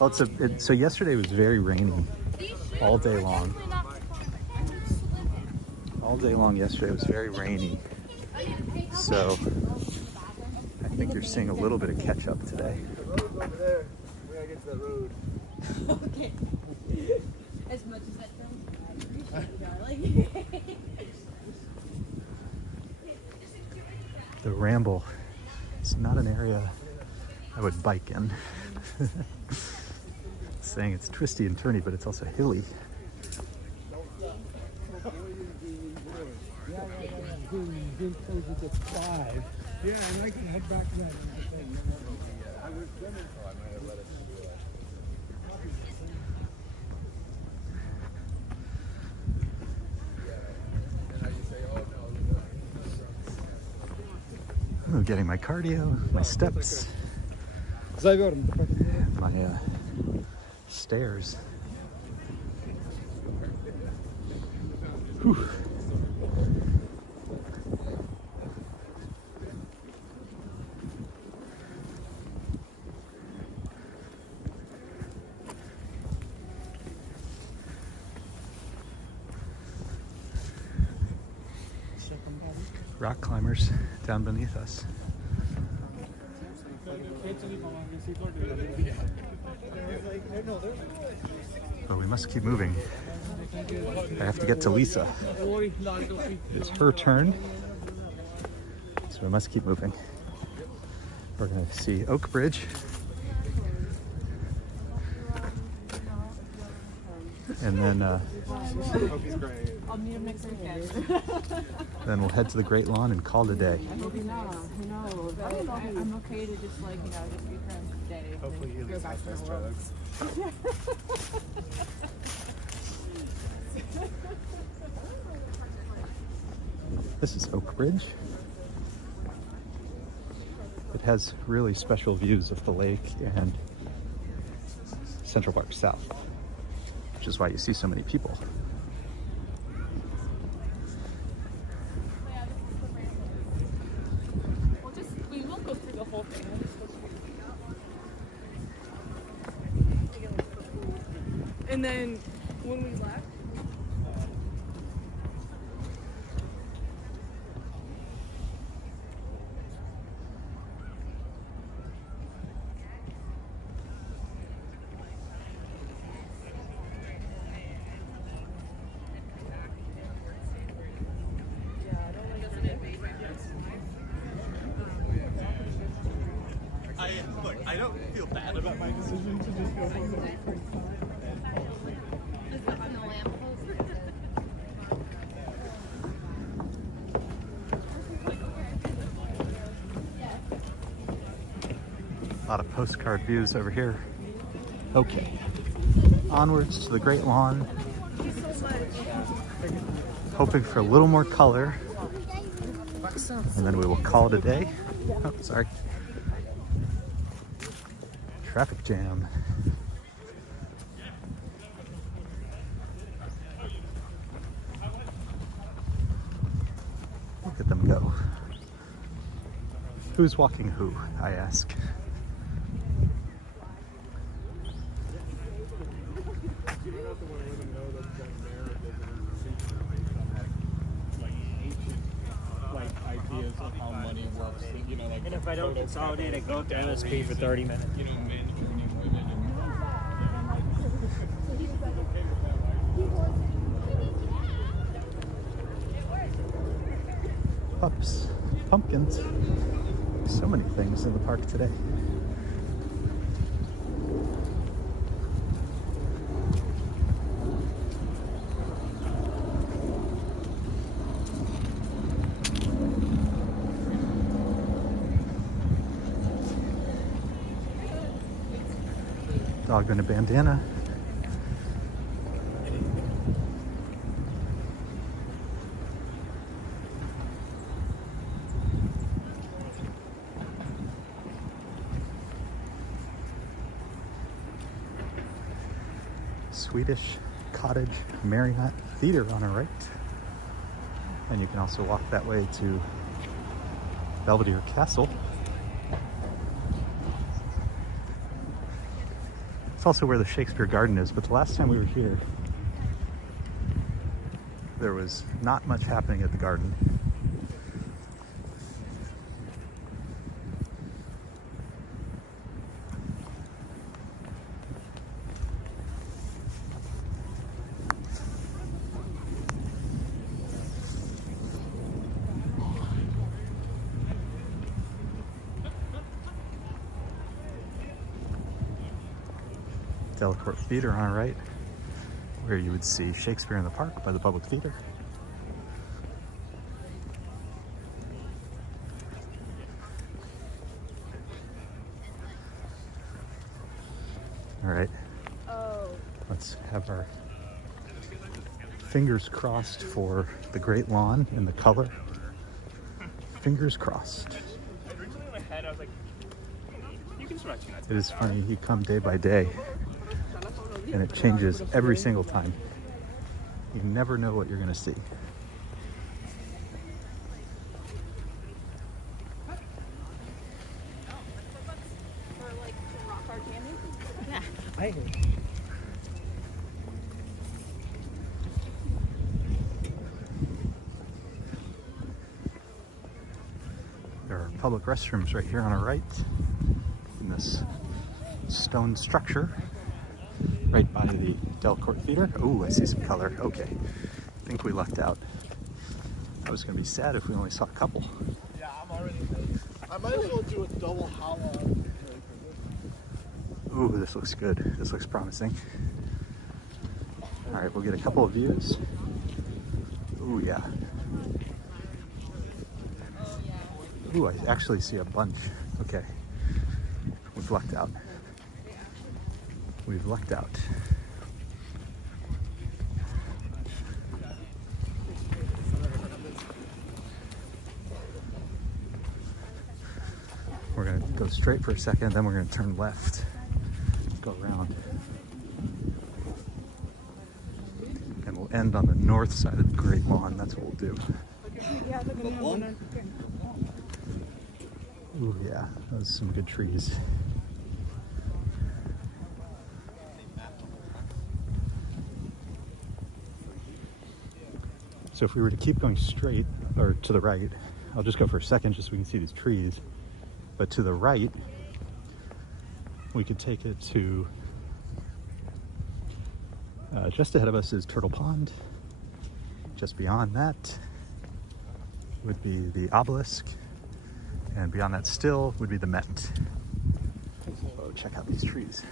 Well, so yesterday was very rainy all day long. All day long yesterday was very rainy. So I think you're seeing a little bit of catch up today. Over there. We gotta get to that road. Okay. As much as that sounds, I appreciate it, darling. The Ramble is not an area I would bike in. Saying it's twisty and turny, but it's also hilly. Zoom closes at 5. Yeah, and I can head back to that thing. I was swimming, so I might have let it do it. Oh, getting my cardio, my steps, my stairs. Whew. Rock climbers down beneath us. But we must keep moving. I have to get to Lisa. It's her turn, so we must keep moving. We're going to see Oak Bridge. And then then we'll head to the Great Lawn and call it a day. I'm okay to just just be friends for the day. Hopefully you go back to the world. This is Oak Bridge. It has really special views of the lake and Central Park South, which is why you see so many people. We won't go through the whole thing. We'll just go through. And then when we left, I don't feel bad about my decision to just go home. A lot of postcard views over here. Okay, onwards to the Great Lawn. Hoping for a little more color, and then we will call it a day. Oh, sorry. Traffic jam. Look at them go. Who's walking who, I ask. Ideas of how money works, And if I don't consolidate, I go up to MSP for 30 minutes. managing women Pups, pumpkins. So many things in the park today. Dog in a bandana. Swedish Cottage Marriott Theater on our right. And you can also walk that way to Belvedere Castle. It's also where the Shakespeare Garden is, but the last time we were here, there was not much happening at the garden. Delacorte Theater on our right, where you would see Shakespeare in the Park by the Public Theater. let's have our fingers crossed for the Great Lawn and the color. Fingers crossed. Originally in my head, I was like, you can survive 2 nights. It is funny, you come day by day and it changes every single time. You never know what you're gonna see. There are public restrooms right here on our right in this stone structure right by the Delcourt Theater. Oh, I see some color. Okay, I think we lucked out. I was going to be sad if we only saw a couple. Yeah, I'm already ready. I might as well do a double hollow. Ooh, this looks good. This looks promising. All right, we'll get a couple of views. Ooh, yeah. Ooh, I actually see a bunch. Okay, we've lucked out. We've lucked out. We're gonna go straight for a second, then we're gonna turn left, go around. And we'll end on the north side of the Great Lawn. That's what we'll do. Ooh, yeah, those are some good trees. So if we were to keep going straight, or to the right, I'll just go for a second just so we can see these trees. But to the right, we could take it to, just ahead of us is Turtle Pond. Just beyond that would be the obelisk. And beyond that still would be the Met. Oh, check out these trees.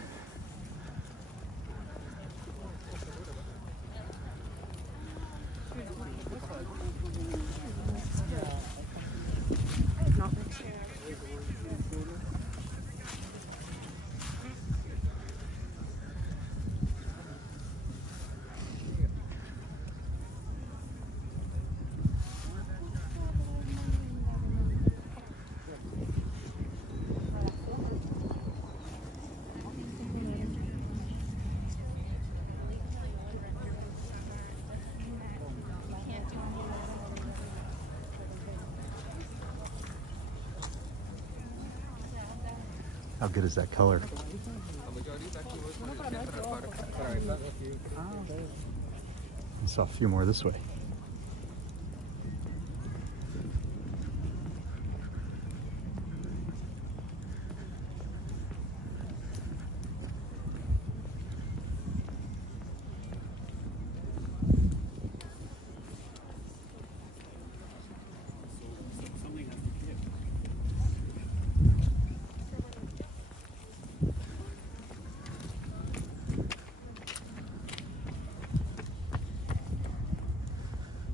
How good is that color? I saw a few more this way.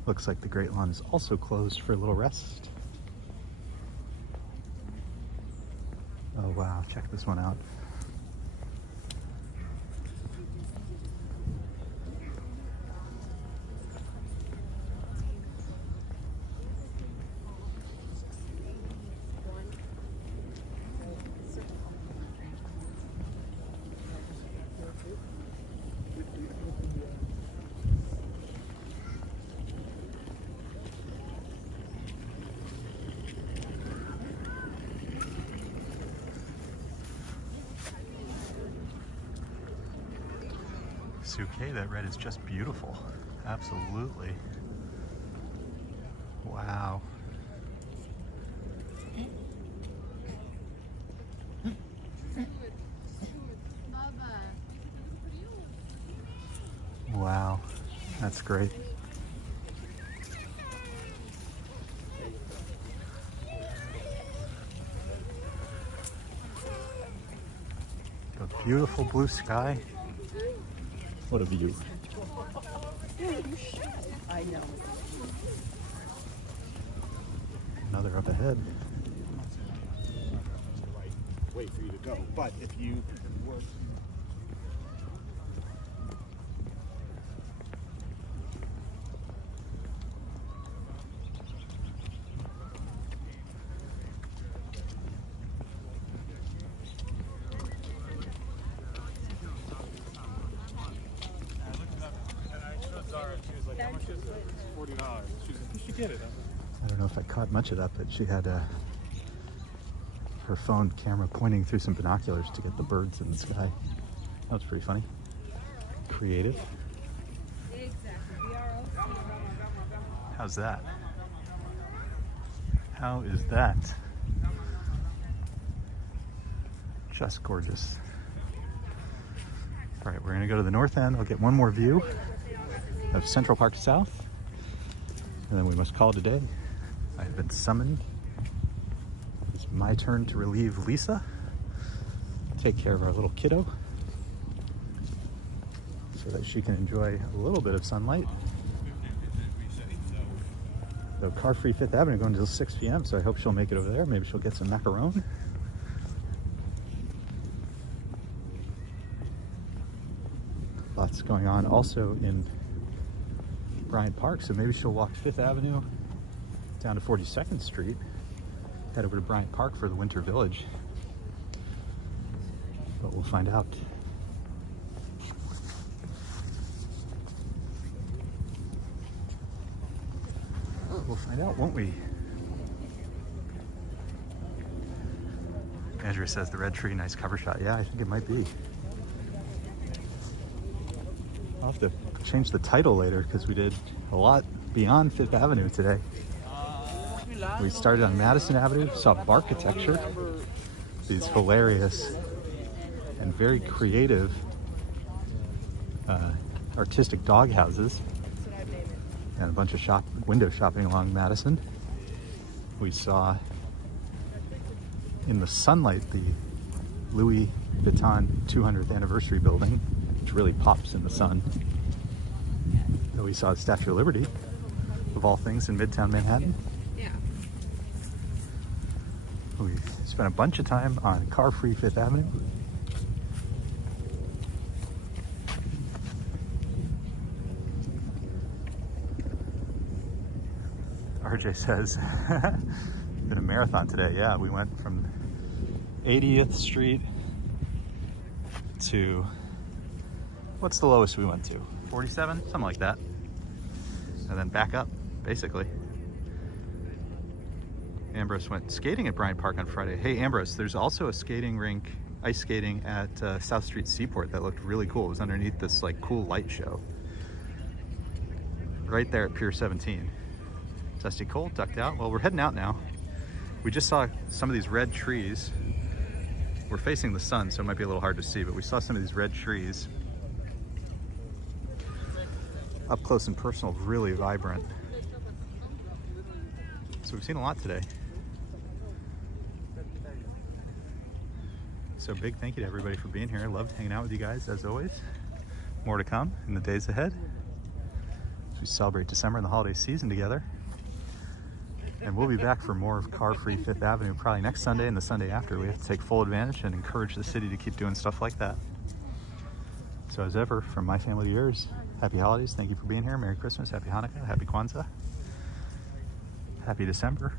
Looks like the Great Lawn is also closed for a little rest. Oh wow, check this one out. Okay, that red is just beautiful. Absolutely. Wow. Wow, that's great. A beautiful blue sky. What a view. I know. Another up ahead. Wait for you to go, but if you work. get it. I don't know if I caught much of that, but she had her phone camera pointing through some binoculars to get the birds in the sky. That was pretty funny. Creative. How's that? How is that? Just gorgeous. All right, we're gonna go to the north end. I'll get one more view of Central Park South, and then we must call it a day. I've been summoned. It's my turn to relieve Lisa, take care of our little kiddo, so that she can enjoy a little bit of sunlight. So car-free Fifth Avenue going until 6 p.m., so I hope she'll make it over there. Maybe she'll get some macaron. Lots going on also in Bryant Park, so maybe she'll walk Fifth Avenue down to 42nd Street, head over to Bryant Park for the Winter Village. But we'll find out. We'll find out, won't we? Andrea says the red tree, nice cover shot. Yeah, I think it might be. I'll have to change the title later because we did a lot beyond Fifth Avenue today. We started on Madison Avenue, saw Barkitecture, these hilarious and very creative artistic dog houses, and a bunch of window shopping along Madison. We saw in the sunlight the Louis Vuitton 200th anniversary building, which really pops in the sun. Then we saw the Statue of Liberty, of all things, in Midtown Manhattan. Yeah. We spent a bunch of time on car-free Fifth Avenue. RJ says, been a marathon today. Yeah, we went from 80th Street to, what's the lowest we went to? 47? Something like that. And then back up, basically. Ambrose went skating at Bryant Park on Friday. Hey, Ambrose, there's also a skating rink, ice skating at South Street Seaport that looked really cool. It was underneath this like cool light show. Right there at Pier 17. Dusty Cole ducked out. Well, we're heading out now. We just saw some of these red trees. We're facing the sun, so it might be a little hard to see, but we saw some of these red trees up close and personal, really vibrant. So we've seen a lot today. So big thank you to everybody for being here. I loved hanging out with you guys as always. More to come in the days ahead as we celebrate December and the holiday season together. And we'll be back for more of car-free Fifth Avenue probably next Sunday and the Sunday after. We have to take full advantage and encourage the city to keep doing stuff like that. So as ever, from my family to yours, happy holidays. Thank you for being here. Merry Christmas, Happy Hanukkah, Happy Kwanzaa, Happy December.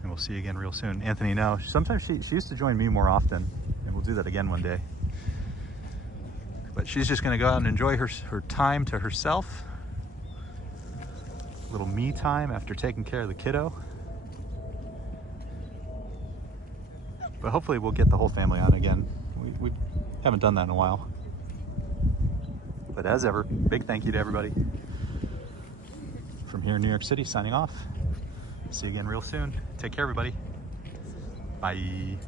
And we'll see you again real soon. Anthony, no, sometimes she used to join me more often, and we'll do that again one day. But she's just gonna go out and enjoy her time to herself. Little me time after taking care of the kiddo. But hopefully we'll get the whole family on again. We haven't done that in a while. But as ever, big thank you to everybody. From here in New York City, signing off. See you again real soon. Take care, everybody. Bye.